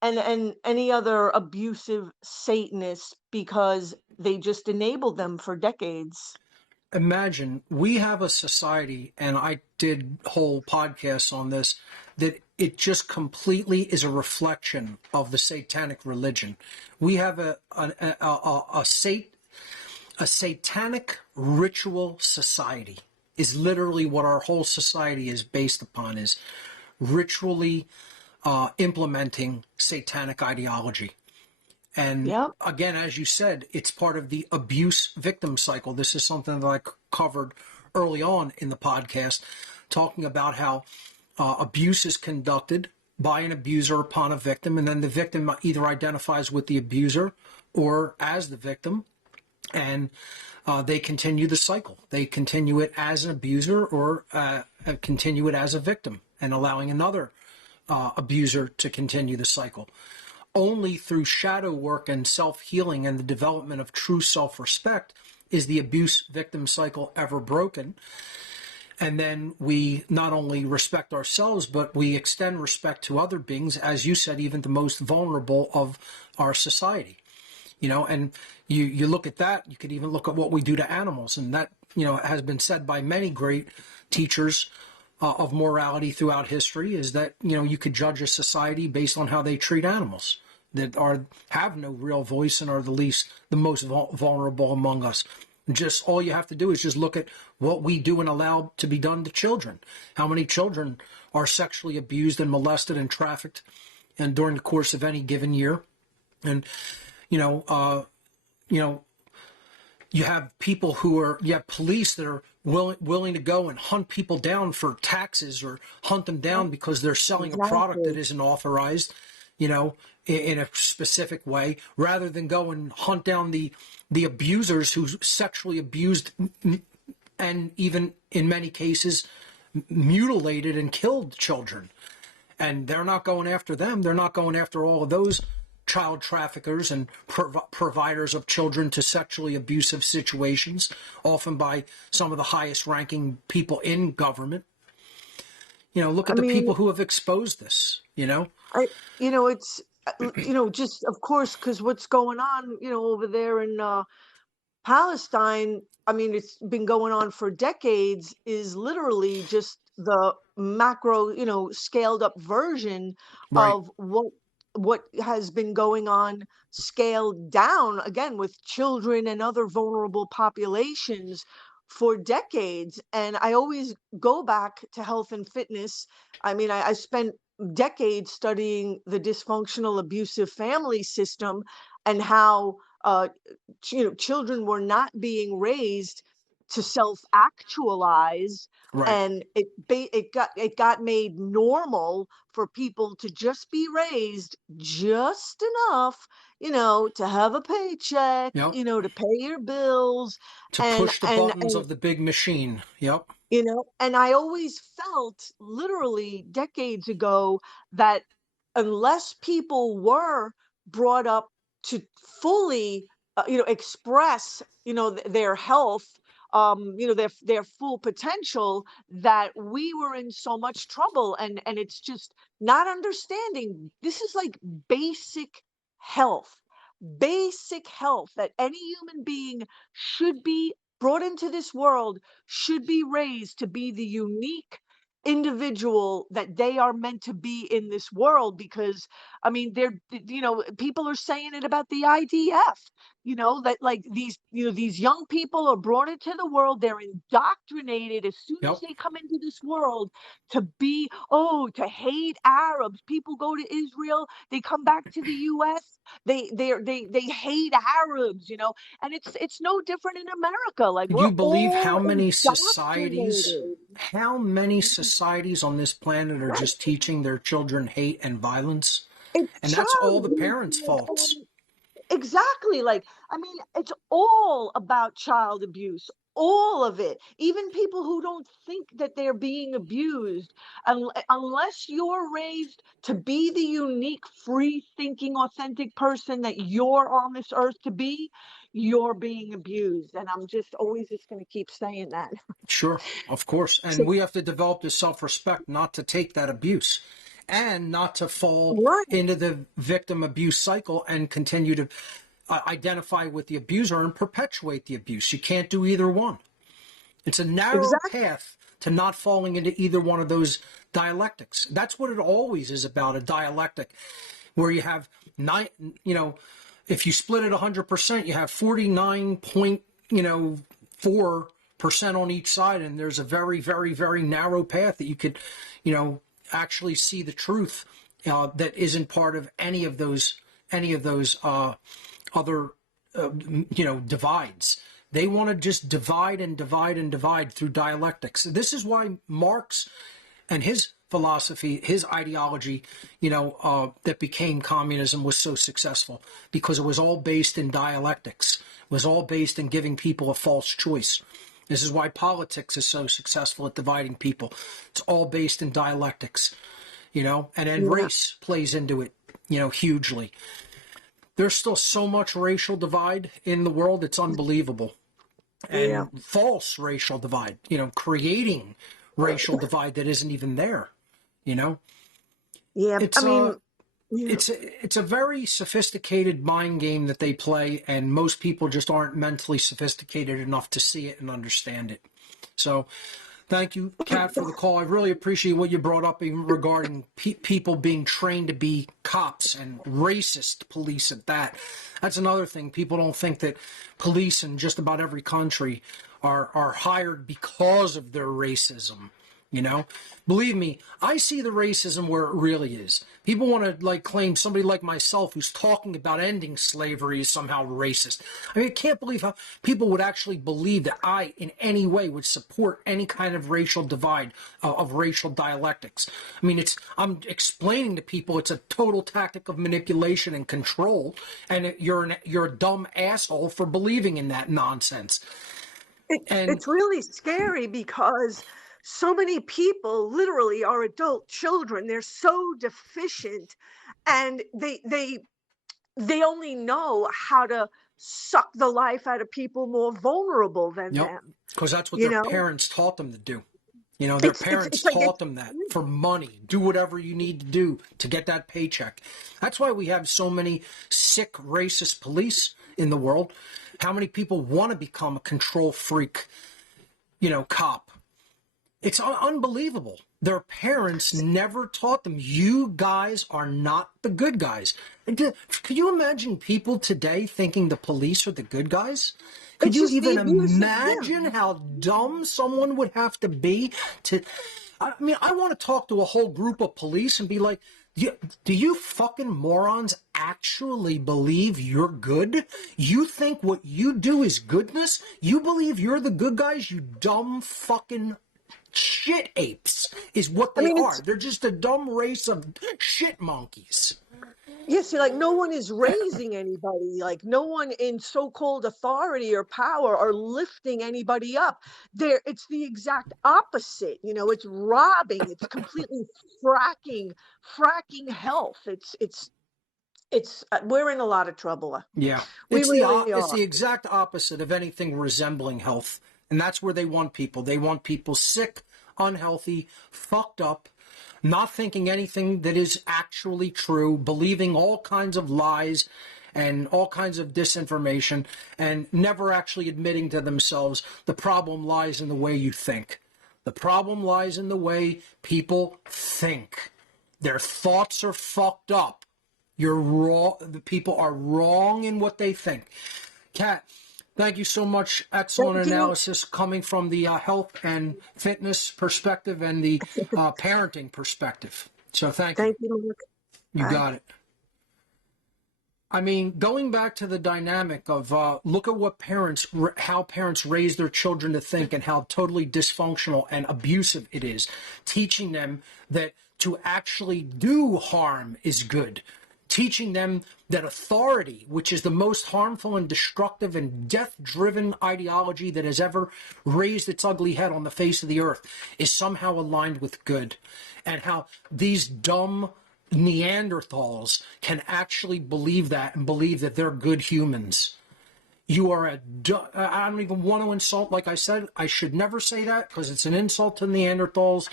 and any other abusive Satanists because they just enabled them for decades. Imagine we have a society, and I did whole podcasts on this, that it just completely is a reflection of the satanic religion. We have a satanic ritual society is literally what our whole society is based upon, is ritually implementing satanic ideology. And Yep. again, as you said, it's part of the abuse victim cycle. This is something that I covered early on in the podcast, talking about how abuse is conducted by an abuser upon a victim, and then the victim either identifies with the abuser or as the victim, and they continue the cycle. They continue it as an abuser or continue it as a victim, and allowing another abuser to continue the cycle. Only through shadow work and self-healing and the development of true self-respect is the abuse victim cycle ever broken. And then we not only respect ourselves, but we extend respect to other beings, as you said, even the most vulnerable of our society. And you look at that, you could even look at what we do to animals. And that, has been said by many great teachers of morality throughout history, is that, you could judge a society based on how they treat animals that have no real voice and are the most vulnerable among us. Just all you have to do is just look at what we do and allow to be done to children. How many children are sexually abused and molested and trafficked, and during the course of any given year? And you know, you have police that are willing to go and hunt people down for taxes, or hunt them down because they're selling a product that Exactly. isn't authorized, in a specific way, rather than go and hunt down the abusers who sexually abused and even in many cases mutilated and killed children. And they're not going after them. They're not going after all of those child traffickers and providers of children to sexually abusive situations, often by some of the highest ranking people in government. Look I at the mean, people who have exposed this. I, it's, just of course, because what's going on, over there in Palestine, I mean, it's been going on for decades, is literally just the macro, scaled up version Right. of what has been going on scaled down again with children and other vulnerable populations for decades. And I always go back to health and fitness. I mean, I spent decades studying the dysfunctional abusive family system and how children were not being raised to self-actualize, Right. and it got made normal for people to just be raised just enough, to have a paycheck, Yep. to pay your bills, To and push the and buttons and of the big machine. Yep. and I always felt, literally decades ago, that unless people were brought up to fully, express, their health, their full potential, that we were in so much trouble. And it's just not understanding. This is like basic health, basic health that any human being should be brought into this world, should be raised to be the unique individual that they are meant to be in this world. Because I mean, people are saying it about the IDF, that, like, these young people are brought into the world, they're indoctrinated as soon as Yep. they come into this world to be, oh, to hate Arabs. People go to Israel, they come back to the US, they hate Arabs, and it's no different in America. Like, Could we're you believe all indoctrinated. how many societies on this planet are Right. just teaching their children hate and violence? It's And that's all child the abuse. parents' faults. Exactly. Like, I mean, it's all about child abuse. All of it. Even people who don't think that they're being abused, unless you're raised to be the unique, free thinking, authentic person that you're on this earth to be, you're being abused. And I'm just always just going to keep saying that. Sure, of course. And So, we have to develop the self respect not to take that abuse and not to fall right. into the victim abuse cycle and continue to identify with the abuser and perpetuate the abuse. You can't do either one. It's a narrow Exactly. path to not falling into either one of those dialectics. That's what it always is about, a dialectic, where you have nine, if you split it 100%, you have 49.4% on each side, and there's a very, very, very narrow path that you could, actually see the truth that isn't part of any of those other divides. They want to just divide and divide and divide through dialectics. This is why Marx and his philosophy, his ideology, that became communism was so successful, because it was all based in dialectics. It was all based in giving people a false choice. This is why politics is so successful at dividing people. It's all based in dialectics, and then Yeah. race plays into it, hugely. There's still so much racial divide in the world, it's unbelievable. Yeah. And false racial divide, creating racial divide that isn't even there, you know. Yeah. I It's mean, a yeah. it's a very sophisticated mind game that they play, and most people just aren't mentally sophisticated enough to see it and understand it. So thank you, Kat, for the call. I really appreciate what you brought up, even regarding people being trained to be cops, and racist police at that. That's another thing. People don't think that police in just about every country are hired because of their racism. Believe me, I see the racism where it really is. People want to claim somebody like myself who's talking about ending slavery is somehow racist. I mean, I can't believe how people would actually believe that I in any way would support any kind of racial divide, of racial dialectics. I mean, I'm explaining to people it's a total tactic of manipulation and control, and you're a dumb asshole for believing in that nonsense. And It's really scary because so many people literally are adult children. They're so deficient, and they only know how to suck the life out of people more vulnerable than yep, them. because that's what You their know, parents taught them to do. Their it's parents like taught them that for money. Do whatever you need to do to get that paycheck. That's why we have so many sick, racist police in the world. How many people want to become a control freak, cop? It's unbelievable. Their parents never taught them, you guys are not the good guys. Could you imagine people today thinking the police are the good guys? Could it's you just the even abuse of imagine them. how dumb someone would have to be to... I mean, I want to talk to a whole group of police and be like, Do you fucking morons actually believe you're good? You think what you do is goodness? You believe you're the good guys, you dumb fucking shit apes, is what I they mean, are. They're just a dumb race of shit monkeys. yes, like no one is raising anybody. Like no one in so-called authority or power are lifting anybody up. It's the exact opposite. It's robbing. It's completely fracking health. It's we're in a lot of trouble. Yeah. We really It's are. the exact opposite of anything resembling health. And that's where they want people. They want people sick, unhealthy, fucked up, not thinking anything that is actually true, believing all kinds of lies and all kinds of disinformation, and never actually admitting to themselves the problem lies in the way you think. The problem lies in the way people think. Their thoughts are fucked up. You're wrong. The people are wrong in what they think. Kat, thank you so much. Excellent Thank you. analysis coming from the health and fitness perspective and the parenting perspective. So thank you. Thank you, Mark. You Bye. got it. I mean, going back to the dynamic of look at what how parents raise their children to think and how totally dysfunctional and abusive it is, teaching them that to actually do harm is good, teaching them that authority, which is the most harmful and destructive and death-driven ideology that has ever raised its ugly head on the face of the earth, is somehow aligned with good, and how these dumb Neanderthals can actually believe that and believe that they're good humans. You are I don't even want to insult, like I said, I should never say that because it's an insult to Neanderthals,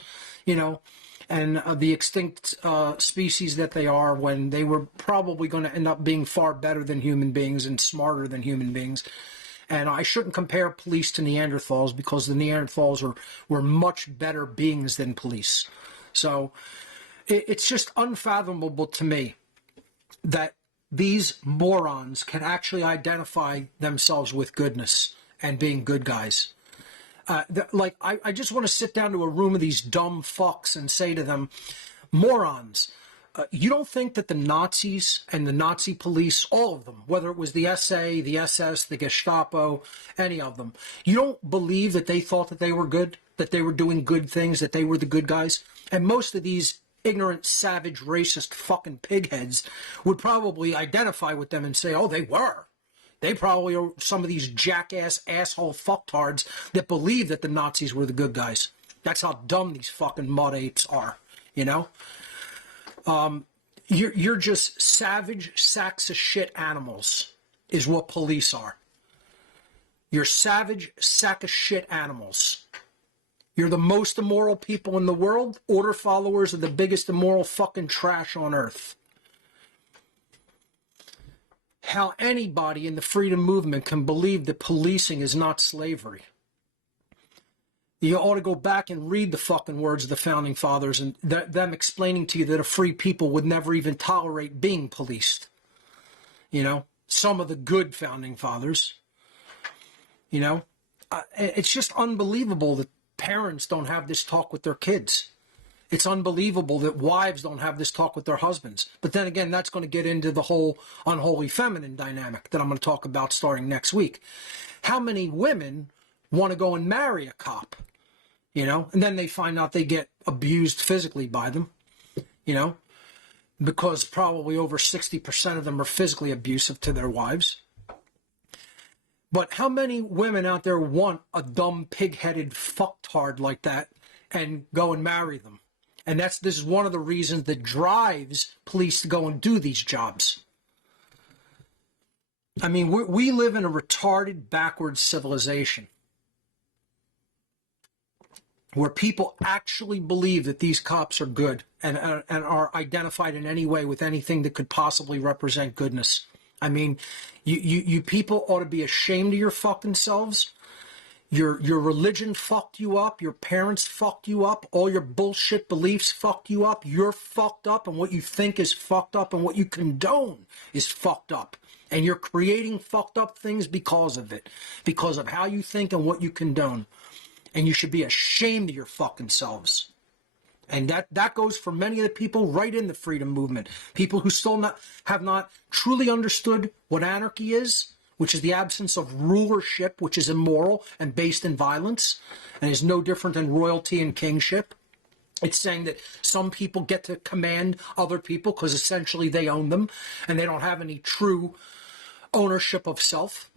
and the extinct species that they are, when they were probably going to end up being far better than human beings and smarter than human beings. And I shouldn't compare police to Neanderthals because the Neanderthals were much better beings than police. So it's just unfathomable to me that these morons can actually identify themselves with goodness and being good guys. I just want to sit down to a room of these dumb fucks and say to them, morons, you don't think that the Nazis and the Nazi police, all of them, whether it was the SA, the SS, the Gestapo, any of them, you don't believe that they thought that they were good, that they were doing good things, that they were the good guys? And most of these ignorant, savage, racist fucking pigheads would probably identify with them and say, oh, they were. They probably are some of these jackass, asshole fucktards that believe that the Nazis were the good guys. That's how dumb these fucking mud apes are, You're just savage sacks of shit animals is what police are. You're savage sack of shit animals. You're the most immoral people in the world. Order followers are the biggest immoral fucking trash on earth. How anybody in the freedom movement can believe that policing is not slavery. You ought to go back and read the fucking words of the founding fathers and them explaining to you that a free people would never even tolerate being policed. Some of the good founding fathers. It's just unbelievable that parents don't have this talk with their kids. It's unbelievable that wives don't have this talk with their husbands. But then again, that's going to get into the whole unholy feminine dynamic that I'm going to talk about starting next week. How many women want to go and marry a cop? And then they find out they get abused physically by them, because probably over 60% of them are physically abusive to their wives. But how many women out there want a dumb, pig-headed fucktard like that and go and marry them? And this is one of the reasons that drives police to go and do these jobs. I mean, we live in a retarded, backwards civilization where people actually believe that these cops are good and are identified in any way with anything that could possibly represent goodness. I mean, you people ought to be ashamed of your fucking selves. Your religion fucked you up. Your parents fucked you up. All your bullshit beliefs fucked you up. You're fucked up, and what you think is fucked up and what you condone is fucked up. And you're creating fucked up things because of it, because of how you think and what you condone. And you should be ashamed of your fucking selves. And that goes for many of the people right in the freedom movement. People who still have not truly understood what anarchy is, which is the absence of rulership, which is immoral and based in violence, and is no different than royalty and kingship. It's saying that some people get to command other people because essentially they own them, and they don't have any true ownership of self.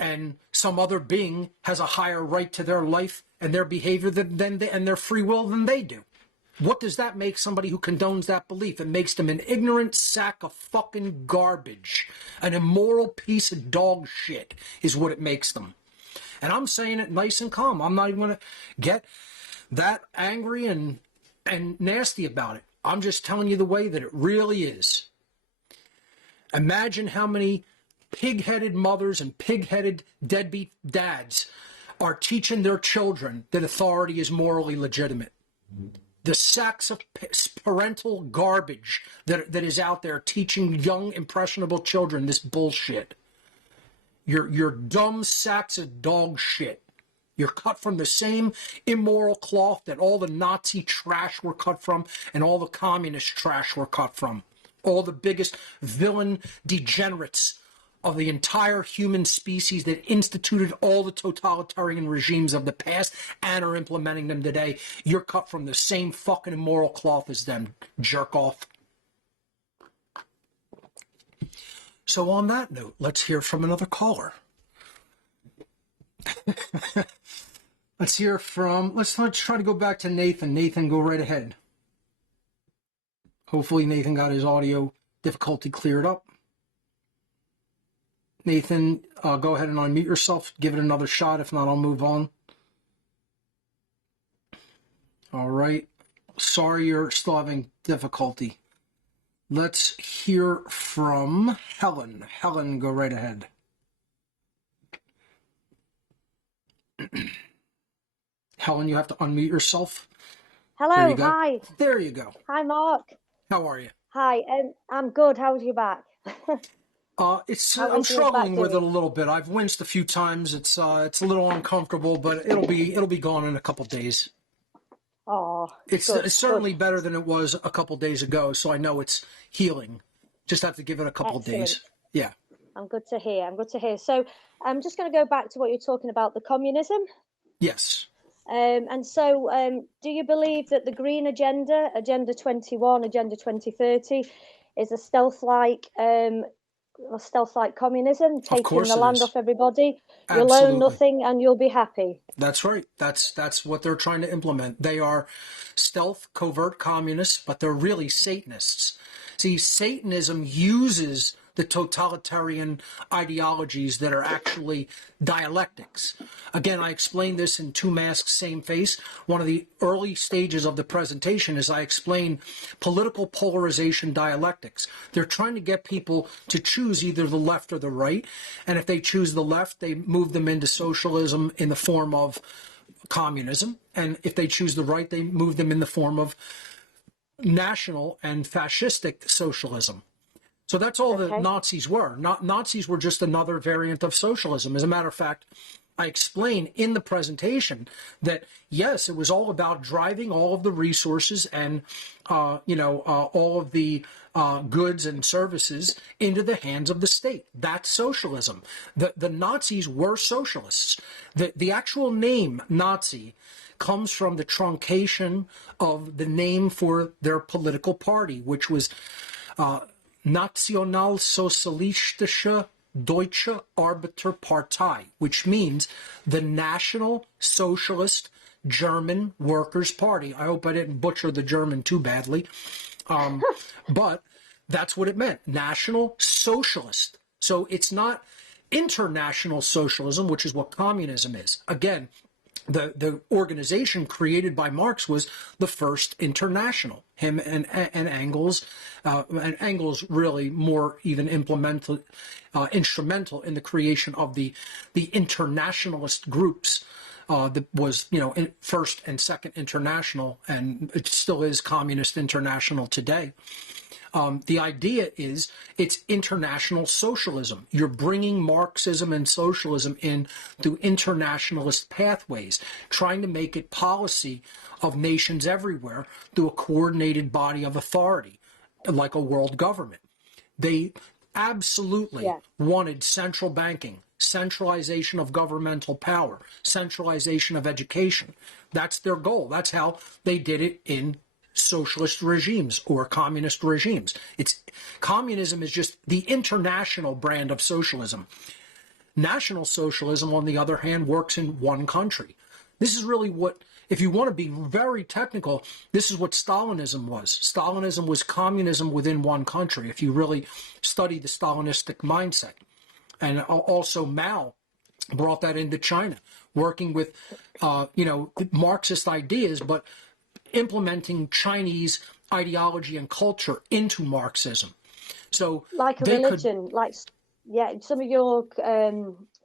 And some other being has a higher right to their life and their behavior and their free will than they do. What does that make somebody who condones that belief? It makes them an ignorant sack of fucking garbage. An immoral piece of dog shit is what it makes them. And I'm saying it nice and calm. I'm not even going to get that angry and nasty about it. I'm just telling you the way that it really is. Imagine how many pig-headed mothers and pig-headed deadbeat dads are teaching their children that authority is morally legitimate. The sacks of parental garbage that is out there teaching young, impressionable children this bullshit. You're dumb sacks of dog shit. You're cut from the same immoral cloth that all the Nazi trash were cut from and all the communist trash were cut from. All the biggest villain degenerates of the entire human species that instituted all the totalitarian regimes of the past and are implementing them today. You're cut from the same fucking immoral cloth as them, jerk off. So on that note, let's hear from another caller. Let's try to go back to Nathan. Nathan, go right ahead. Hopefully Nathan got his audio difficulty cleared up. Nathan, go ahead and unmute yourself. Give it another shot. If not, I'll move on. All right. Sorry you're still having difficulty. Let's hear from Helen. Helen, go right ahead. Helen, you have to unmute yourself. Hello, hi. There you go. Hi, Mark. How are you? Hi, I'm good. How's your back? I'm struggling with it a little bit. I've winced a few times. It's a little uncomfortable, but it'll be gone in a couple days. Oh, it's certainly better than it was a couple days ago. So I know it's healing. Just have to give it a couple days. Yeah. I'm good to hear. So I'm just going to go back to what you're talking about, the communism. Yes. And so do you believe that the green agenda, Agenda 21, Agenda 2030, is a stealth-like communism, taking the land off everybody? You'll own nothing and you'll be happy. That's right. That's what they're trying to implement. They are stealth, covert communists, but they're really Satanists. See, Satanism uses the totalitarian ideologies that are actually dialectics. Again, I explained this in Two Masks, Same Face. One of the early stages of the presentation is I explain political polarization dialectics. They're trying to get people to choose either the left or the right, and if they choose the left, they move them into socialism in the form of communism, and if they choose the right, they move them in the form of national and fascistic socialism. So that's all the Nazis were. Nazis were just another variant of socialism. As a matter of fact, I explain in the presentation that, yes, it was all about driving all of the resources and, all of the goods and services into the hands of the state. That's socialism. The Nazis were socialists. The actual name Nazi comes from the truncation of the name for their political party, which was Nationalsozialistische Deutsche Arbeiterpartei, which means the National Socialist German Workers' Party. I hope I didn't butcher the German too badly, but that's what it meant, National Socialist. So it's not international socialism, which is what communism is. Again, the organization created by Marx was the first international. Him and Engels, and Engels really more even instrumental in the creation of the internationalist groups. That was, First and Second International, and it still is Communist International today. The idea is it's international socialism. You're bringing Marxism and socialism in through internationalist pathways, trying to make it policy of nations everywhere through a coordinated body of authority, like a world government. They absolutely wanted central banking, centralization of governmental power, centralization of education. That's their goal. That's how they did it in socialist regimes or communist regimes. Communism is just the international brand of socialism. National socialism, on the other hand, works in one country. This is really what, if you want to be very technical, this is what Stalinism was. Stalinism was communism within one country, if you really study the Stalinistic mindset. And also Mao brought that into China, working with, Marxist ideas, but implementing Chinese ideology and culture into Marxism. So like a religion, some of your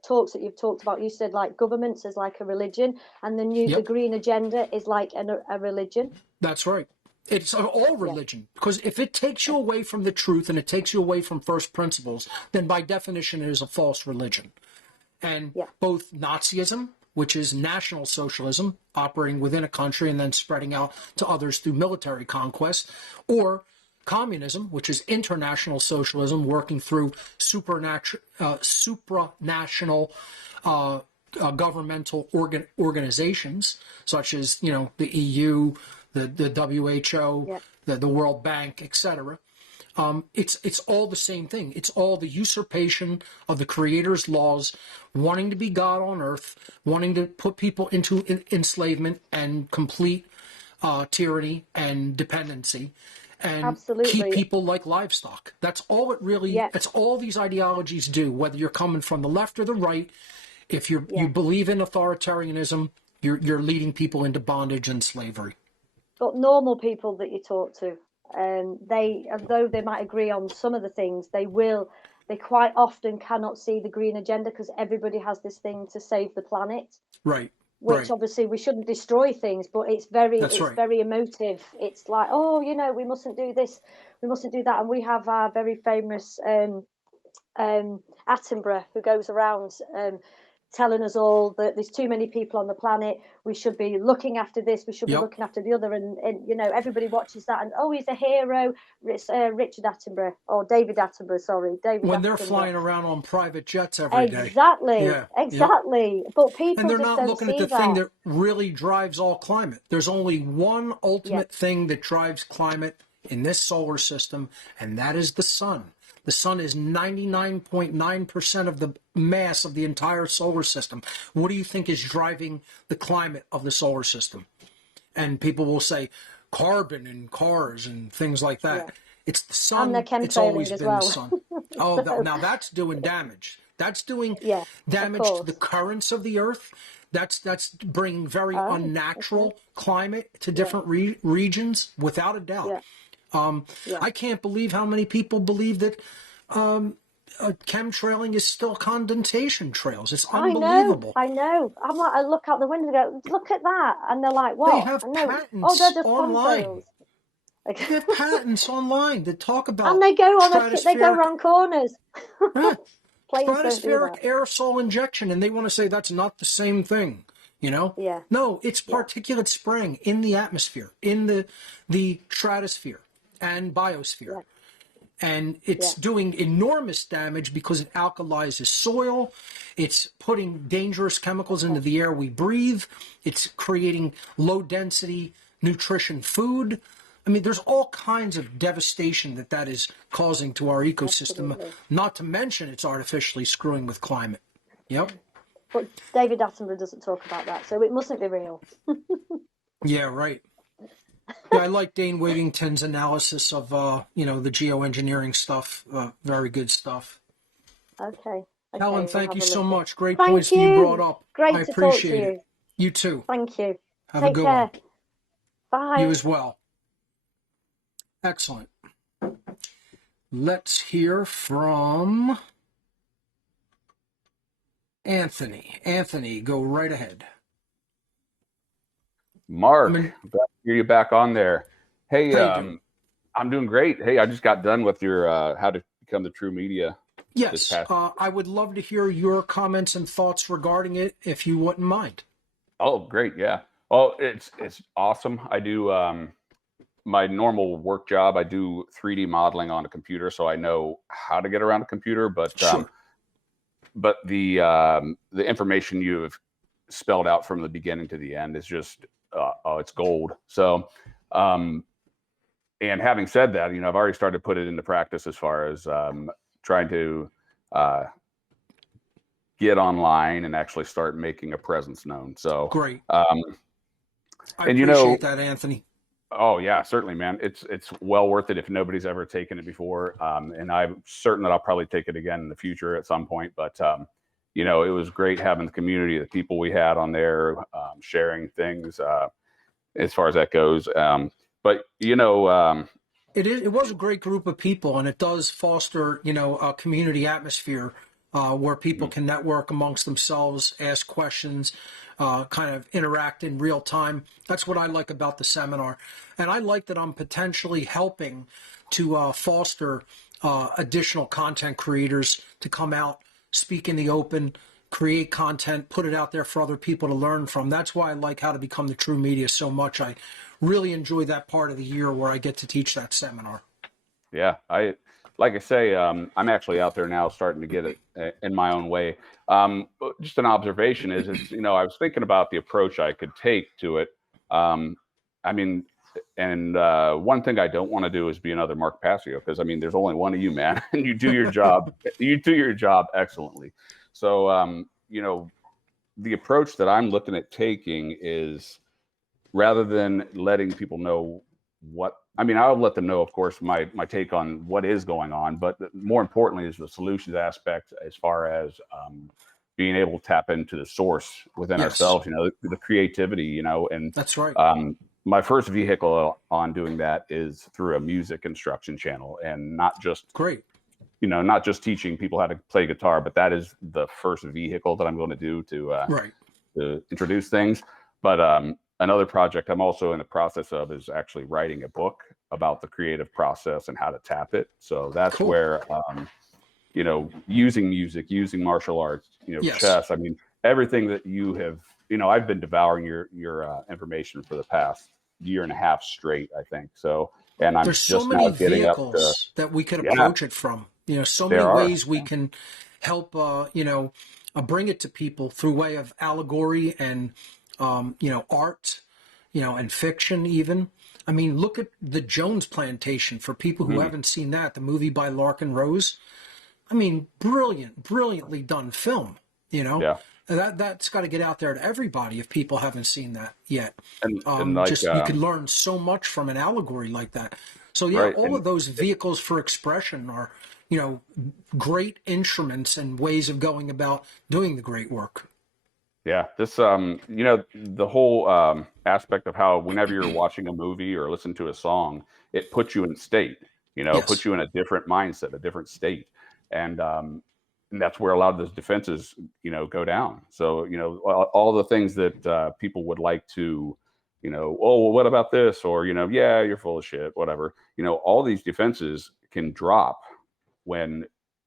talks that you've talked about, you said like governments is like a religion, and the green agenda is like a religion. That's right. It's all religion, because if it takes you away from the truth and it takes you away from first principles, then by definition it is a false religion. And both Nazism, which is national socialism, operating within a country and then spreading out to others through military conquest, or communism, which is international socialism, working through supranational governmental organizations, such as the EU, the WHO, the World Bank, etc. It's all the same thing. It's all the usurpation of the Creator's laws, wanting to be God on earth, wanting to put people into enslavement and complete tyranny and dependency, and keep people like livestock. That's all it really. That's all these ideologies do. Whether you're coming from the left or the right, if you believe in authoritarianism, you're leading people into bondage and slavery. But normal people that you talk to, although they might agree on some of the things, they quite often cannot see the green agenda, because everybody has this thing to save the planet. Right. Which obviously we shouldn't destroy things, but it's very emotive. It's like, we mustn't do this, we mustn't do that. And we have our very famous Attenborough, who goes around telling us all that there's too many people on the planet. We should be looking after this. We should be looking after the other. And everybody watches that. And he's a hero. It's Richard Attenborough, or David Attenborough. Sorry, David. When they're flying around on private jets every day. Exactly. But people and they're just not don't looking at the thing that really drives all climate. There's only one ultimate thing that drives climate in this solar system, and that is the sun. The sun is 99.9% of the mass of the entire solar system. What do you think is driving the climate of the solar system? And people will say carbon and cars and things like that. It's the sun. It's always been the sun. Now that's doing damage. That's doing damage to the currents of the earth. That's bringing very unnatural climate to different regions, without a doubt. I can't believe how many people believe that chemtrailing is still condensation trails. It's unbelievable. I know. I'm like, I look out the window and go, look at that. And they're like, what? They have patents they're just online. They have patents online that talk about and they go they go around corners. Stratospheric aerosol injection, and they want to say that's not the same thing. No, it's particulate spraying in the atmosphere, in the stratosphere and biosphere. And it's doing enormous damage because it alkalizes soil. It's putting dangerous chemicals into the air we breathe. It's creating low density nutrition food. I mean, there's all kinds of devastation that is causing to our ecosystem. Absolutely. Not to mention it's artificially screwing with climate. Yep. But David Attenborough doesn't talk about that, so it mustn't be real. Yeah, right. Yeah, I like Dane Whittington's analysis of, the geoengineering stuff. Very good stuff. Okay. Helen, thank you so much. Great points you brought up. Great I to appreciate talk to it. You too. Thank you. Have Take a good care. one. Bye. You as well. Excellent. Let's hear from Anthony. Anthony, go right ahead. Mark, glad to hear you back on there. Hey, I'm doing great. Hey, I just got done with your how to become the true media. This Yes, past. I would love to hear your comments and thoughts regarding it, if you wouldn't mind. Oh, great. Yeah. Oh, it's awesome. I do my normal work job. I do 3D modeling on a computer, so I know how to get around a computer. Sure. But the information you have spelled out from the beginning to the end is just oh, it's gold. So. And having said that, I've already started to put it into practice as far as trying to uh, get online and actually start making a presence known. So, Great. um, I and appreciate that, Anthony. oh yeah, certainly, man. It's well worth it if nobody's ever taken it before. And I'm certain that I'll probably take it again in the future at some point. But it was great having the community, the people we had on there, sharing things as far as that goes. But It was a great group of people, and it does foster, a community atmosphere where people can network amongst themselves, ask questions, kind of interact in real time. That's what I like about the seminar, and I like that I'm potentially helping to foster additional content creators to come out, speak in the open, create content, put it out there for other people to learn from. That's why I like How to Become the True Media so much. I really enjoy that part of the year where I get to teach that seminar. Yeah, like I say, I'm actually out there now starting to get it in my own way. Just an observation is, I was thinking about the approach I could take to it. I mean, and one thing I don't want to do is be another Mark Passio, because there's only one of you, man, and you do your job. You do your job excellently. So, the approach that I'm looking at taking is, rather than letting people know I'll let them know, of course, my take on what is going on, but more importantly is the solutions aspect, as far as being able to tap into the source within ourselves, the creativity, and that's right. My first vehicle on doing that is through a music instruction channel, and not just not just teaching people how to play guitar, but that is the first vehicle that I'm going to do to introduce things. But another project I'm also in the process of is actually writing a book about the creative process and how to tap it. So that's where, using music, using martial arts, chess. Everything that you have, I've been devouring your information for the past year and a half straight, I think. So, and I'm There's just so many now getting up to, vehicles that we could approach it from. So many ways we can help, bring it to people through way of allegory and, art, and fiction even. Look at the Jones Plantation for people who haven't seen that, the movie by Larkin Rose. Brilliantly done film, That's got to get out there to everybody if people haven't seen that yet. And like, you can learn so much from an allegory like that. So all of those vehicles for expression are, great instruments and ways of going about doing the great work. Yeah, this the whole aspect of how whenever you're watching a movie or listen to a song, it puts you in a state, puts you in a different mindset, a different state, and that's where a lot of those defenses, go down. So all the things that people would like to, oh, well, what about this, or yeah, you're full of shit, whatever. All these defenses can drop when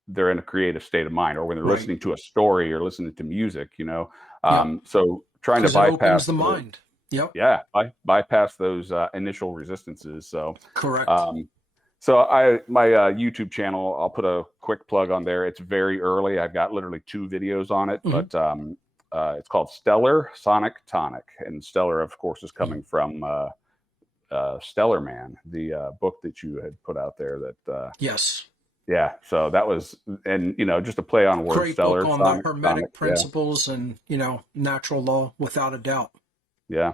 they're in a creative state of mind, or when they're listening to a story or listening to music, so trying to bypass, it opens the mind. Bypass those initial resistances. So correct. So my YouTube channel, I'll put a quick plug on there. It's very early. I've got literally 2 videos on it, but it's called Stellar Sonic Tonic, and Stellar, of course, is coming from Stellar Man, the book that you had put out there. That yes. Yeah, so that was, and just a play on words. Great Stellar, book on Sonic, the Hermetic Sonic, principles and natural law, without a doubt. Yeah,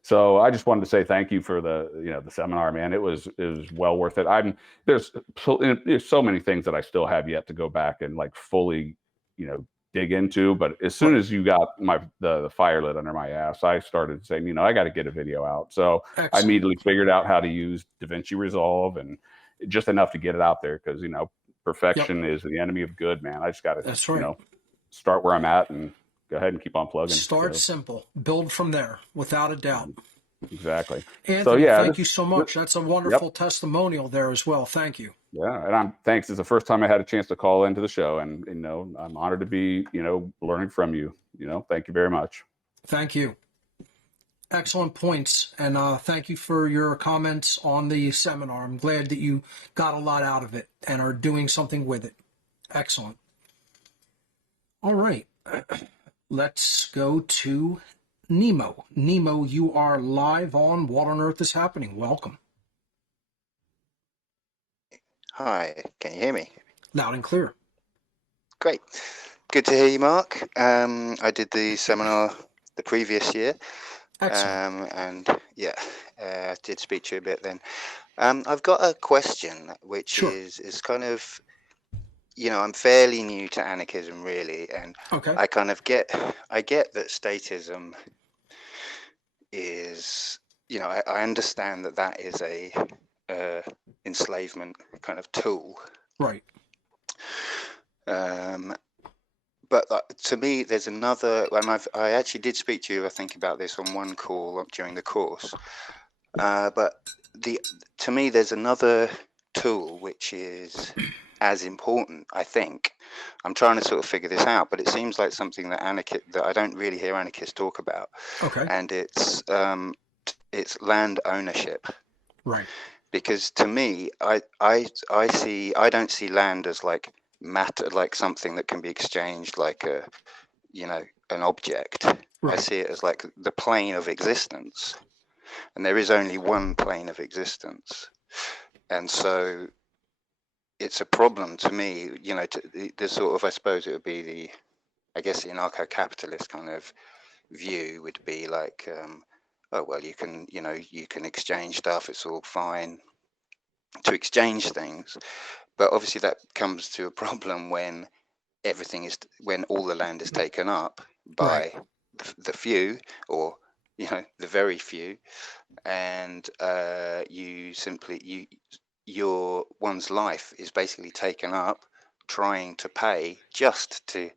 so I just wanted to say thank you for the the seminar, man. It was well worth it. There's so many things that I still have yet to go back and like fully dig into. But as soon as you got the fire lit under my ass, I started saying I got to get a video out. So excellent. I immediately figured out how to use DaVinci Resolve, and just enough to get it out there, because perfection is the enemy of good, man. I just got to start where I'm at and go ahead and keep on plugging. Start simple, build from there, without a doubt. Exactly. So Anthony, yeah, thank you so much. That's a wonderful yep. testimonial there as well. Thank you. Yeah, and thanks. It's the first time I had a chance to call into the show, and I'm honored to be learning from you. Thank you very much. Thank you. Excellent points, and thank you for your comments on the seminar. I'm glad that you got a lot out of it and are doing something with it. Excellent. All right, let's go to Nemo. Nemo, you are live on What on Earth is Happening. Welcome. Hi, can you hear me? Loud and clear. Great. Good to hear you, Mark. I did the seminar the previous year. Excellent. And yeah, I did speak to you a bit then. I've got a question, which Sure. is kind of, I'm fairly new to anarchism, really, and Okay. I get that statism is, I understand that is a enslavement kind of tool. Right. But to me, there's another, and I actually did speak to you, I think, about this on one call during the course. But to me, there's another tool which is as important, I think. I'm trying to sort of figure this out, but it seems like something that I don't really hear anarchists talk about. Okay. And it's land ownership. Right. Because to me, I don't see land as like matter, like something that can be exchanged, like an object. Right. I see it as like the plane of existence, and there is only one plane of existence, and so it's a problem to me. The sort of, I suppose it would be I guess the anarcho-capitalist kind of view would be like, oh well, you can exchange stuff. It's all fine to exchange things, but obviously that comes to a problem when when all the land is taken up by the few, or the very few, and your one's life is basically taken up trying to pay just to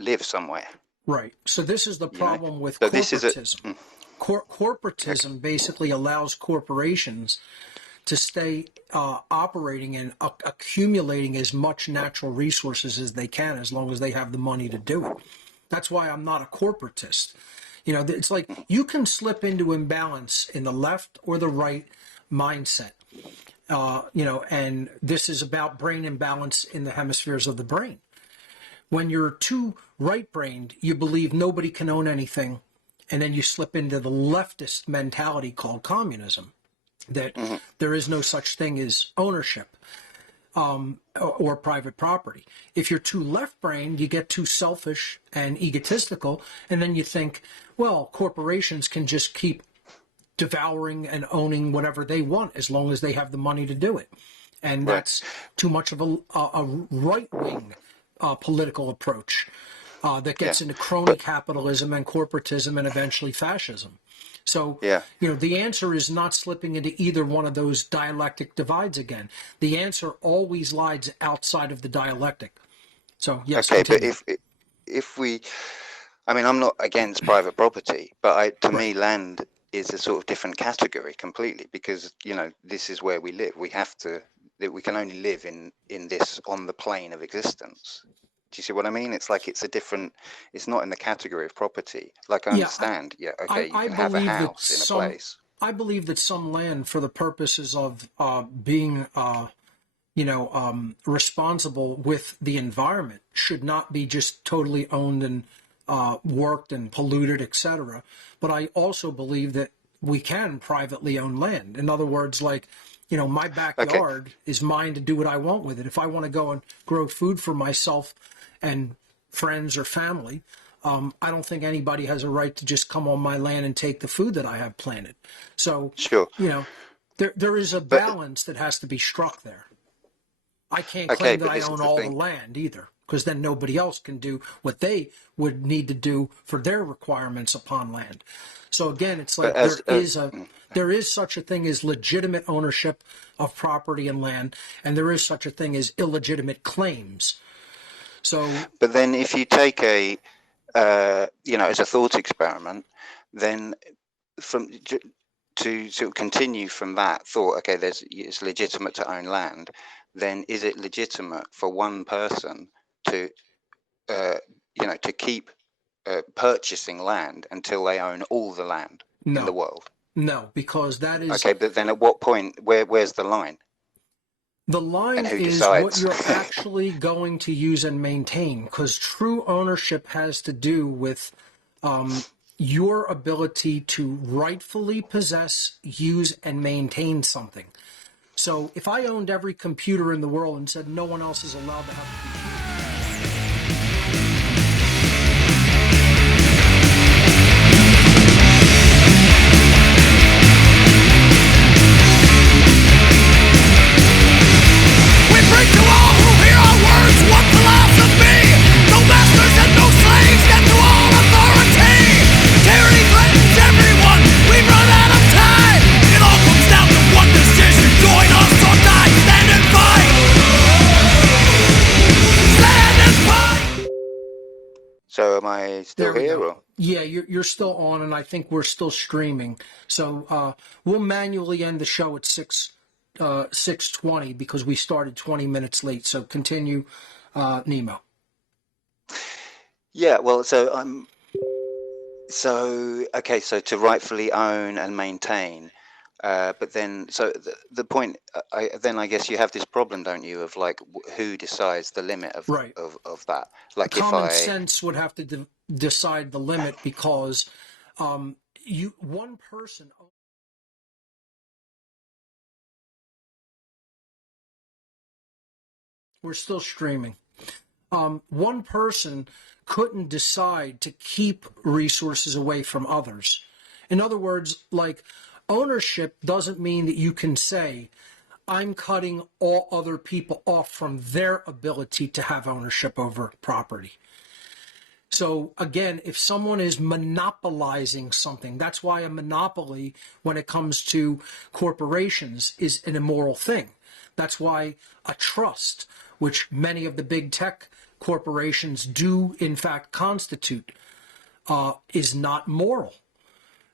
live somewhere. Right. So this is the problem with so this is corporatism. Corporatism basically allows corporations to stay operating and accumulating as much natural resources as they can, as long as they have the money to do it. That's why I'm not a corporatist. It's like you can slip into imbalance in the left or the right mindset. And this is about brain imbalance in the hemispheres of the brain. When you're too right-brained, you believe nobody can own anything, and then you slip into the leftist mentality called communism, that there is no such thing as ownership or private property. If you're too left-brained, you get too selfish and egotistical, and then you think, well, corporations can just keep devouring and owning whatever they want as long as they have the money to do it. And that's too much of a right-wing political approach that gets into crony capitalism and corporatism and eventually fascism. So, the answer is not slipping into either one of those dialectic divides again. The answer always lies outside of the dialectic. So, yes. Okay, continue. but if we, I mean, I'm not against private property, but to me, land is a sort of different category completely, because this is where we live. We can only live in this, on the plane of existence. Do you see what I mean? It's like it's not in the category of property. Like, I understand, you can have a house in a place. I believe that some land, for the purposes of being responsible with the environment, should not be just totally owned and worked and polluted, etc. But I also believe that we can privately own land. In other words, like, my backyard is mine to do what I want with it. If I want to go and grow food for myself and friends or family, I don't think anybody has a right to just come on my land and take the food that I have planted. So, there is a balance that has to be struck there. I can't claim that I own all the land either, because then nobody else can do what they would need to do for their requirements upon land. So again, it's like there is such a thing as legitimate ownership of property and land, and there is such a thing as illegitimate claims. So, but then if you take as a thought experiment, then to sort of continue from that thought, okay, it's legitimate to own land, then is it legitimate for one person to to keep purchasing land until they own all the land in the world? No, because that is... Okay, but then at what point, where's the line? The line is what you're actually going to use and maintain, because true ownership has to do with your ability to rightfully possess, use, and maintain something. So if I owned every computer in the world and said no one else is allowed to have a computer, So am I still here? Or? Yeah, you're still on, and I think we're still streaming. So we'll manually end the show at 6:20 because we started 20 minutes late. So continue, Nemo. Yeah, well, so okay, so to rightfully own and maintain, but then the point, I guess you have this problem, don't you, of like who decides the limit of that? Like common sense would have to decide the limit, because one person. We're still streaming. One person couldn't decide to keep resources away from others. In other words, like, ownership doesn't mean that you can say, I'm cutting all other people off from their ability to have ownership over property. So again, if someone is monopolizing something, that's why a monopoly, when it comes to corporations, is an immoral thing. That's why a trust, which many of the big tech corporations do in fact constitute, is not moral.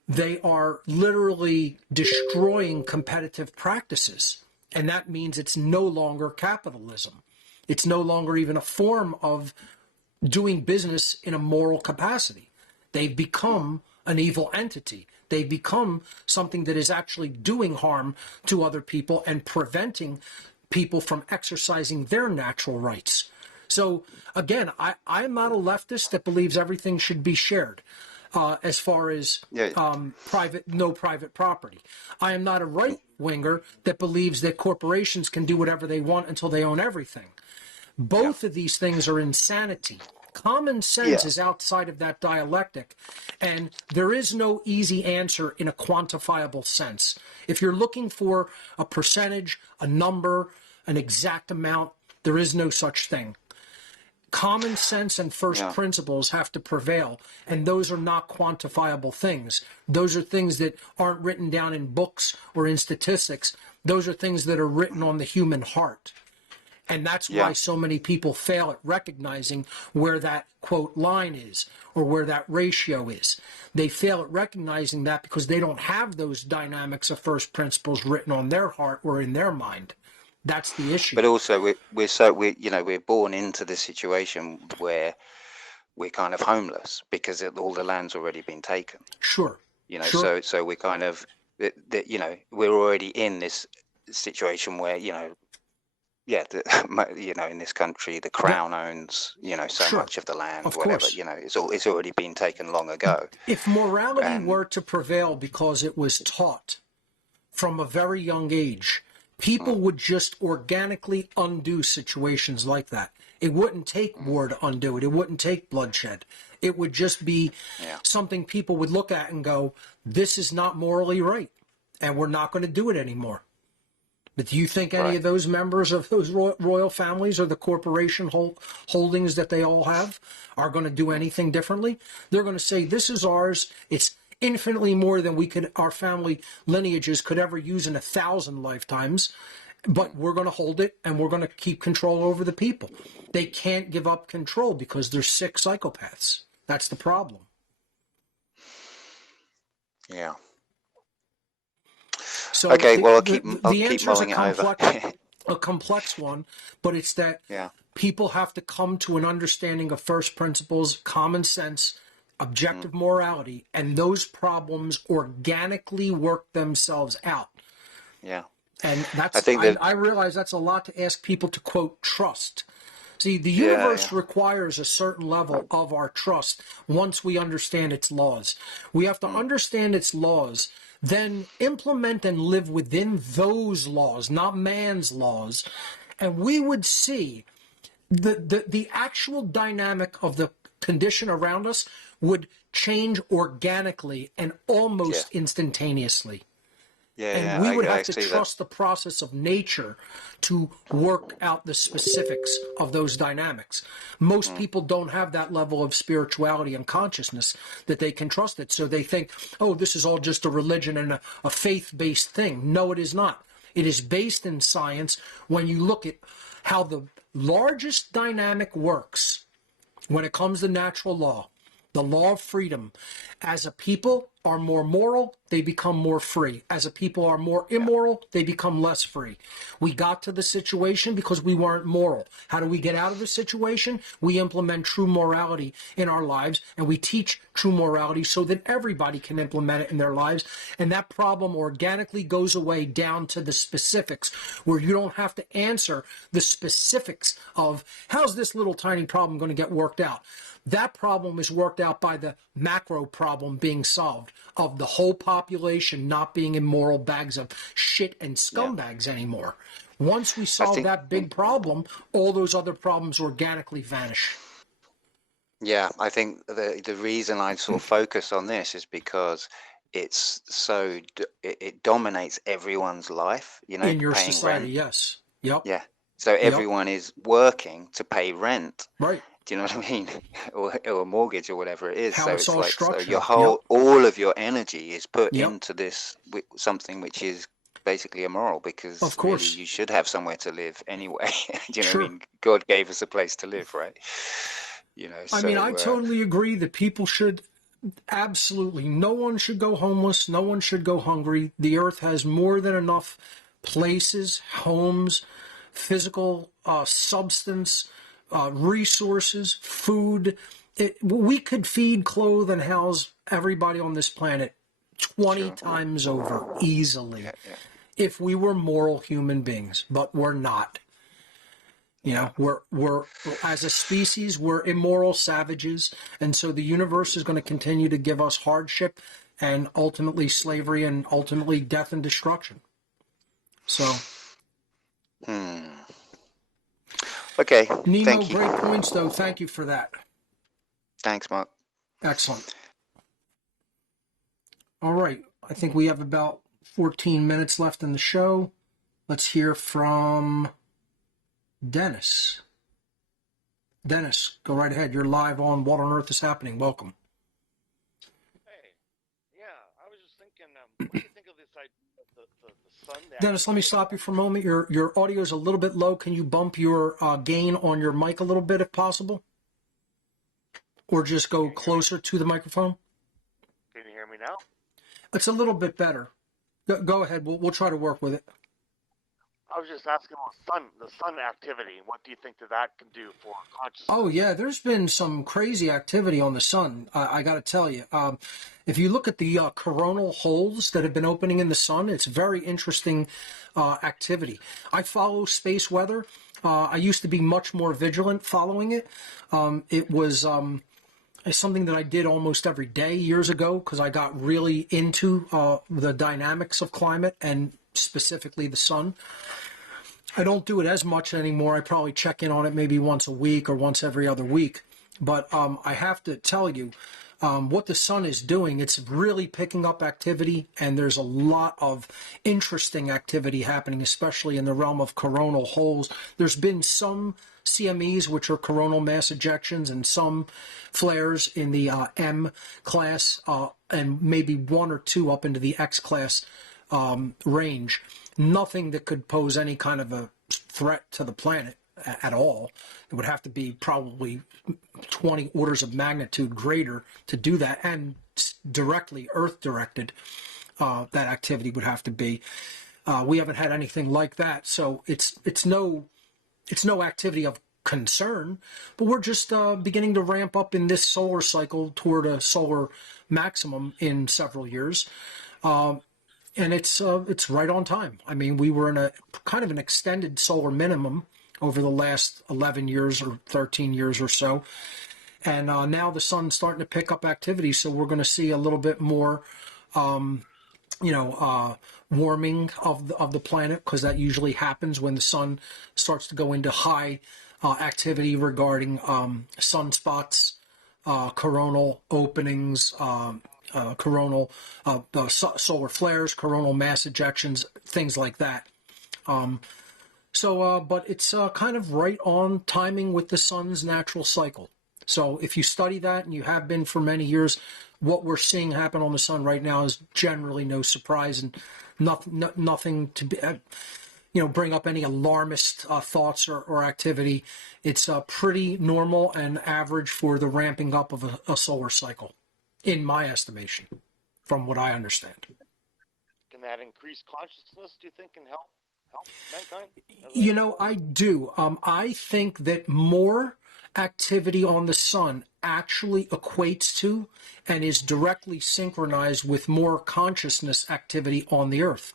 They are literally destroying competitive practices. And that means it's no longer capitalism. It's no longer even a form of doing business in a moral capacity. They've become an evil entity. They've become something that is actually doing harm to other people and preventing people from exercising their natural rights. So again, I'm not a leftist that believes everything should be shared. As far as no private property. I am not a right-winger that believes that corporations can do whatever they want until they own everything. Both of these things are insanity. Common sense is outside of that dialectic, and there is no easy answer in a quantifiable sense. If you're looking for a percentage, a number, an exact amount, there is no such thing. Common sense and first principles have to prevail, and those are not quantifiable things. Those are things that aren't written down in books or in statistics. Those are things that are written on the human heart. And that's why so many people fail at recognizing where that, quote, line is or where that ratio is. They fail at recognizing that because they don't have those dynamics of first principles written on their heart or in their mind. That's the issue. But also, we're born into this situation where we're kind of homeless because all the land's already been taken. Sure. So we're kind of, we're already in this situation where, in this country, the crown owns, so much of the land, of whatever, course. It's already been taken long ago. If morality were to prevail because it was taught from a very young age, people would just organically undo situations like that. It wouldn't take war to undo it. It wouldn't take bloodshed. It would just be something people would look at and go, this is not morally right, and we're not going to do it anymore. But do you think any of those members of those royal families or the corporation holdings that they all have are going to do anything differently? They're going to say, this is ours. It's infinitely more than our family lineages could ever use in 1,000 lifetimes, but we're going to hold it and we're going to keep control over the people. They can't give up control because they're sick psychopaths. That's the problem. Yeah. So Okay, well, I'll the keep answer is mulling it over. a complex one, but it's that Yeah. people have to come to an understanding of first principles, common sense, objective morality, and those problems organically work themselves out. Yeah. And I think that. I realize that's a lot to ask people to quote trust. See, the Yeah. universe requires a certain level of our trust once we understand its laws. We have to understand its laws, then implement and live within those laws, not man's laws. And we would see the actual dynamic of the condition around us would change organically and Yeah. almost instantaneously. Yeah. And Yeah. we would I have to see that. trust the process of nature to work out the specifics of those dynamics. Most people don't have that level of spirituality and consciousness that they can trust it. So they think, oh, this is all just a religion and a faith-based thing. No, it is not. It is based in science when you look at how the largest dynamic works when it comes to natural law, the law of freedom. As a people are more moral, they become more free. As a people are more immoral, they become less free. We got to the situation because we weren't moral. How do we get out of the situation? We implement true morality in our lives, and we teach true morality so that everybody can implement it in their lives. And that problem organically goes away down to the specifics, where you don't have to answer the specifics of how's this little tiny problem going to get worked out. That problem is worked out by the macro problem being solved of the whole population not being immoral bags of shit and scumbags anymore. Once we solve that big problem, all those other problems organically vanish. Yeah, I think the reason I sort of focus on this is because it's so it dominates everyone's life. In your Paying society, rent. yes. Yep. Yeah. So everyone is working to pay rent. Right. Do you know what I mean? or a mortgage or whatever it is. How So it's it's all like, so your structured. all of your energy is put Yep. into this something which is basically immoral, because Of really course. you should have somewhere to live anyway. Do you know Sure. what I mean? God gave us a place to live, right? I mean, I totally agree that people should absolutely, no one should go homeless, no one should go hungry. The earth has more than enough places, homes, physical substance, resources, food. We could feed, clothe, and house everybody on this planet 20 times over easily if we were moral human beings, but we're not. You know, we're as a species, we're immoral savages, and so the universe is going to continue to give us hardship and ultimately slavery and ultimately death and destruction. So, Okay, Nemo, thank you. great points, though. Thank you for that. Thanks, Mark. Excellent. All right, I think we have about 14 minutes left in the show. Let's hear from Dennis. Dennis, go right ahead. You're live on What on Earth is Happening. Welcome. Hey, yeah, I was just thinking, what do you think of this idea, the sun? Dennis, let me stop you for a moment. Your audio is a little bit low. Can you bump your gain on your mic a little bit if possible? Or just go closer to the microphone? Can you hear me now? It's a little bit better. Go ahead. We'll try to work with it. I was just asking about the sun activity. What do you think that can do for consciousness? Oh, yeah, there's been some crazy activity on the sun, I got to tell you. If you look at the coronal holes that have been opening in the sun, it's very interesting activity. I follow space weather. I used to be much more vigilant following it. It was something that I did almost every day years ago because I got really into the dynamics of climate and specifically the sun. I don't do it as much anymore. I probably check in on it maybe once a week or once every other week. But I have to tell you, what the sun is doing, it's really picking up activity, and there's a lot of interesting activity happening, especially in the realm of coronal holes. There's been some CMEs, which are coronal mass ejections, and some flares in the M class, and maybe one or two up into the X class range. Nothing that could pose any kind of a threat to the planet at all. It would have to be probably 20 orders of magnitude greater to do that, and directly Earth directed. that activity would have to be. We haven't had anything like that, so it's no activity of concern, but we're just beginning to ramp up in this solar cycle toward a solar maximum in several years. And it's right on time. I mean, we were in a kind of an extended solar minimum over the last 11 years or 13 years or so. And now the sun's starting to pick up activity, so we're going to see a little bit more warming of the planet, because that usually happens when the sun starts to go into high activity regarding sunspots, coronal openings, coronal solar flares, coronal mass ejections, things like that. But it's kind of right on timing with the sun's natural cycle. So if you study that, and you have been for many years, what we're seeing happen on the sun right now is generally no surprise, and nothing to be, bring up any alarmist thoughts or activity. It's pretty normal and average for the ramping up of a solar cycle, in my estimation, from what I understand. Can that increase consciousness, do you think, and help mankind? I do. I think that more activity on the sun actually equates to and is directly synchronized with more consciousness activity on the Earth.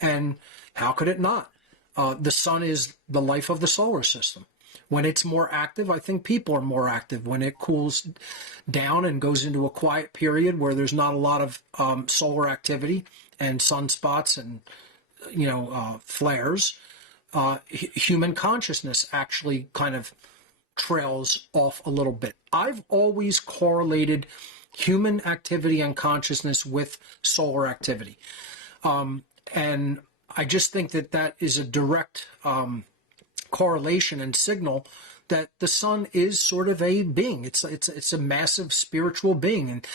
And how could it not? The sun is the life of the solar system. When it's more active, I think people are more active. When it cools down and goes into a quiet period where there's not a lot of solar activity and sunspots and flares, human consciousness actually kind of trails off a little bit. I've always correlated human activity and consciousness with solar activity. And I just think that is a direct correlation and signal that the sun is sort of a being. It's a massive spiritual being. And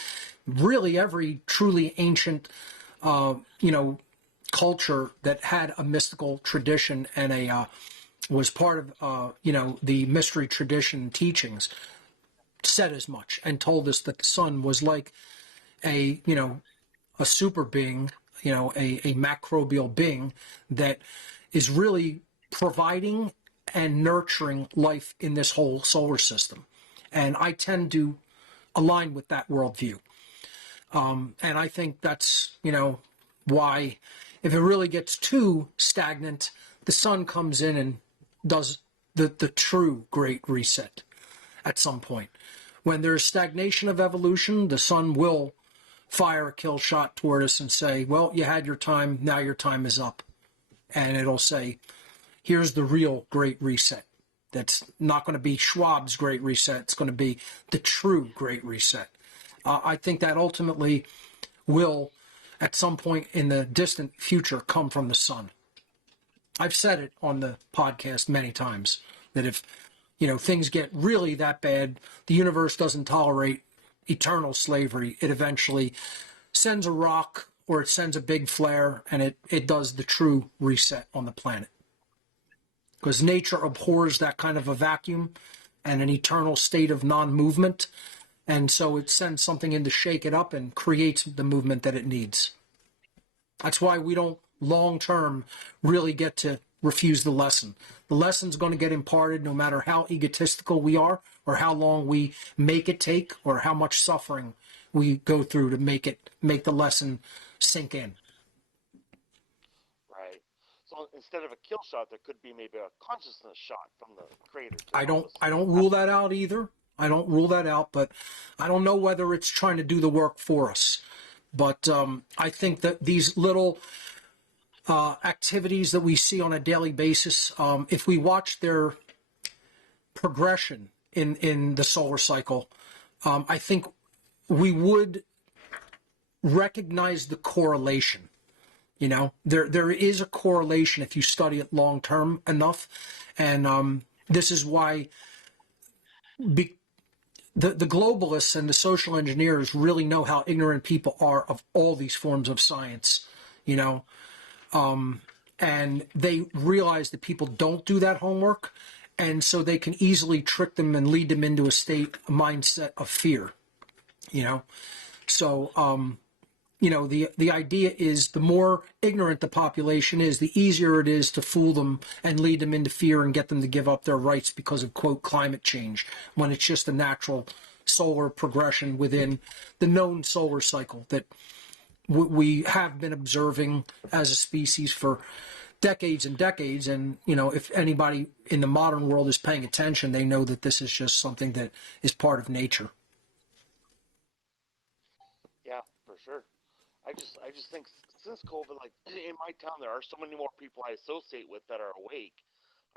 really every truly ancient, culture that had a mystical tradition and was part of the mystery tradition teachings said as much, and told us that the sun was like a super being, a macrobial being that is really providing and nurturing life in this whole solar system. And I tend to align with that worldview. And I think that's why, if it really gets too stagnant, the sun comes in and does the true great reset at some point. When there's stagnation of evolution, the sun will fire a kill shot toward us and say, well, you had your time, now your time is up. And it'll say, here's the real great reset. That's not going to be Schwab's great reset. It's going to be the true great reset. I think that ultimately will, at some point in the distant future, come from the sun. I've said it on the podcast many times that if things get really that bad, the universe doesn't tolerate eternal slavery, it eventually sends a rock or it sends a big flare, and it does the true reset on the planet. Because nature abhors that kind of a vacuum and an eternal state of non-movement, and so it sends something in to shake it up and creates the movement that it needs. That's why we don't long-term really get to refuse the lesson. The lesson's going to get imparted no matter how egotistical we are, or how long we make it take, or how much suffering we go through to make the lesson sink in. Right. So instead of a kill shot, there could be maybe a consciousness shot from the creator. I don't rule that out either. I don't rule that out, but I don't know whether it's trying to do the work for us. But I think that these little activities that we see on a daily basis, if we watch their progression in the solar cycle, I think we would recognize the correlation. There is a correlation if you study it long term enough, and this is why the globalists and the social engineers really know how ignorant people are of all these forms of science, and they realize that people don't do that homework, and so they can easily trick them and lead them into a mindset of fear, So the idea is the more ignorant the population is, the easier it is to fool them and lead them into fear and get them to give up their rights because of, quote, climate change, when it's just a natural solar progression within the known solar cycle that we have been observing as a species for decades and decades. And, if anybody in the modern world is paying attention, they know that this is just something that is part of nature. Yeah, for sure. I just think since COVID, like in my town, there are so many more people I associate with that are awake.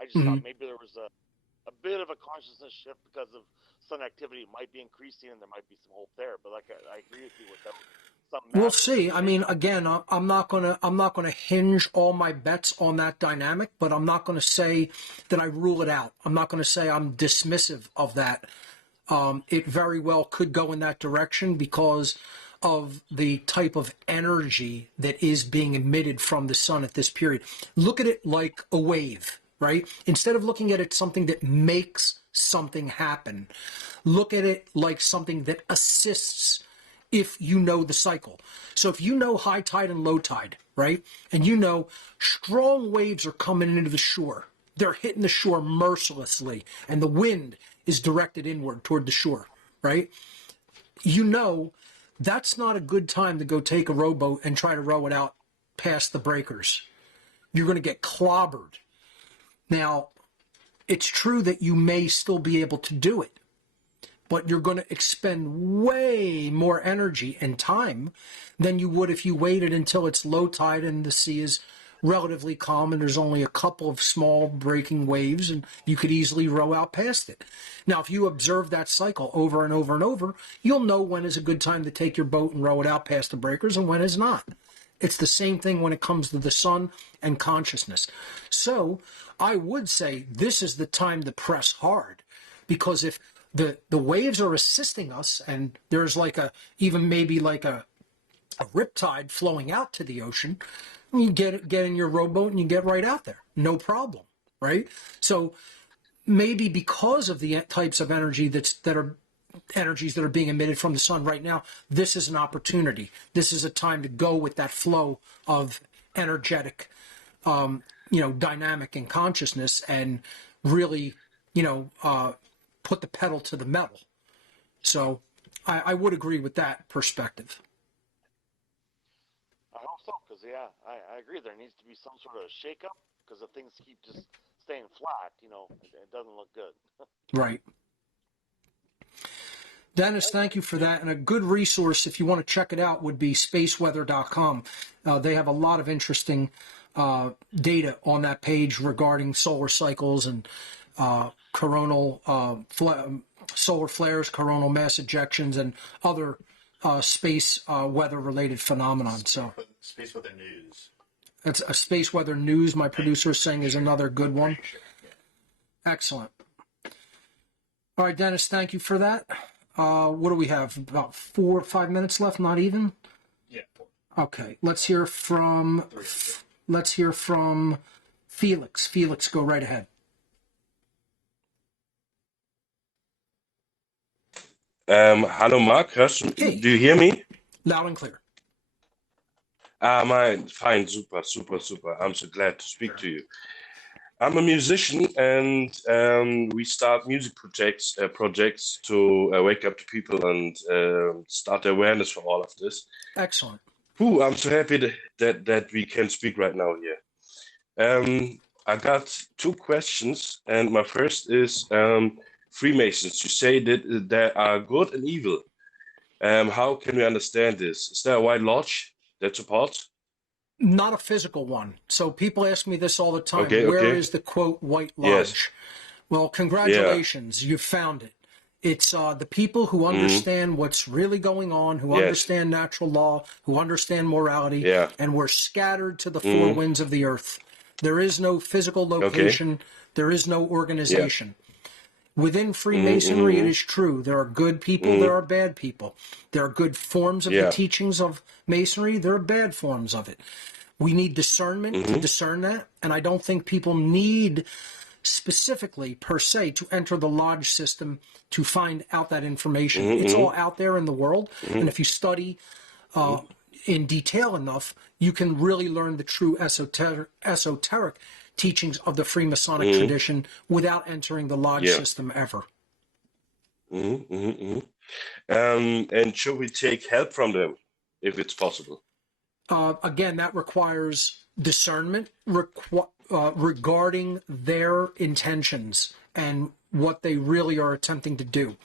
I just thought Mhm. maybe there was a bit of a consciousness shift because of sun activity might be increasing, and there might be some hope there. But like I agree with you, without some We'll massive see. I mean, shakeup. again, I'm not gonna hinge all my bets on that dynamic, but I'm not gonna say that I rule it out. I'm not gonna say I'm dismissive of that. It very well could go in that direction because of the type of energy that is being emitted from the sun at this period. Look at it like a wave, right? Instead of looking at it something that makes something happen, look at it like something that assists if you know the cycle. So if you know high tide and low tide, right? And strong waves are coming into the shore. They're hitting the shore mercilessly, and the wind is directed inward toward the shore, right? That's not a good time to go take a rowboat and try to row it out past the breakers. You're going to get clobbered. Now, it's true that you may still be able to do it, but you're going to expend way more energy and time than you would if you waited until it's low tide and the sea is relatively calm and there's only a couple of small breaking waves and you could easily row out past it. Now, if you observe that cycle over and over and over, you'll know when is a good time to take your boat and row it out past the breakers and when is not. It's the same thing when it comes to the sun and consciousness. So I would say this is the time to press hard, because if the waves are assisting us and there's even maybe like a riptide flowing out to the ocean, you get in your rowboat and you get right out there, no problem, right? So maybe because of the types of energy that are energies that are being emitted from the sun right now, this is an opportunity. This is a time to go with that flow of energetic, dynamic and consciousness, and really, put the pedal to the metal. So I would agree with that perspective. I hope so, because I agree. There needs to be some sort of shakeup, because if things keep just staying flat, it doesn't look good. Right. Dennis, thank you for that. And a good resource, if you want to check it out, would be spaceweather.com. They have a lot of interesting data on that page regarding solar cycles and coronal solar flares, coronal mass ejections, and other space weather-related phenomenon. So, Space Weather News. that's a Space Weather News. My producer is saying is another good one. Excellent. All right, Dennis, thank you for that. What do we have? About 4 or 5 minutes left, not even? Yeah. Okay, let's hear from Felix. Felix, go right ahead. Hello, Mark. Hey. Do you hear me? Loud and clear. Fine, super, super, super. I'm so glad to speak to you. I'm a musician, and we start music projects to wake up to people and start awareness for all of this. Excellent. I'm so happy that we can speak right now here. I got 2 questions, and my first is Freemasons. You say that there are good and evil. How can we understand this? Is there a white lodge that supports? Not a physical one. So people ask me this all the time. Okay, Where okay. is the, quote, white lodge? Yes. Well, congratulations. You've found it. It's the people who understand what's really going on, who Yes. understand natural law, who understand morality, Yeah. and we're scattered to the 4 winds of the earth. There is no physical location. There is no organization. Within Freemasonry, it is true. There are good people, there are bad people. There are good forms of the teachings of Masonry, there are bad forms of it. We need discernment to discern that, and I don't think people need specifically, per se, to enter the lodge system to find out that information. It's all out there in the world, and if you study in detail enough, you can really learn the true esoteric teachings of the Freemasonic tradition without entering the lodge Yeah. system ever. And should we take help from them if it's possible? Again, that requires discernment regarding their intentions and what they really are attempting to do.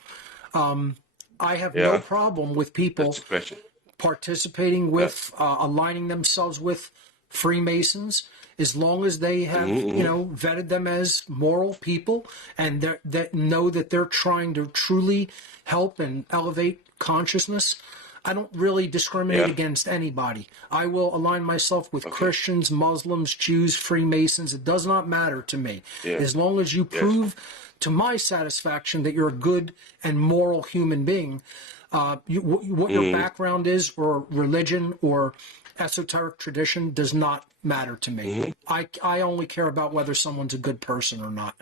I have no Yeah, problem with people that's the question. participating with, aligning themselves with Freemasons, as long as they have, vetted them as moral people and that know that they're trying to truly help and elevate consciousness. I don't really discriminate against anybody. I will align myself with Christians, Muslims, Jews, Freemasons. It does not matter to me. Yeah. As long as you prove to my satisfaction that you're a good and moral human being, what your background is or religion or esoteric tradition does not matter to me. I only care about whether someone's a good person or not.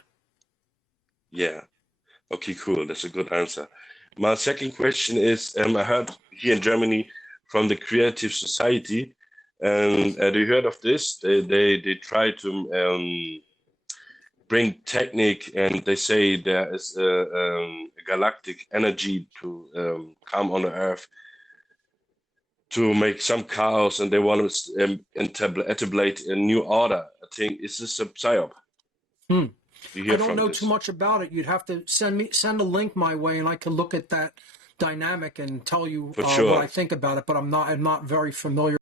Yeah. Okay, cool. That's a good answer. My second question is, I heard here in Germany from the Creative Society, and you heard of this? They try to bring technique, and they say there is a galactic energy to come on the Earth to make some chaos, and they want to establish a new order. I think, is this a psyop? I don't know too much about it. You'd have to send a link my way, and I can look at that dynamic and tell you what I think about it. But I'm not very familiar